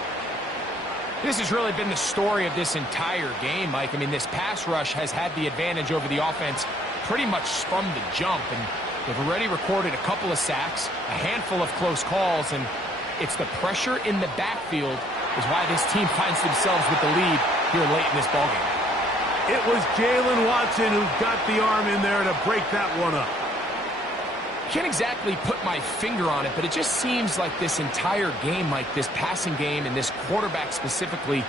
This has really been the story of this entire game, Mike. I mean, this pass rush has had the advantage over the offense pretty much from the jump, and they've already recorded a couple of sacks, a handful of close calls, and it's the pressure in the backfield is why this team finds themselves with the lead here late in this ballgame. It was Jalen Watson who got the arm in there to break that one up. Can't exactly put my finger on it, but it just seems like this entire game, like this passing game and this quarterback specifically,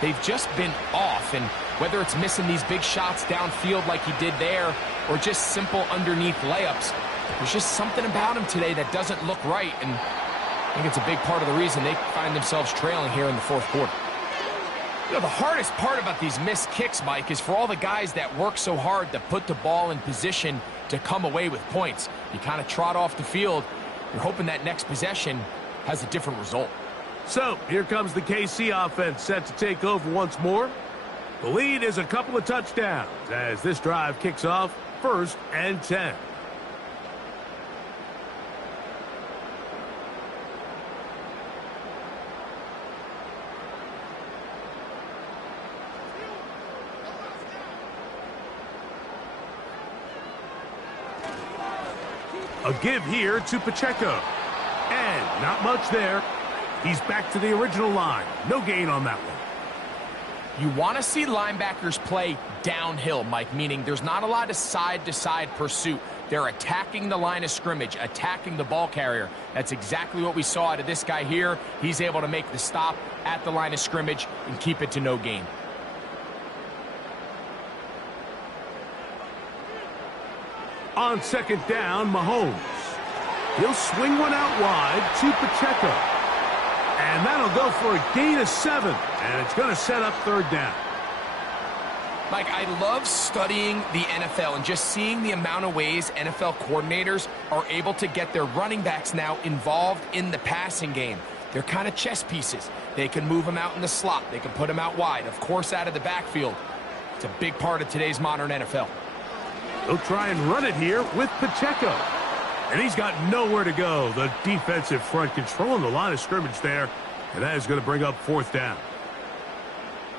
they've just been off. And whether it's missing these big shots downfield like he did there or just simple underneath layups, there's just something about him today that doesn't look right. And I think it's a big part of the reason they find themselves trailing here in the 4th quarter. You know, the hardest part about these missed kicks, Mike, is for all the guys that work so hard to put the ball in position to come away with points. You kind of trot off the field. You're hoping that next possession has a different result. So, here comes the KC offense set to take over once more. The lead is a couple of touchdowns as this drive kicks off 1st and 10. A give here to Pacheco. And not much there. He's back to the original line. No gain on that one. You want to see linebackers play downhill, Mike, meaning there's not a lot of side-to-side pursuit. They're attacking the line of scrimmage, attacking the ball carrier. That's exactly what we saw out of this guy here. He's able to make the stop at the line of scrimmage and keep it to no gain. On 2nd down, Mahomes. He'll swing one out wide to Pacheco. And that'll go for a gain of 7. And it's going to set up 3rd down. Mike, I love studying the NFL and just seeing the amount of ways NFL coordinators are able to get their running backs now involved in the passing game. They're kind of chess pieces. They can move them out in the slot. They can put them out wide, of course, out of the backfield. It's a big part of today's modern NFL. They'll try and run it here with Pacheco. And he's got nowhere to go. The defensive front controlling the line of scrimmage there. And that is going to bring up 4th down.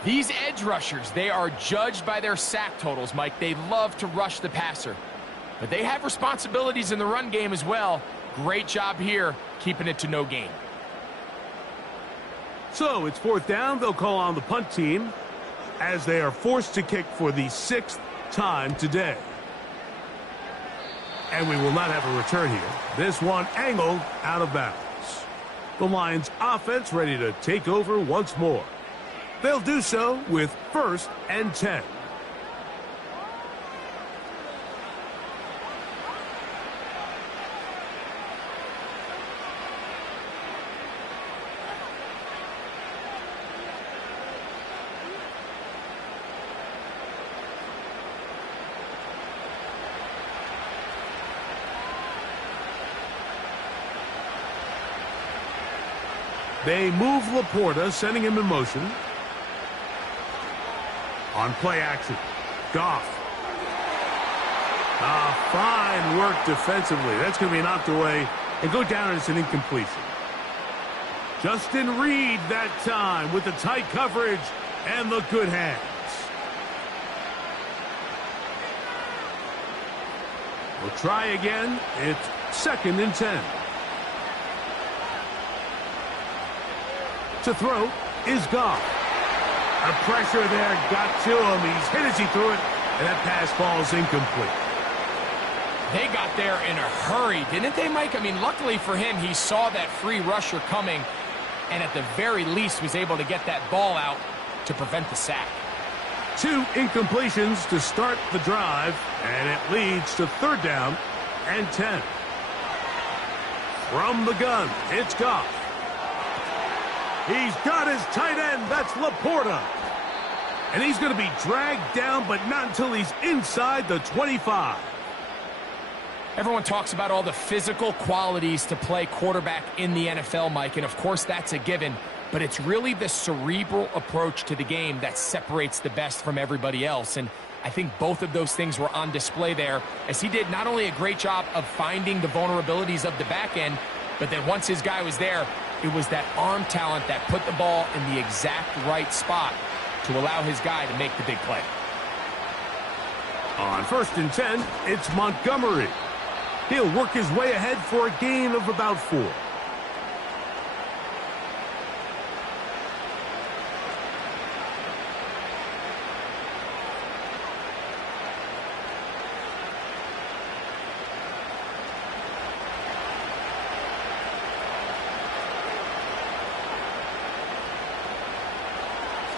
These edge rushers, they are judged by their sack totals, Mike. They love to rush the passer. But they have responsibilities in the run game as well. Great job here, keeping it to no gain. So it's 4th down. They'll call on the punt team as they are forced to kick for the 6th time today. And we will not have a return here. This one angled out of bounds. The Lions offense ready to take over once more. They'll do so with 1st and 10. They move Laporta, sending him in motion. On play action, Goff. Fine work defensively. That's going to be knocked away and go down as an incompletion. Justin Reed that time with the tight coverage and the good hands. We'll try again. It's 2nd and 10. To throw is Goff. The pressure there got to him. He's hit as he threw it, and that pass falls incomplete. They got there in a hurry, didn't they, Mike? I mean, luckily for him, he saw that free rusher coming, and at the very least was able to get that ball out to prevent the sack. 2 incompletions to start the drive, and it leads to 3rd down and 10. From the gun, it's Goff. He's got his tight end. That's Laporta. And he's going to be dragged down, but not until he's inside the 25. Everyone talks about all the physical qualities to play quarterback in the NFL, Mike, and of course that's a given, but it's really the cerebral approach to the game that separates the best from everybody else, and I think both of those things were on display there, as he did not only a great job of finding the vulnerabilities of the back end, but then once his guy was there, it was that arm talent that put the ball in the exact right spot to allow his guy to make the big play. On 1st and 10, it's Montgomery. He'll work his way ahead for a gain of about 4.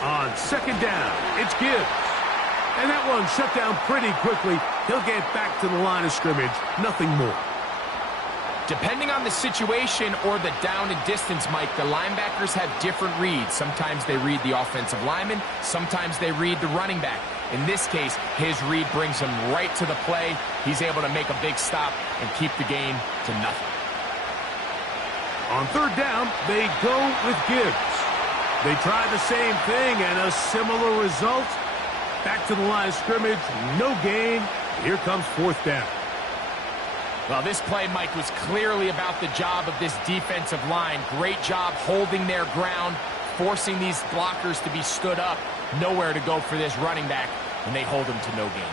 On 2nd down, it's Gibbs. And that one shut down pretty quickly. He'll get back to the line of scrimmage. Nothing more. Depending on the situation or the down and distance, Mike, the linebackers have different reads. Sometimes they read the offensive lineman. Sometimes they read the running back. In this case, his read brings him right to the play. He's able to make a big stop and keep the game to nothing. On 3rd down, they go with Gibbs. They try the same thing and a similar result. Back to the line of scrimmage, no gain. Here comes 4th down. Well, this play, Mike, was clearly about the job of this defensive line. Great job holding their ground, forcing these blockers to be stood up. Nowhere to go for this running back, and they hold him to no gain.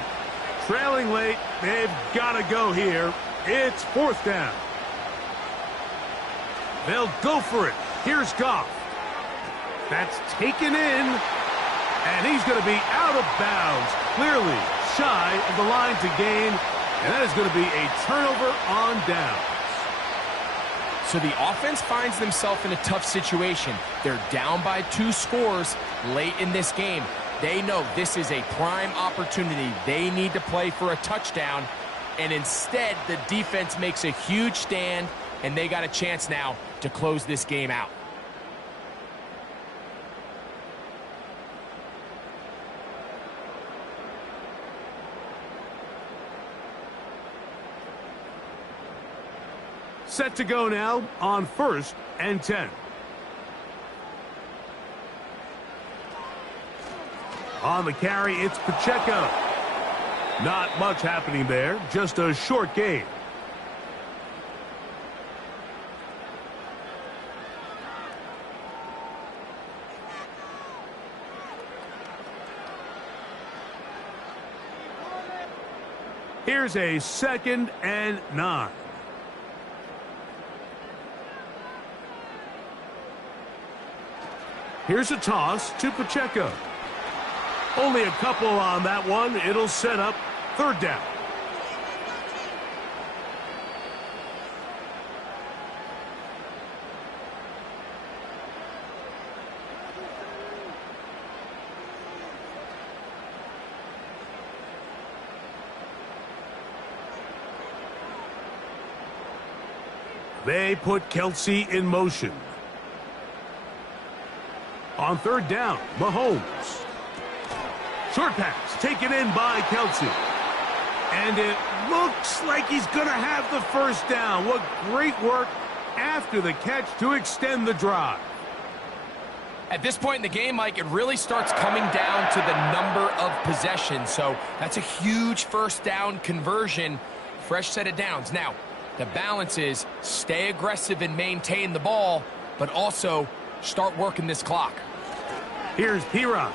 Trailing late, they've got to go here. It's 4th down. They'll go for it. Here's Goff. That's taken in, and he's going to be out of bounds, clearly shy of the line to gain, and that is going to be a turnover on downs. So the offense finds themselves in a tough situation. They're down by 2 scores late in this game. They know this is a prime opportunity. They need to play for a touchdown, and instead the defense makes a huge stand, and they got a chance now to close this game out. Set to go now on 1st and 10. On the carry, it's Pacheco. Not much happening there, just a short gain. Here's a 2nd and 9. Here's a toss to Pacheco. Only a couple on that one. It'll set up 3rd down. They put Kelsey in motion. On 3rd down, Mahomes. Short pass taken in by Kelsey. And it looks like he's going to have the 1st down. What great work after the catch to extend the drive. At this point in the game, Mike, it really starts coming down to the number of possessions. So that's a huge 1st down conversion. Fresh set of downs. Now, the balance is stay aggressive and maintain the ball, but also start working this clock. Here's P-Rock.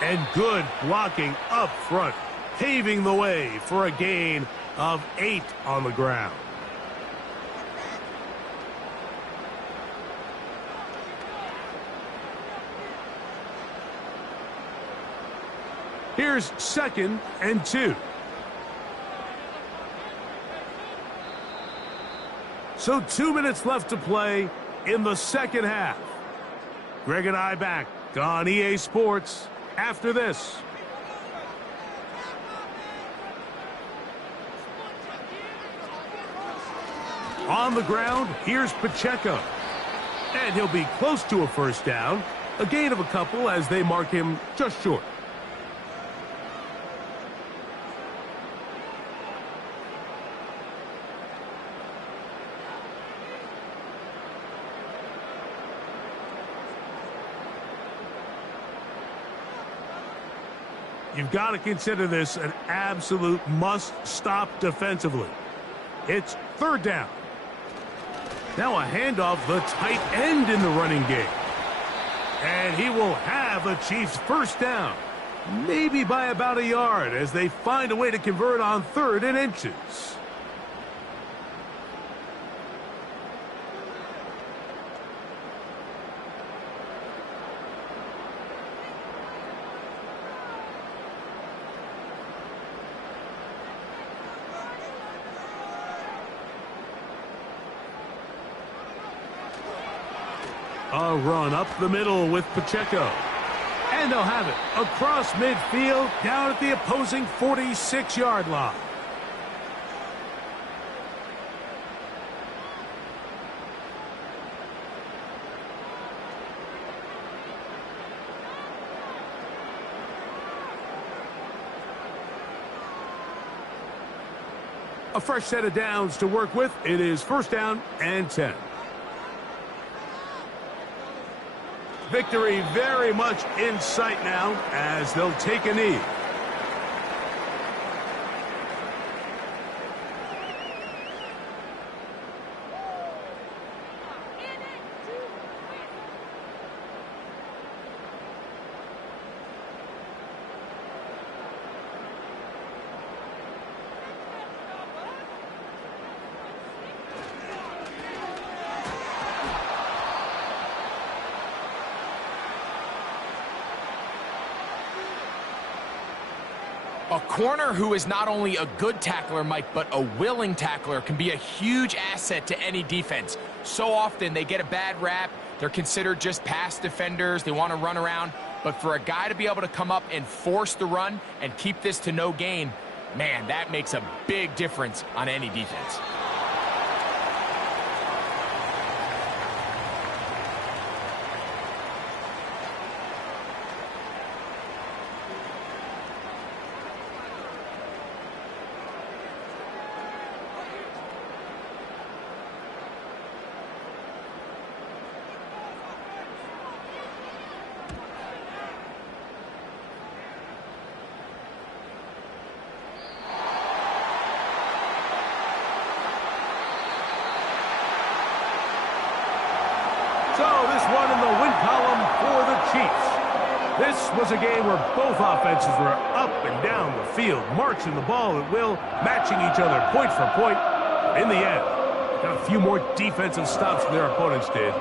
And good blocking up front, paving the way for a gain of 8 on the ground. Here's 2nd and 2. So 2 minutes left to play in the 2nd half. Greg and I back on EA Sports after this. On the ground, here's Pacheco. And he'll be close to a 1st down. A gain of a couple as they mark him just short. You've got to consider this an absolute must-stop defensively. It's 3rd down. Now a handoff, the tight end in the running game. And he will have a Chiefs 1st down. Maybe by about a yard as they find a way to convert on 3rd and inches. A run up the middle with Pacheco. And they'll have it across midfield down at the opposing 46-yard line. A fresh set of downs to work with. It is 1st down and 10. Victory very much in sight now as they'll take a knee. A corner who is not only a good tackler, Mike, but a willing tackler can be a huge asset to any defense. So often they get a bad rap. They're considered just pass defenders. They want to run around. But for a guy to be able to come up and force the run and keep this to no gain, man, that makes a big difference on any defense. was a game where both offenses were up and down the field, marching the ball at will, matching each other point for point. In the end, got a few more defensive stops than their opponents did.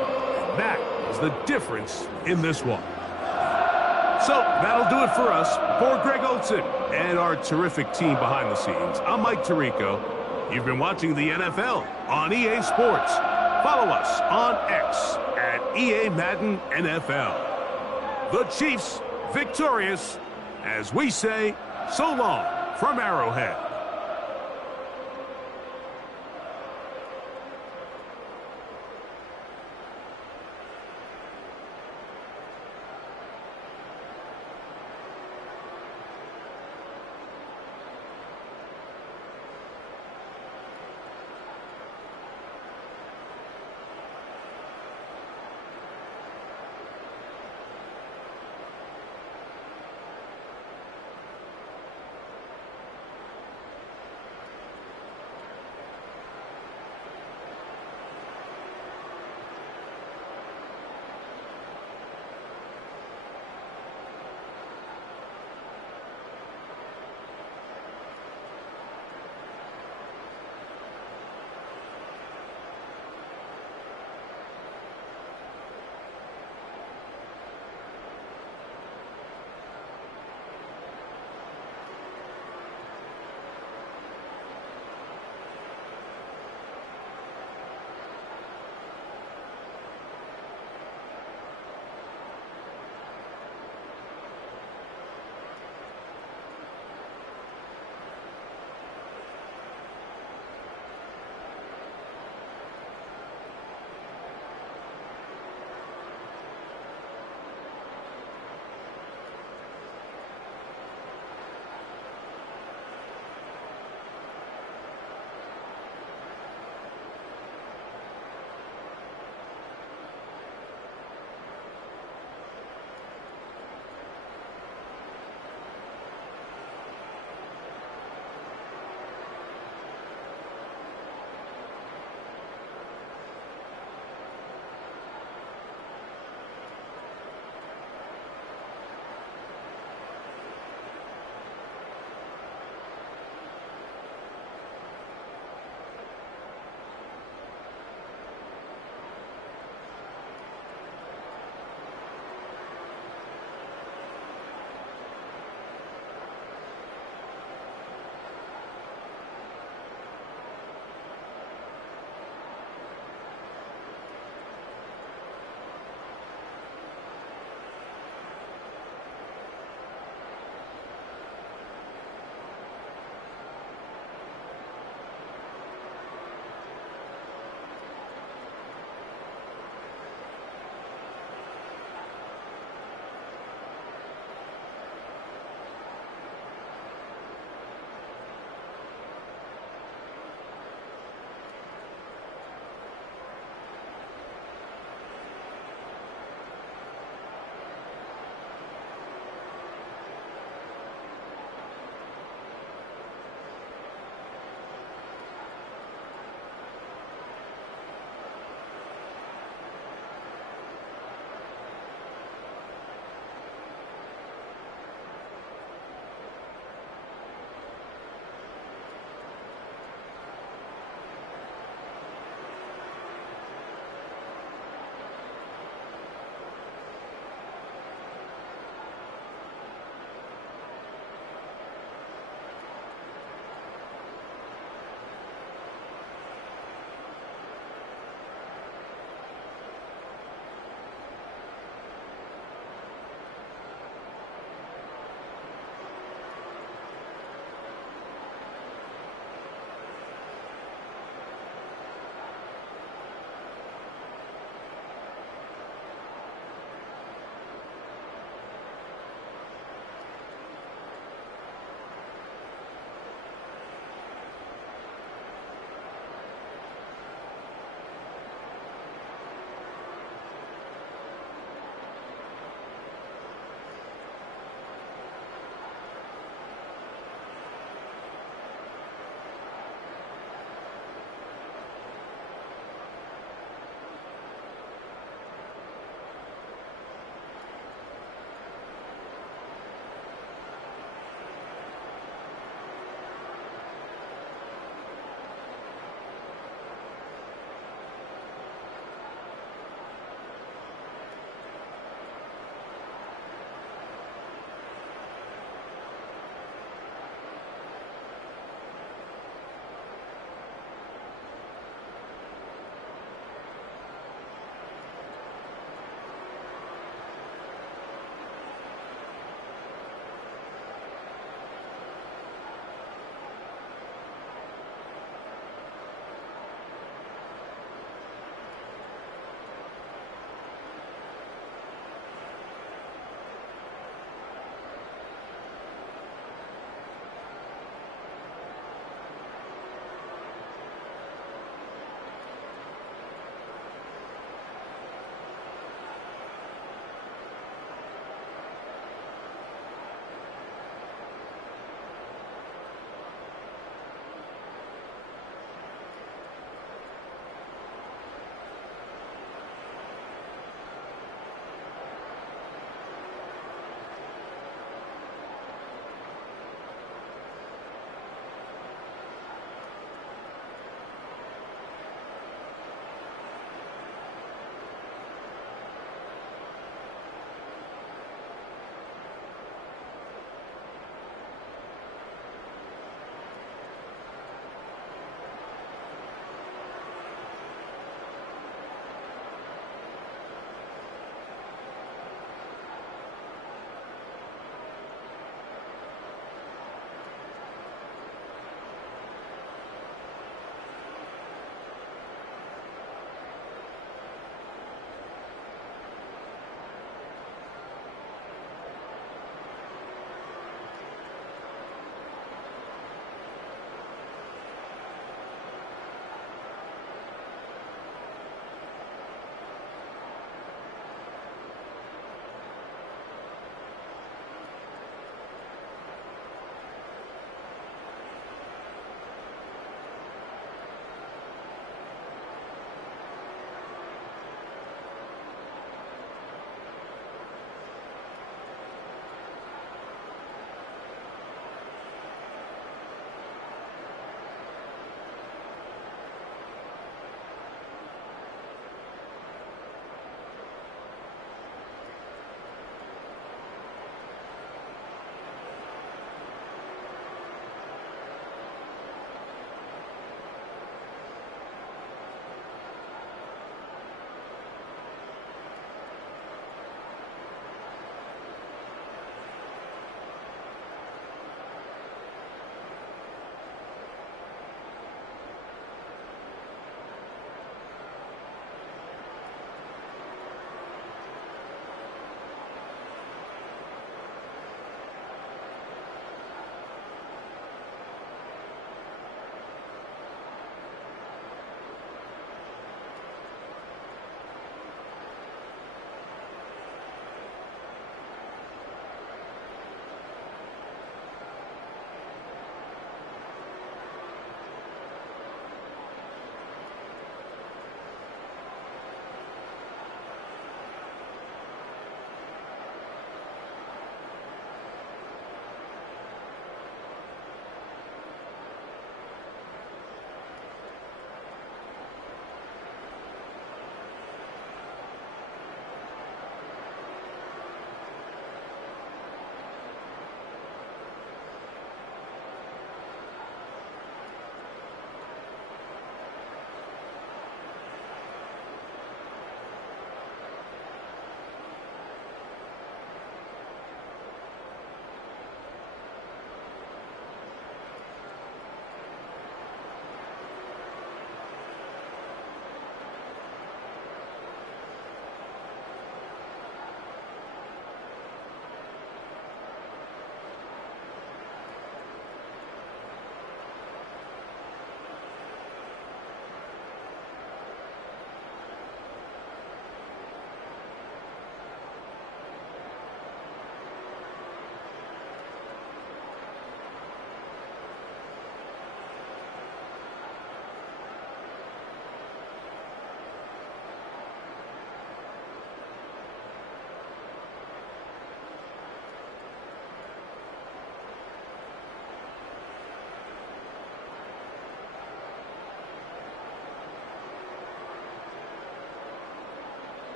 That is the difference in this one. So, that'll do it for us. For Greg Olson and our terrific team behind the scenes, I'm Mike Tirico. You've been watching the NFL on EA Sports. Follow us on X at EA Madden NFL. The Chiefs victorious, as we say, so long from Arrowhead.